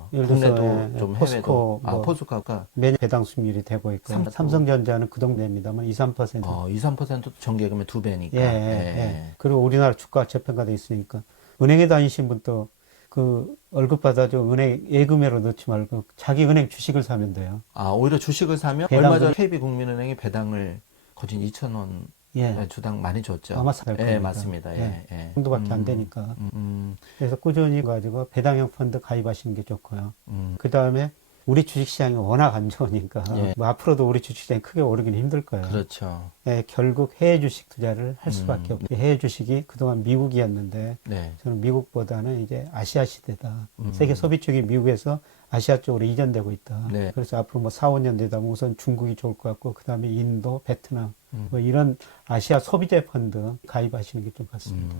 국내도 예를 들어서, 좀 포스코, 해외도 포스코가 매년 배당 수익률이 되고 있고 삼성전자는 그 정도 됩니다만 2, 3%. 2, 3%도 정기예금의 2배니까. 예, 예. 그리고 우리나라 주가가 저평가돼 있으니까 은행에 다니신 분도 그 월급 받아도 은행 예금으로 넣지 말고 자기 은행 주식을 사면 돼요. 오히려 주식을 사면 배당금- 얼마 전에 KB국민은행이 배당을 거진 2,000원 예. 주당 많이 줬죠. 아마 살 예, 겁니다. 맞습니다. 예, 예. 정도밖에 안 되니까. 음, 그래서 꾸준히 가지고 배당형 펀드 가입하시는 게 좋고요. 음. 그 다음에 우리 주식시장이 워낙 안 좋으니까 예. 뭐 앞으로도 우리 주식시장이 크게 오르긴 힘들 거예요. 그렇죠. 예, 결국 해외 주식 투자를 할 수밖에 없고 해외 주식이 그동안 미국이었는데 네. 저는 미국보다는 이제 아시아 시대다. 세계 소비 쪽이 미국에서 아시아 쪽으로 이전되고 있다. 네. 그래서 앞으로 뭐 4, 5년 되다 보면 우선 중국이 좋을 것 같고 그다음에 인도, 베트남 뭐 이런 아시아 소비재 펀드 가입하시는 게 좀 같습니다.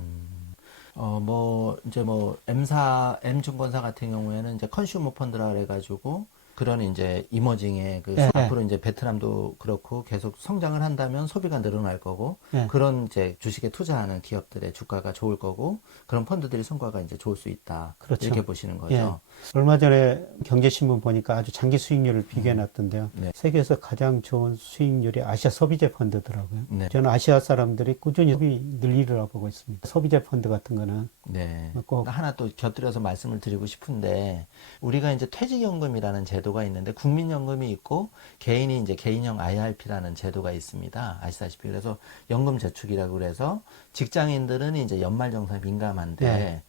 M증권사 같은 경우에는 이제 컨슈머 펀드라 그래가지고 그런 이제 이머징의 예, 앞으로 이제 베트남도 그렇고 계속 성장을 한다면 소비가 늘어날 거고 예. 그런 이제 주식에 투자하는 기업들의 주가가 좋을 거고 그런 펀드들이 성과가 이제 좋을 수 있다. 그렇죠. 이렇게 보시는 거죠. 예. 얼마 전에 경제신문 보니까 아주 장기 수익률을 비교해 놨던데요. 네. 세계에서 가장 좋은 수익률이 아시아 소비재 펀드더라고요. 네. 저는 아시아 사람들이 꾸준히 소비 늘리리라고 보고 있습니다. 소비재 펀드 같은 거는 네. 꼭 하나 또 곁들여서 말씀을 드리고 싶은데 우리가 이제 퇴직연금이라는 제도가 있는데 국민연금이 있고 개인이 이제 개인형 IRP라는 제도가 있습니다. 아시다시피 그래서 연금 저축이라고 그래서 직장인들은 이제 연말정산에 민감한데 네.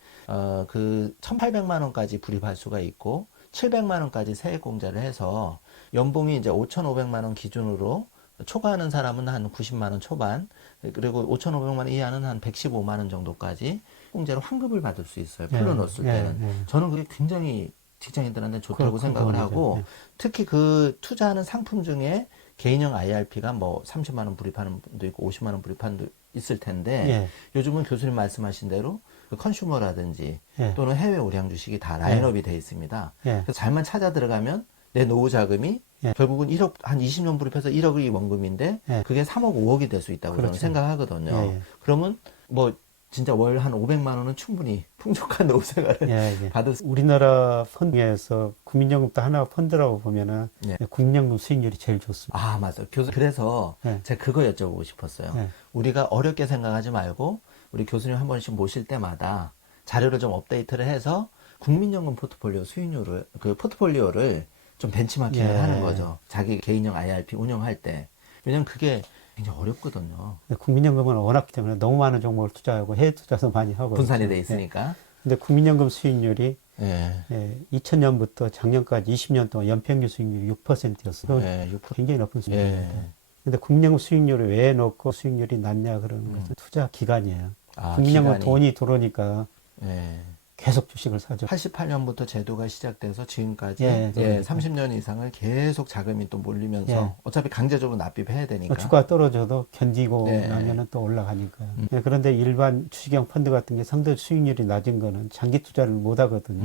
그 1,800만 원까지 불입할 수가 있고 700만 원까지 세액공제를 해서 연봉이 이제 5,500만 원 기준으로 초과하는 사람은 한 90만 원 초반 그리고 5,500만 원 이하는 한 115만 원 정도까지 공제로 환급을 받을 수 있어요. 풀어놓았을 때는. 저는 그게 굉장히 직장인들한테 좋다고 생각을 하고 특히 그 투자하는 상품 중에 개인형 IRP가 뭐 30만 원 불입하는 분도 있고 50만 원 불입하는 분도 있을 텐데 요즘은 교수님 말씀하신 대로 그 컨슈머라든지 또는 해외 우량 주식이 다 라인업이 돼 있습니다. 그래서 잘만 찾아 들어가면 내 노후 자금이 결국은 1억 한 20년 불입해서 1억이 원금인데 그게 3억 5억이 될 수 있다고 그렇죠. 저는 생각하거든요. 그러면 뭐 진짜 월 한 500만 원은 충분히 풍족한 노후 생활을 받을 수. 우리나라 펀드에서 국민연금도 하나 펀드라고 보면은 국민연금 수익률이 제일 좋습니다. 아, 맞아요. 그래서 제가 그거 여쭤보고 싶었어요. 우리가 어렵게 생각하지 말고 우리 교수님 한 번씩 모실 때마다 자료를 좀 업데이트를 해서 국민연금 포트폴리오 수익률을 그 포트폴리오를 좀 벤치마킹을 하는 거죠. 자기 개인형 IRP 운영할 때. 왜냐면 그게 굉장히 어렵거든요. 국민연금은 워낙 때문에 너무 많은 종목을 투자하고 해외 투자도 많이 하고 분산이 돼 있으니까. 근데 국민연금 수익률이 예. 2000년부터 작년까지 20년 동안 연평균 수익률이 6%였어요. 예, 6%. 굉장히 높은 수익률입니다. 예. 근데 국민연금 수익률을 왜 넣고 수익률이 낮냐 그러는 것은 투자 기간이에요. 아, 국민연금 기간이. 돈이 들어오니까 예. 계속 주식을 사죠. 88년부터 제도가 시작돼서 지금까지 예, 예, 예. 30년 이상을 계속 자금이 또 몰리면서 예. 어차피 강제적으로 납입해야 되니까. 주가가 떨어져도 견디고 네. 나면은 또 올라가니까요. 예, 그런데 일반 주식형 펀드 같은 게 상대 수익률이 낮은 거는 장기 투자를 못 하거든요.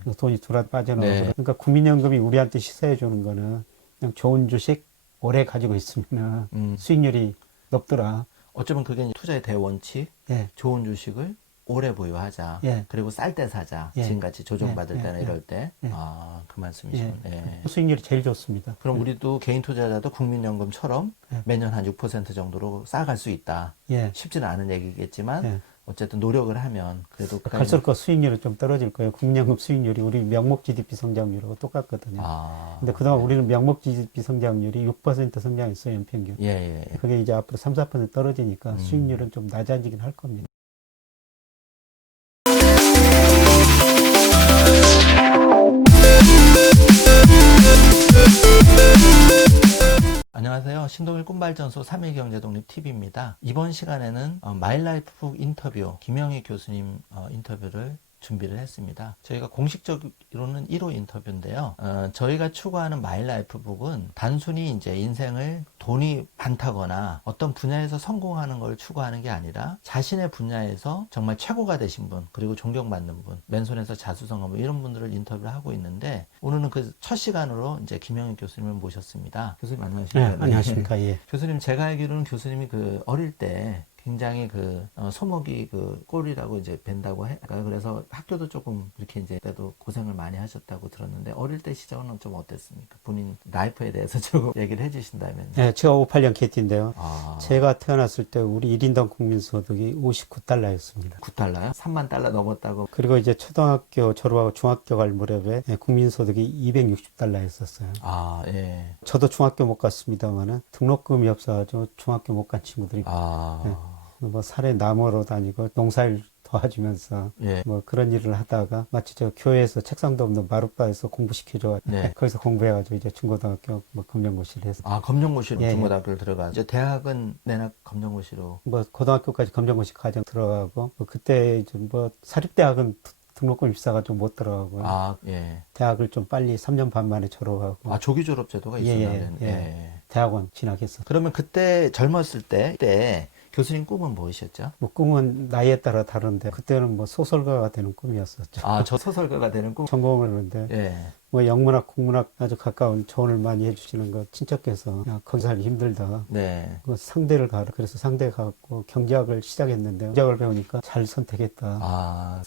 그래서 돈이 돌아 빠져나오고. 네. 그러니까 국민연금이 우리한테 시사해 주는 거는 그냥 좋은 주식 오래 가지고 있으면 수익률이 높더라. 어쩌면 그게 이제 투자의 대원칙, 예. 좋은 주식을 오래 보유하자. 예. 그리고 쌀 때 사자. 예. 지금같이 조정받을 예. 때나 예. 이럴 때. 예. 아, 그 말씀이시군. 예. 수익률이 제일 좋습니다. 그럼 우리도 개인 투자자도 국민연금처럼 예. 매년 한 6% 정도로 쌓아갈 수 있다. 예. 쉽지는 않은 얘기겠지만 예. 어쨌든 노력을 하면 그래도 갈수록 그 수익률은 좀 떨어질 거예요. 국민연금 수익률이 우리 명목 GDP 성장률하고 똑같거든요. 아, 근데 그동안 우리는 명목 GDP 성장률이 6% 성장했어요, 연평균. 예, 예. 그게 이제 앞으로 3, 4% 떨어지니까 수익률은 좀 낮아지긴 할 겁니다. 안녕하세요. 신동일 꿈발전소 3일경제독립TV입니다. 이번 시간에는 마일라이프북 인터뷰, 김영희 교수님 인터뷰를 준비를 했습니다. 저희가 공식적으로는 1호 인터뷰인데요. 저희가 추구하는 마일라이프북은 단순히 이제 인생을 돈이 많다거나 어떤 분야에서 성공하는 걸 추구하는 게 아니라 자신의 분야에서 정말 최고가 되신 분, 그리고 존경받는 분, 맨손에서 자수성가 이런 분들을 인터뷰를 하고 있는데 오늘은 그 첫 시간으로 이제 김영희 교수님을 모셨습니다. 교수님 안녕하십니까? 네, 안녕하십니까? 예. 교수님, 제가 알기로는 교수님이 어릴 때 굉장히 소목이 꼴이라고 이제 뵌다고 해. 그래서 학교도 조금 그렇게 이제 때도 고생을 많이 하셨다고 들었는데 어릴 때 시절은 좀 어땠습니까? 본인 라이프에 대해서 조금 얘기를 해주신다면. 네, 제가 58년 개띠인데요. 아, 제가 태어났을 때 우리 1인당 국민소득이 59달러였습니다. 9달러요? 3만 달러 넘었다고. 그리고 이제 초등학교 졸업하고 중학교 갈 무렵에 국민소득이 260달러였었어요. 아, 예. 저도 중학교 못 갔습니다만은 등록금이 없어가지고 중학교 못 간 친구들이 아, 뭐 산에 나무로 다니고 농사일 도와주면서 예. 뭐 그런 일을 하다가 마치 저 교회에서 책상도 없는 마룻바에서 공부시켜줘 네. 거기서 공부해가지고 이제 중고등학교 뭐 검정고시를 해서 아, 검정고시로 예, 예. 중고등학교를 들어가. 이제 대학은 내나 검정고시로. 뭐 고등학교까지 검정고시 과정 들어가고 뭐 그때 이제 뭐 사립대학은 등록금이 비싸가지고 못 들어가고요. 아, 예. 대학을 좀 빨리 3년 반 만에 졸업하고 아, 조기 졸업 제도가 예, 있었나 예, 보네. 예. 예. 대학원 진학했어. 그러면 그때 젊었을 때 교수님 꿈은 무엇이었죠? 뭐 꿈은 나이에 따라 다른데 그때는 뭐 소설가가 되는 꿈이었었죠. 아, 저 소설가가 되는 꿈? 전공을 하는데 예. 뭐 영문학, 국문학 아주 가까운 조언을 많이 해주시는 거 친척께서 야, 거기 살기 힘들다. 네. 그 상대를 가라. 그래서 상대 가고 경제학을 시작했는데 경제학을 배우니까 잘 선택했다. 아,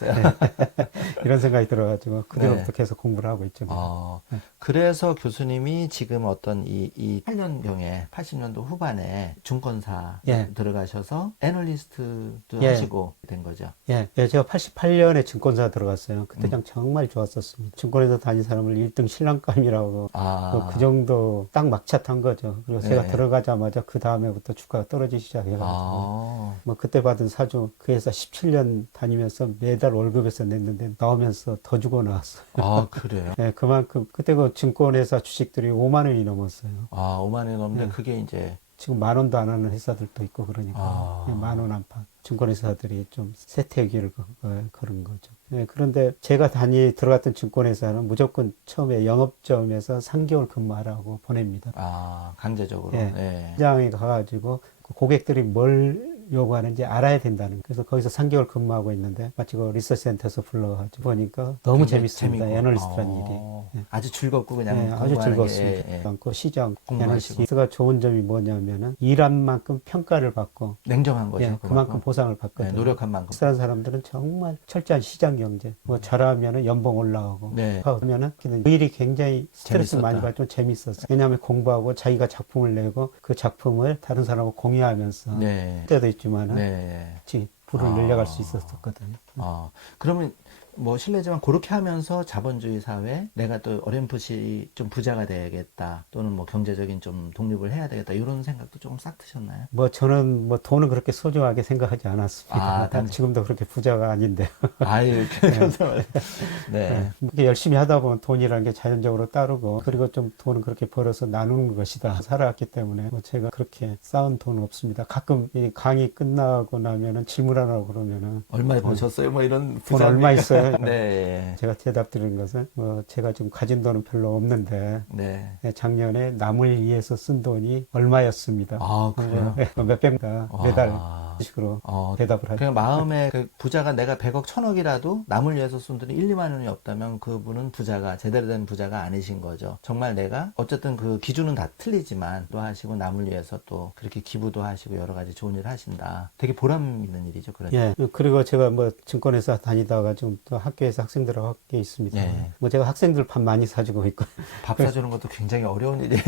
이런 생각이 들어가지고 그때부터 네. 계속 공부를 하고 있죠. 그래서 교수님이 지금 어떤 이 8년경에 80년도 후반에 증권사 예. 들어가셔서 애널리스트도 예. 하시고 된 거죠. 예, 제가 88년에 증권사 들어갔어요. 그때 정말 좋았었습니다. 증권에서 다닌 사람을 1등 신랑감이라고 아, 그 정도 딱 막차 탄 거죠. 그리고 제가 네. 들어가자마자 그 다음에부터 주가가 떨어지기 시작해가지고 아, 뭐 그때 받은 사주 그 회사 17년 다니면서 매달 월급에서 냈는데 나오면서 더 주고 나왔어요. 아, 그래요? 네, 그만큼 그때 그 증권회사 주식들이 5만 원이 넘었어요. 아, 5만 원 넘는데 네. 그게 이제, 지금 10,000원도 안 하는 회사들도 있고 그러니까 아. 그냥 10,000원 안팎 증권회사들이 좀 세태기를 걸은 거죠. 네, 그런데 제가 들어갔던 증권회사는 무조건 처음에 영업점에서 3개월 근무하라고 보냅니다. 아, 강제적으로. 예. 예. 시장에 가가지고 그 고객들이 뭘 요구하는지 알아야 된다는 거예요. 그래서 거기서 3개월 근무하고 있는데 마치 그 리서치 센터에서 불러가지고 보니까 너무 굉장히 재밌습니다. 재밌고. 애널리스트라는 일이. 예. 아주 즐겁고 그냥 네, 아주 공부하는 즐겁습니다. 게, 예, 예. 많고 시장 공부하시고. 애널리스트가 좋은 점이 뭐냐면은 일한 만큼 평가를 받고 냉정한 거죠. 예, 그만큼 보상을 받거든요. 네, 노력한 만큼. 비싼 사람들은 정말 철저한 시장 경제. 뭐 잘하면은 연봉 올라가고 네. 하면은 그 일이 굉장히 스트레스 재밌었다. 많이 받고 좀 재밌었어요. 왜냐하면 공부하고 자기가 작품을 내고 그 작품을 다른 사람하고 공유하면서 네. 때도 있지만은 네. 같이 부를 늘려갈 수 있었거든요. 그러면 뭐 실례지만 그렇게 하면서 자본주의 사회 내가 또 어렴풋이 좀 부자가 돼야겠다 또는 뭐 경제적인 좀 독립을 해야 되겠다 이런 생각도 조금 싹 드셨나요? 뭐 저는 뭐 돈은 그렇게 소중하게 생각하지 않았습니다. 지금도 그렇게 부자가 아닌데요. 아유, 네. 이렇게 열심히 하다 보면 돈이라는 게 자연적으로 따르고 그리고 좀 돈은 그렇게 벌어서 나누는 것이다. 살아왔기 때문에 뭐 제가 그렇게 쌓은 돈은 없습니다. 가끔 이 강의 끝나고 나면은 질문하라고 그러면은 얼마 버셨어요? 뭐 이런 돈 얼마 있어요? 네. 제가 대답 드리는 것은 뭐 제가 지금 가진 돈은 별로 없는데 네. 작년에 남을 위해서 쓴 돈이 얼마였습니다. 아, 그래요? 몇백다 매달 아, 식으로 대답을 하죠. 그냥 마음에 그 부자가 내가 100억, 1000억이라도 남을 위해서 쓴 돈이 1, 2만 원이 없다면 그분은 부자가 제대로 된 부자가 아니신 거죠. 정말 내가 어쨌든 그 기준은 다 틀리지만 또 하시고 남을 위해서 또 그렇게 기부도 하시고 여러 가지 좋은 일을 하신다. 되게 보람 있는 일이죠. 그렇죠. 예. 그리고 제가 뭐 증권회사 다니다가 지금 또 학교에서 학생들하고 학교에 있습니다. 예. 뭐 제가 학생들 밥 많이 사주고 있고 밥 사주는 것도 굉장히 어려운 일이에요.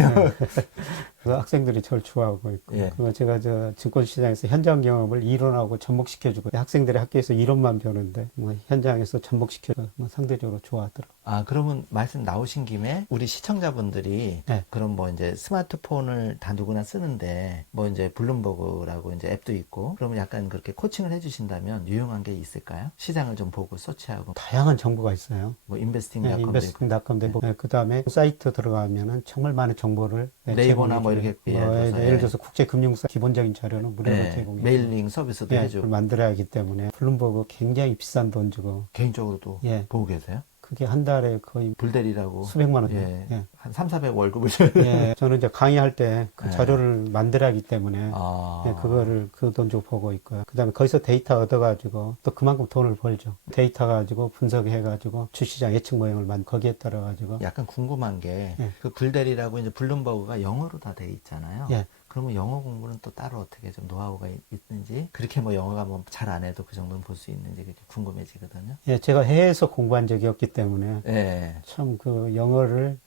그 학생들이 저를 좋아하고 있고 예. 그리고 제가 저 증권시장에서 현장 경험을 이론하고 접목시켜주고 학생들이 학교에서 이론만 배우는데 뭐 현장에서 접목시켜서 뭐 상대적으로 좋아하더라고요. 아, 그러면 말씀 나오신 김에 우리 시청자분들이 네. 그럼 뭐 이제 스마트폰을 다 누구나 쓰는데 뭐 이제 블룸버그라고 이제 앱도 있고 그러면 약간 그렇게 코칭을 해주신다면 유용한 게 있을까요? 시장을 좀 보고 서치하고 다양한 정보가 있어요. 뭐 인베스팅닷컴도 있고 인베스팅닷컴도 있고 그 다음에 사이트 들어가면은 정말 많은 정보를 네이버나 뭐 제공해 이렇게 줘요. 예를 들어서, 예를 들어서 국제금융사 기본적인 자료는 무료로 예, 제공해 메일링 서비스도 예, 해주고 그걸 만들어야 하기 때문에 블룸버그 굉장히 비싼 돈 주고 개인적으로도 예. 보고 계세요? 그게 한 달에 거의 불대리라고 수백만 원. 예, 예. 한 3, 400 월급을 예, 저는 이제 강의할 때 그 예. 자료를 만들어야 하기 때문에 아, 예, 그거를 그 돈 주고 보고 있고요. 그 다음에 거기서 데이터 얻어가지고 또 그만큼 돈을 벌죠. 데이터 가지고 분석해가지고 주시장 예측 모형을 거기에 따라가지고 약간 궁금한 게 예. 그 불대리라고 이제 블룸버그가 영어로 다 돼 있잖아요. 예. 그러면 영어 공부는 또 따로 어떻게 좀 노하우가 있는지 그렇게 뭐 영어가 뭐 잘 안 해도 그 정도는 볼 수 있는지 그게 궁금해지거든요. 예, 제가 해외에서 공부한 적이 없기 때문에 예. 참 그 영어를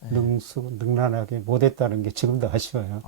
능란하게 못했다는 게 지금도 아쉬워요.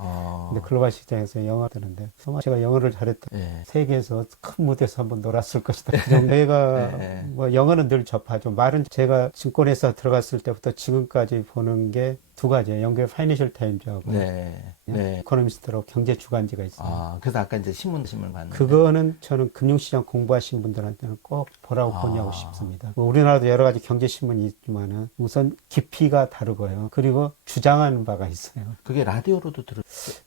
근데 글로벌 시장에서 영어 하는데 정말 제가 영어를 잘했다. 예. 세계에서 큰 무대에서 한번 놀았을 것이다. 내가 네. 뭐 영어는 늘 접하죠. 말은 제가 증권회사 들어갔을 때부터 지금까지 보는 게 두 가지예요. 영국의 파이낸셜 타임즈하고 네. 네. 이코노미스트라고 경제 주간지가 있어요. 아, 그래서 아까 이제 신문을 봤는데. 그거는 저는 금융시장 공부하신 분들한테는 꼭 보라고 권유하고 싶습니다. 뭐 우리나라도 여러 가지 경제신문이 있지만은 우선 깊이가 다르고요. 그리고 주장하는 바가 있어요. 그게 라디오로도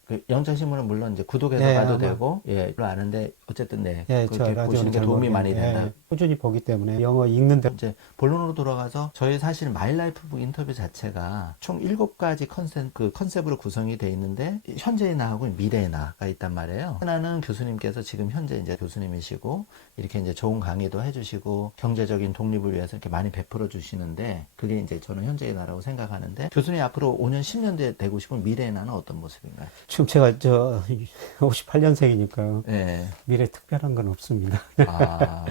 그 영장신문은 물론 이제 구독해서 네, 봐도 아마. 되고, 예, 별로 아는데, 어쨌든 네. 예, 저 그렇게 라디오는 보시는 게 잘 도움이 많이 모르겠는데, 된다. 예, 꾸준히 보기 때문에 영어 읽는데 이제 본론으로 돌아가서 저희 사실 마일라이프북 인터뷰 자체가 총 7가지 컨셉으로 구성이 돼 있는데 현재의 나하고 미래의 나가 있단 말이에요. 하나는 교수님께서 지금 현재 이제 교수님이시고 이렇게 이제 좋은 강의도 해주시고 경제적인 독립을 위해서 이렇게 많이 베풀어 주시는데 그게 이제 저는 현재의 나라고 생각하는데 교수님 앞으로 5년, 10년 뒤에 되고 싶은 미래의 나는 어떤 모습인가요? 지금 제가 저 58년생이니까 예. 미래 특별한 건 없습니다. 아,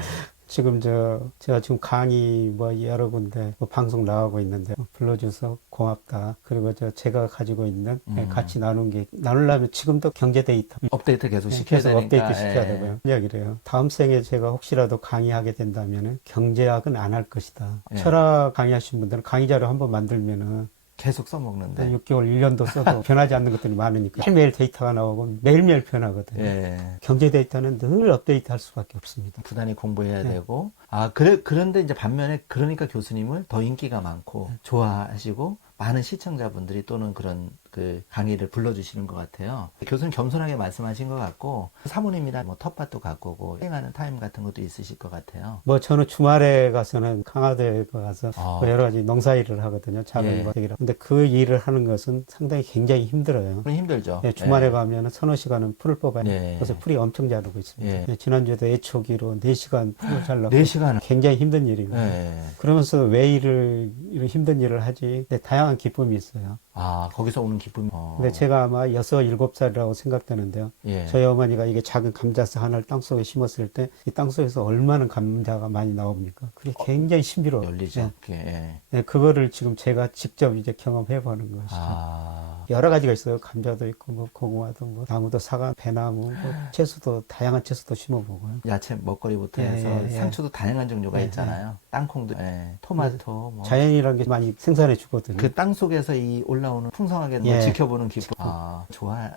지금 제가 지금 강의 뭐 여러 군데 뭐 방송 나가고 있는데 불러줘서 고맙다. 그리고 제가 가지고 있는 같이 나누려면 지금도 경제 데이터 업데이트 계속 시켜야 계속 되니까. 업데이트 시켜야 예. 되고요. 이야기래요. 다음 생에 제가 혹시라도 강의하게 된다면은 경제학은 안 할 것이다. 예. 철학 강의하신 분들은 강의 자료 한번 만들면은 계속 써먹는데. 6개월, 1년도 써도 변하지 않는 것들이 많으니까 매일매일 데이터가 나오고 매일매일 변하거든요. 예. 경제 데이터는 늘 업데이트 할 수밖에 없습니다. 부단히 공부해야 네. 되고. 그런데 이제 반면에 그러니까 교수님을 더 인기가 많고 좋아하시고 많은 시청자분들이 또는 그런 그 강의를 불러주시는 것 같아요. 교수님 겸손하게 말씀하신 것 같고 사모님이랑 뭐 텃밭도 가꾸고 여행하는 타임 같은 것도 있으실 것 같아요. 뭐 저는 주말에 가서는 강화도에 가서 아. 뭐 여러 가지 농사일을 하거든요. 작은 예. 것들이라. 근데 그 일을 하는 것은 상당히 굉장히 힘들어요. 그럼 힘들죠. 예, 주말에 예. 가면은 서너 시간은 풀을 뽑아야 돼요. 예. 그래서 풀이 엄청 자르고 있습니다. 예. 예, 지난주에도 애초기로 4시간 풀을 잘랐고 4시간. 굉장히 힘든 일입니다. 예. 그러면서 왜 이런 힘든 일을 하지? 근데 다양한 기쁨이 있어요. 아, 거기서 오는 기쁨이. 근데 제가 아마 6, 7살이라고 생각되는데요. 예. 저희 어머니가 이게 작은 감자스 하나를 땅속에 심었을 때 이 땅속에서 얼마나 감자가 많이 나옵니까? 그게 굉장히 신비로워요. 열리죠. 예. 그게. 예. 네, 그거를 지금 제가 직접 이제 경험해 보는 것이죠. 아. 여러 가지가 있어요. 감자도 있고 뭐 고구마도 뭐 나무도 사과, 배나무, 뭐 채소도 다양한 채소도 심어보고요. 야채 먹거리부터 예, 해서 예, 예. 상추도 다양한 종류가 예, 있잖아요. 땅콩도, 토마토, 뭐. 자연이라는 게 많이 생산해 주거든요. 그 땅 속에서 이 올라오는 풍성하게 뭐 예. 지켜보는 기쁨. 아, 좋아.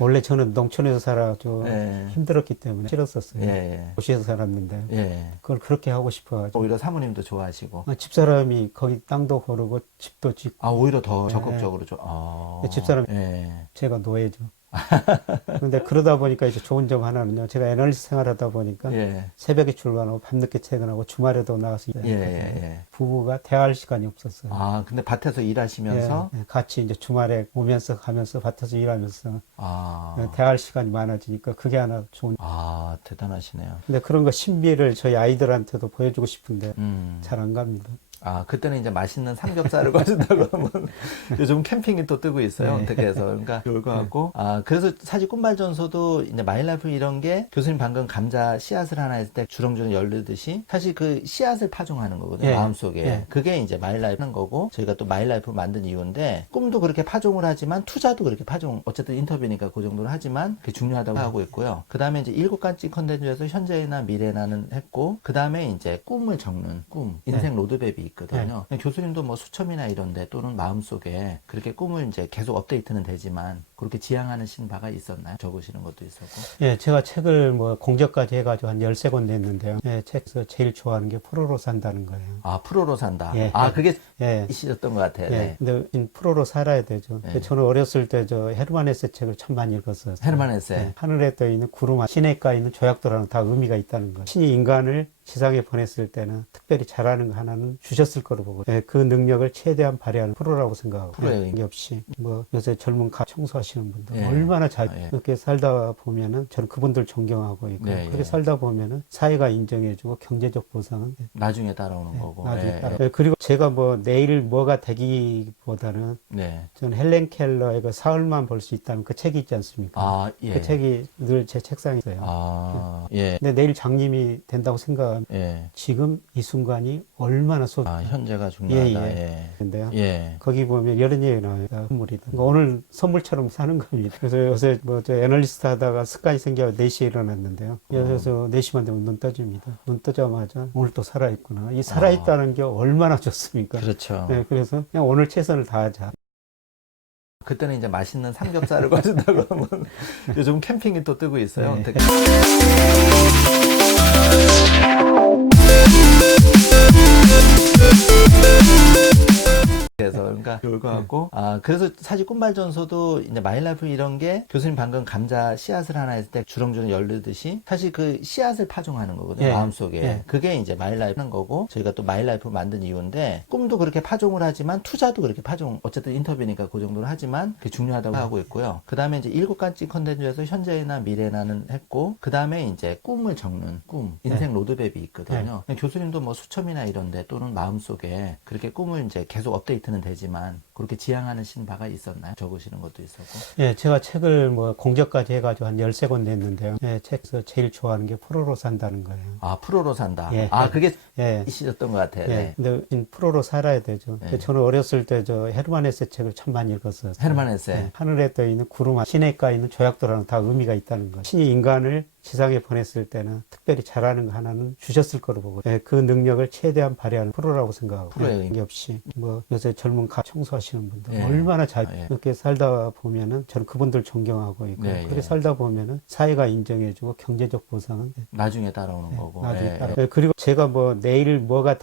원래 저는 농촌에서 살아가지고 예. 힘들었기 때문에 싫었었어요. 예. 도시에서 살았는데 예. 그걸 그렇게 하고 싶어가지고 오히려 사모님도 좋아하시고. 집사람이 거기 땅도 고르고 집도 짓고 아, 오히려 더 예. 적극적으로 좀. 아. 집사람- 예. 제가 노예죠. 근데 그러다 보니까 이제 좋은 점 하나는요. 제가 애널리스트 생활하다 보니까 예. 새벽에 출근하고 밤늦게 퇴근하고 주말에도 나가서 예, 예, 예. 부부가 대화할 시간이 없었어요. 아, 근데 밭에서 일하시면서 같이 이제 주말에 오면서 가면서 밭에서 일하면서 아, 대화할 시간이 많아지니까 그게 하나 좋은. 아, 대단하시네요. 근데 그런 거 신비를 저희 아이들한테도 보여주고 싶은데 음. 잘 안 갑니다. 아, 그때는 이제 맛있는 삼겹살을 가진다고 하면 요즘 캠핑이 또 뜨고 있어요. 네. 어떻게 해서. 그러니까 좋을 것 같고. 아, 그래서 사실 꽃말전소도 이제 마일라이프 이런 게 교수님 방금 감자 씨앗을 하나 했을 때 주렁주렁 열리듯이 사실 그 씨앗을 파종하는 거거든요. 예. 마음속에. 예. 그게 이제 마일라이프 하는 거고 저희가 또 마일라이프를 만든 이유인데 꿈도 그렇게 파종을 하지만 투자도 그렇게 파종 어쨌든 인터뷰니까 그 정도는 하지만 그게 중요하다고 하고 있고요. 그 다음에 이제 7가지 컨텐츠에서 현재나 미래나는 했고 그 다음에 이제 꿈을 적는 꿈 인생 로드맵이 있거든요. 교수님도 뭐 수첩이나 이런데 또는 마음속에 그렇게 꿈을 이제 계속 업데이트는 되지만 그렇게 지향하는 바가 있었나요? 적으시는 것도 있었고. 예, 제가 책을 뭐 공저까지 해가지고 한 13권 냈는데요. 예, 책에서 제일 좋아하는 게 프로로 산다는 거예요. 아, 프로로 산다. 예. 아, 그게 예. 있으셨던 것 같아요. 예. 네. 근데 프로로 살아야 되죠. 네. 저는 어렸을 때 저 헤르만 헤세 책을 참 많이 읽었어요. 헤르만 헤세. 예. 하늘에 떠 있는 구름, 시내가에 있는 조약도라는 다 의미가 있다는 거예요. 신이 인간을 지상에 보냈을 때는 특별히 잘하는 거 하나는 주셨을 거로 보고 그 능력을 최대한 발휘하는 프로라고 생각하고 프로예요. 게 없이 뭐 요새 젊은 청소하시는 분들 예. 얼마나 잘 예. 그렇게 살다 보면은 저는 그분들 존경하고 있고 네, 그렇게 예. 살다 보면은 사회가 인정해주고 경제적 보상은 나중에 따라오는 거고. 나중에 예. 따라. 그리고 제가 뭐 내일 뭐가 되기보다는 네. 저는 헬렌 켈러의 그 사흘만 볼 수 있다는 그 책이 있지 않습니까? 아, 예. 그 책이 늘 제 책상에 있어요. 아, 예. 근데 내일 장님이 된다고 생각하면 예. 지금 이 순간이 얼마나 아, 소중한데요. 현재가 중요하다. 예. 예. 거기 보면 이런 얘기 나와요. 선물이다. 그러니까 오늘 선물처럼 사는 겁니다. 그래서 요새 뭐 저 애널리스트 하다가 습관이 생겨 4시에 일어났는데요. 그래서 4시만 되면 눈 떠집니다. 눈 뜨자마자 오늘 또 살아있구나. 이 살아있다는 게 얼마나 좋습니까? 그렇죠. 네, 그래서 그냥 오늘 최선을 다하자. 그때는 이제 맛있는 삼겹살을 가진다고 하면 요즘 캠핑이 또 뜨고 있어요. 네. 되게 그래서 그러니까 좋을 것 같고. 아, 그래서 사실 꿈발전소도 이제 마일라이프 이런 게 교수님 방금 감자 씨앗을 하나 했을 때 주렁주렁 열리듯이 사실 그 씨앗을 파종하는 거거든요. 예. 마음속에. 예. 그게 이제 마일라이프 하는 거고 저희가 또 마일라이프를 만든 이유인데 꿈도 그렇게 파종을 하지만 투자도 그렇게 파종 어쨌든 인터뷰니까 그 정도는 하지만 그게 중요하다고 하고 있고요. 그 다음에 이제 7가지 컨텐츠에서 현재나 미래나는 했고 그 다음에 이제 꿈을 적는 꿈 인생 로드맵이 있거든요. 교수님도 뭐 수첩이나 이런데 또는 마음속에 그렇게 꿈을 이제 계속 업데이트는 되지만 그렇게 지향하는 바가 있었나요? 적으시는 것도 있었고. 예, 제가 책을 뭐 공저까지 해가지고 한 13권 냈는데요. 예, 책에서 제일 좋아하는 게 프로로 산다는 거예요. 아, 프로로 산다. 예. 아, 그게 예. 있으셨던 것 같아요. 예, 네. 근데 프로로 살아야 되죠. 예. 저는 어렸을 때 저 헤르만 헤세 책을 참 많이 읽었어요. 헤르만 헤세. 예, 하늘에 떠 있는 구름, 시내가에 있는 조약도라는 다 의미가 있다는 거예요. 신이 인간을 지상에 보냈을 때는 특별히 잘하는 거 하나는 주셨을 거로 보고 그 능력을 최대한 발휘하는 프로라고 생각하고 프로예요. 게 없이 뭐 요새 젊은 청소하시는 분들 예. 얼마나 잘 예. 그렇게 살다 보면은 저는 그분들 존경하고 있고 네, 그렇게 예. 살다 보면은 사회가 인정해주고 경제적 보상은 나중에 따라오는 거고. 나중에 예. 따라. 그리고 제가 뭐 내일 뭐가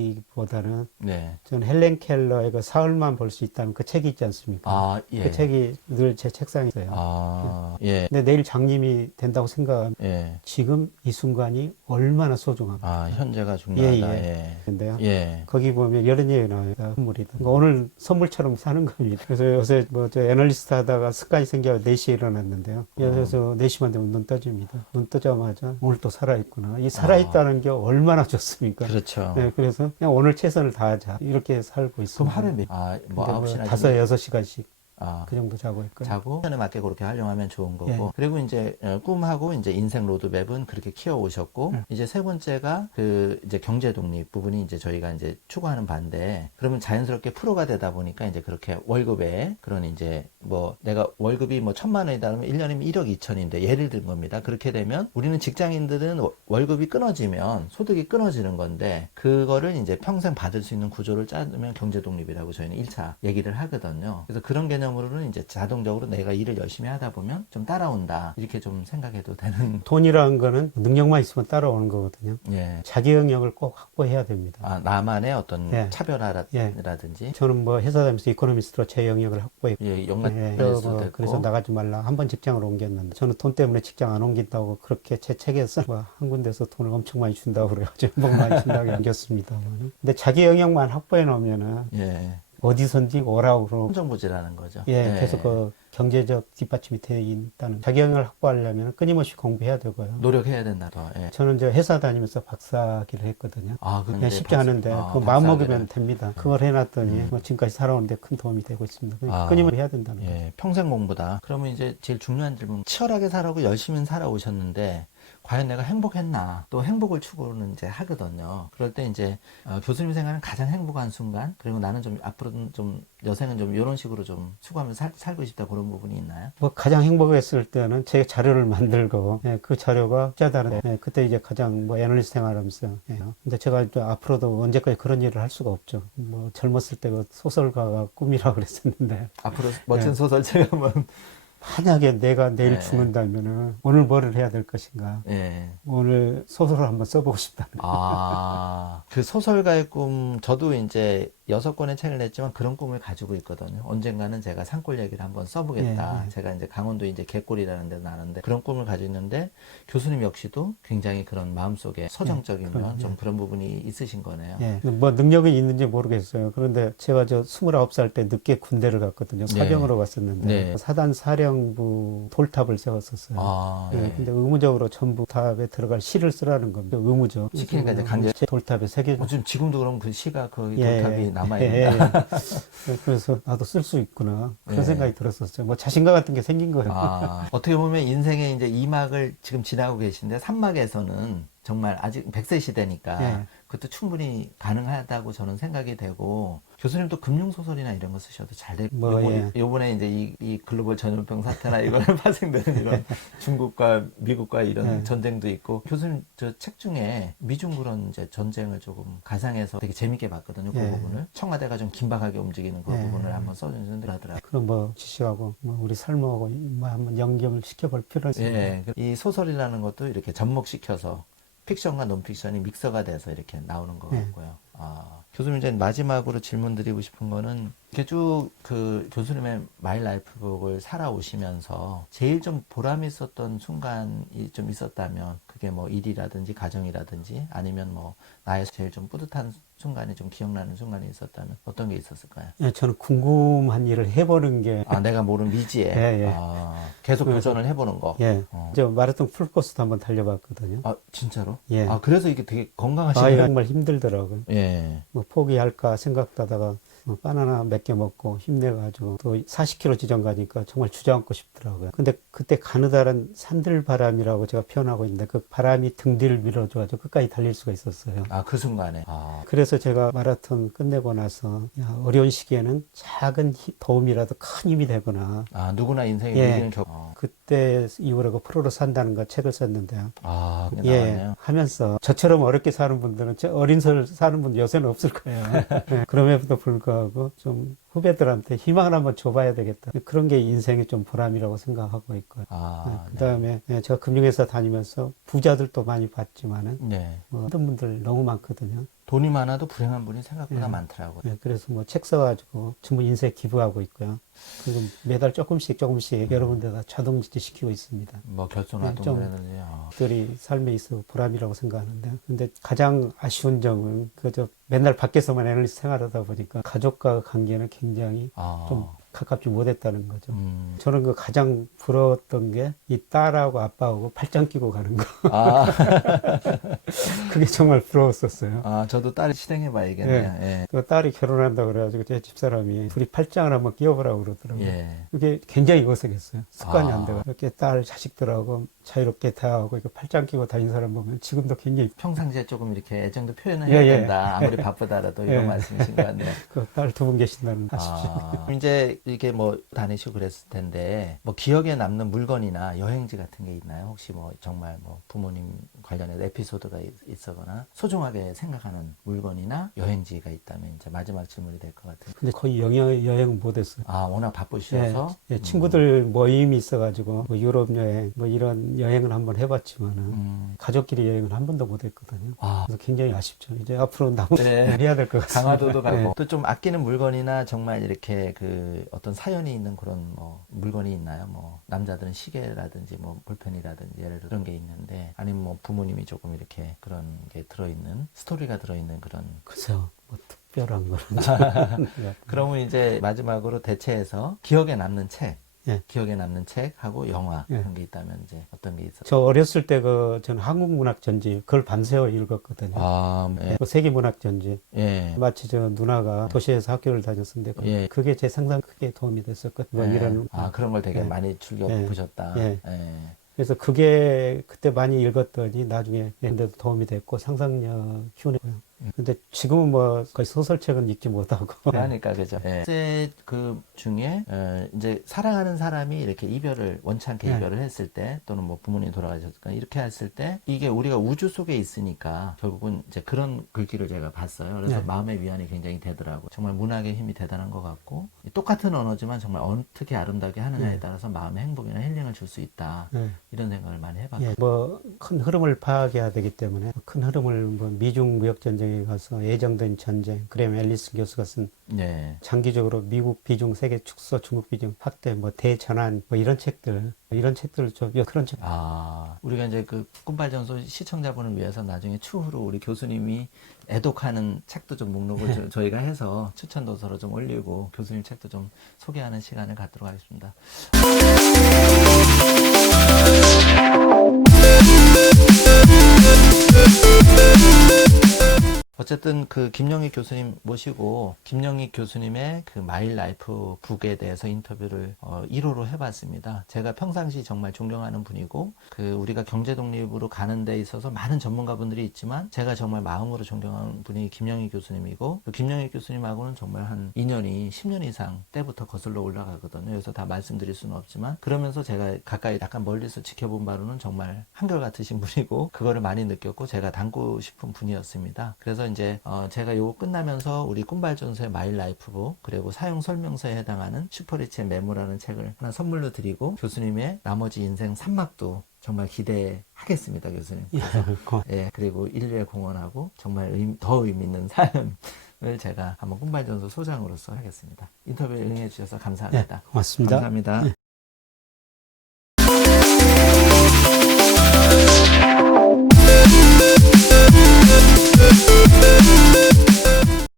되기보다는 네. 저는 헬렌 켈러의 그 사흘만 볼 수 있다는 그 책이 있지 않습니까? 아, 예. 그 책이 늘 제 책상에 있어요. 아, 예. 근데 내일 장님이 된다고 생각하면 예. 지금 이 순간이 얼마나 소중한가. 아, 현재가 중요하다. 예. 예. 근데요. 예. 거기 보면 이런 얘기 나와요. 선물이다. 그러니까 오늘 선물처럼 사는 겁니다. 그래서 요새 뭐 저 애널리스트 하다가 습관이 생겨 4시에 일어났는데요. 그래서 4시만 되면 눈 떠집니다. 눈 뜨자마자 오늘 또 살아있구나. 이 살아있다는 게 얼마나 좋습니까? 그렇죠. 네, 그래서 그냥 오늘 최선을 다하자. 이렇게 살고 있습니다. 그럼 하루에 뭐 근데 9시나 5-6시간씩 아, 그 정도 자고 있고요. 자고 시간에 맞게 그렇게 활용하면 좋은 거고. 예. 그리고 이제 꿈하고 이제 인생 로드맵은 그렇게 키워 오셨고 이제 세 번째가 그 이제 경제 독립 부분이 이제 저희가 이제 추구하는 반대. 그러면 자연스럽게 프로가 되다 보니까 이제 그렇게 월급에 그런 이제 뭐 내가 월급이 뭐 1,000만 원이다 그러면 1년이면 1억 2천인데 예를 든 겁니다. 그렇게 되면 우리는 직장인들은 월급이 끊어지면 소득이 끊어지는 건데 그거를 이제 평생 받을 수 있는 구조를 짜면 경제 독립이라고 저희는 1차 얘기를 하거든요. 그래서 그런 개념 개념으로는 이제 자동적으로 내가 일을 열심히 하다 보면 좀 따라온다. 이렇게 좀 생각해도 되는. 돈이라는 거는 능력만 있으면 따라오는 거거든요. 예. 자기 영역을 꼭 확보해야 됩니다. 아, 나만의 어떤 예. 차별화라든지. 저는 뭐 회사 다니면서 이코노미스트로 제 영역을 확보했고, 예, 영락 예, 될 수도 됐고. 그래서 나가지 말라. 한 번 직장을 옮겼는데, 저는 돈 때문에 직장 안 옮긴다고 그렇게 제 책에서 한 군데서 돈을 엄청 많이 준다고 그래가지고 연봉 많이 준다고 옮겼습니다. 근데 자기 영역만 확보해 놓으면은 예. 어디선지 오라고 그러고, 선정부지라는 거죠. 예, 계속 그 경제적 뒷받침이 되어 있다는 자기 영역을 확보하려면 끊임없이 공부해야 되고요. 노력해야 된다. 더. 예. 저는 이제 회사 다니면서 박사기를 했거든요. 아, 그냥 쉽지 않은데 그 마음 먹으면 됩니다. 그걸 해놨더니 뭐 지금까지 살아오는데 큰 도움이 되고 있습니다. 그러니까 끊임없이 해야 된다는 거죠. 예, 평생 공부다. 그러면 이제 제일 중요한 질문. 치열하게 살아오고 열심히 살아오셨는데 과연 내가 행복했나? 또 행복을 추구는 이제 하거든요. 그럴 때 이제 교수님 생각하는 가장 행복한 순간, 그리고 나는 좀 앞으로는 좀 여생은 좀 이런 식으로 좀 추구하면서 살고 싶다 그런 부분이 있나요? 뭐 가장 행복했을 때는 제 자료를 만들고 그 자료가 투자다는데 그때 이제 가장 뭐 애널리스트 생활하면서 근데 제가 또 앞으로도 언제까지 그런 일을 할 수가 없죠. 뭐 젊었을 때 그 소설가가 꿈이라고 그랬었는데 앞으로 멋진 소설책 한번. 만약에 내가 내일 죽는다면은 오늘 뭐를 해야 될 것인가? 예. 오늘 소설을 한번 써보고 싶다는. 아, 그 소설가의 꿈, 저도 이제 6권의 책을 냈지만 그런 꿈을 가지고 있거든요. 언젠가는 제가 산골 얘기를 한번 써보겠다. 제가 이제 강원도 이제 갯골이라는 데도 나는데 그런 꿈을 가지고 있는데 교수님 역시도 굉장히 그런 마음속에 서정적이면 좀 그런 부분이 있으신 거네요. 뭐 능력이 있는지 모르겠어요. 그런데 제가 저 29살 때 늦게 군대를 갔거든요. 사병으로 갔었는데 사단 사령부 돌탑을 세웠었어요. 아, 근데 의무적으로 전부 탑에 들어갈 시를 쓰라는 겁니다. 의무죠. 시키니까 이제 강제. 돌탑에 새겨. 지금도 그럼 그 시가 그 돌탑이 남아있는. 그래서 나도 쓸 수 있구나 그런 예. 생각이 들었었어요. 뭐 자신감 같은 게 생긴 거예요. 아, 어떻게 보면 인생의 이제 2막을 지금 지나고 계신데 3막에서는 정말 아직 100세 시대니까 그것도 충분히 가능하다고 저는 생각이 되고 교수님도 금융소설이나 이런 거 쓰셔도 잘 될 거예요. 요번에 이제 이 글로벌 전염병 사태나 이걸 파생되는 이런 중국과 미국과 이런 전쟁도 있고 교수님 저 책 중에 미중 그런 이제 전쟁을 조금 가상해서 되게 재밌게 봤거든요. 그 부분을 청와대가 좀 긴박하게 움직이는 그 부분을 한번 써주는데 하더라고요. 그럼 뭐 지식하고 뭐 우리 삶하고 뭐 한번 연결을 시켜볼 필요가 있습니다. 예, 이 소설이라는 것도 이렇게 접목시켜서 픽션과 논픽션이 믹서가 돼서 이렇게 나오는 것 같고요. 아, 교수님 이제 마지막으로 질문 드리고 싶은 거는 이렇게 쭉 그 교수님의 마이 라이프북을 살아오시면서 제일 좀 보람 있었던 순간이 좀 있었다면 그게 뭐 일이라든지 가정이라든지 아니면 뭐 나의 제일 좀 뿌듯한 순간이 좀 기억나는 순간이 있었다면 어떤 게 있었을까요? 저는 궁금한 일을 해보는 게 아, 내가 모르는 미지에 아, 계속 도전을 해보는 거. 저 마라톤 풀코스도 한번 달려봤거든요. 아, 진짜로? 예. 아, 그래서 이게 되게 건강하시네요. 정말 힘들더라고요. 예. 뭐 포기할까 생각하다가 뭐 바나나 몇 개 먹고 힘내가지고 또 40km 지점 가니까 정말 주저앉고 싶더라고요. 근데 그때 가느다란 산들바람이라고 제가 표현하고 있는데 그 바람이 등 뒤를 밀어줘가지고 끝까지 달릴 수가 있었어요. 아, 그 순간에. 아. 그래서 제가 마라톤 끝내고 나서 야, 어려운 시기에는 작은 도움이라도 큰 힘이 되구나. 아, 누구나 인생에 위기는 그때 이후로 그 프로로 산다는 거 책을 썼는데요. 아, 그게 나왔네요. 하면서 저처럼 어렵게 사는 분들은 어린 설 사는 분들 요새는 없을 거예요. 그럼에도 불구하고 좀 후배들한테 희망을 한번 줘봐야 되겠다. 그런 게 인생의 좀 보람이라고 생각하고 있고요. 아, 그 다음에 제가 금융회사 다니면서 부자들도 많이 봤지만은 뭐 어떤 분들 너무 많거든요. 돈이 많아도 불행한 분이 생각보다 많더라고요. 그래서 뭐 책 써가지고 전부 인쇄 기부하고 있고요. 그리고 매달 조금씩 여러 군데다 자동이체 시키고 있습니다. 뭐 결손아동이라든지. 들이 삶에 있어 보람이라고 생각하는데, 근데 가장 아쉬운 점은 그저 맨날 밖에서만 애널리스트 생활하다 보니까 가족과 관계는 굉장히 좀 가깝지 못했다는 거죠. 저는 그 가장 부러웠던 게 이 딸하고 아빠하고 팔짱 끼고 가는 거. 아. 그게 정말 부러웠었어요. 아, 저도 딸이 실행해봐야겠네요. 그 딸이 결혼한다고 그래가지고 제 집사람이 둘이 팔짱을 한번 끼워보라고 그러더라고요. 예. 그게 굉장히 어색했어요. 습관이 안 돼요. 이렇게 딸 자식들하고 자유롭게 대화하고 이거 팔짱 끼고 다니는 사람 보면 지금도 굉장히 평상시에 조금 이렇게 애정도 표현을 예, 해야 예. 된다. 아무리 바쁘더라도 이런 예. 말씀이신 것 같네요. 그 딸 두 분 계신다는 아십시오. 이제 이게 뭐 다니시고 그랬을 텐데 뭐 기억에 남는 물건이나 여행지 같은 게 있나요? 혹시 뭐 정말 뭐 부모님 관련해서 에피소드가 있거나 소중하게 생각하는 물건이나 여행지가 있다면 이제 마지막 질문이 될 것 같은데. 근데 거의 여행 못 했어요. 워낙 바쁘셔서. 예, 친구들 모임이 있어가지고 뭐 유럽 여행 뭐 이런 여행을 한번 해봤지만은 가족끼리 여행을 한 번도 못 했거든요. 그래서 굉장히 아쉽죠. 이제 앞으로 남은 네. 해야 될 것 같습니다. 강화도도 가고 예. 또 좀 아끼는 물건이나 정말 이렇게 그 어떤 사연이 있는 그런 뭐 물건이 있나요? 뭐 남자들은 시계라든지 뭐 볼펜이라든지 예를 들어 그런 게 있는데 아니면 뭐 부모님이 조금 이렇게 그런 게 들어있는 스토리가 들어있는 그런. 그죠. 뭐 특별한 거는. 그러면 이제 마지막으로 대체해서 기억에 남는 책, 예. 기억에 남는 책하고 영화 예. 그런 게 있다면 이제 어떤 게 있어요? 저 어렸을 때 저는 한국문학 전집 그걸 밤새워 읽었거든요. 예. 그 세계문학 전집. 예. 마치 저 누나가 도시에서 학교를 다녔었는데 예. 그게 제 상당 크게 도움이 됐었거든요. 뭐 예. 이런 그런 걸 되게 예. 많이 즐겨 예. 보셨다. 예. 예. 그래서 그게 그때 많이 읽었더니 나중에 근데도 도움이 됐고 상상력 키우고요. 근데 지금은 뭐 거의 소설책은 읽지 못하고. 그러니까 그죠. 예. 그 중에 이제 사랑하는 사람이 이렇게 원치 않게 예. 이별을 했을 때 또는 뭐 부모님이 돌아가셨거나 이렇게 했을 때 이게 우리가 우주 속에 있으니까 결국은 이제 그런 글귀를 제가 봤어요. 그래서 네. 마음의 위안이 굉장히 되더라고. 정말 문학의 힘이 대단한 것 같고 똑같은 언어지만 정말 어떻게 아름답게 하느냐에 예. 따라서 마음의 행복이나 힐링을 줄 수 있다. 예. 이런 생각을 많이 해봤거든요. 예, 뭐 큰 흐름을 파악해야 되기 때문에 큰 흐름을 뭐 미중 무역 전쟁에 가서 예정된 전쟁, 그램 앨리스 교수가 쓴 네. 장기적으로 미국 비중 세계 축소, 중국 비중 확대, 뭐 대전환, 뭐 이런 책들 좀 그런 책. 우리가 이제 그 꿈발전소 시청자분을 위해서 나중에 추후로 우리 교수님이 애독하는 책도 좀 목록을 저희가 해서 추천 도서로 좀 올리고 교수님 책도 좀 소개하는 시간을 갖도록 하겠습니다. 어쨌든 그 김영익 교수님 모시고 김영익 교수님의 그 마일 라이프 북에 대해서 인터뷰를 1호로 해봤습니다. 제가 평상시 정말 존경하는 분이고 그 우리가 경제 독립으로 가는 데 있어서 많은 전문가분들이 있지만 제가 정말 마음으로 존경하는 분이 김영익 교수님이고 그 김영익 교수님하고는 정말 한 2년이 10년 이상 때부터 거슬러 올라가거든요. 그래서 다 말씀드릴 수는 없지만 그러면서 제가 가까이 약간 멀리서 지켜본 바로는 정말 한결같으신 분이고 그거를 많이 느꼈고 제가 닮고 싶은 분이었습니다. 그래서 이제 제가 요거 끝나면서 우리 꿈발전소의 마일 라이프북 그리고 사용 설명서에 해당하는 슈퍼리치의 메모라는 책을 하나 선물로 드리고 교수님의 나머지 인생 3막도 정말 기대하겠습니다, 교수님. 그래서, 예, 그리고 인류의 공헌하고 정말 더 의미 있는 사연을 제가 한번 꿈발전소 소장으로서 하겠습니다. 인터뷰에 응해주셔서 감사합니다. 고맙습니다. 감사합니다.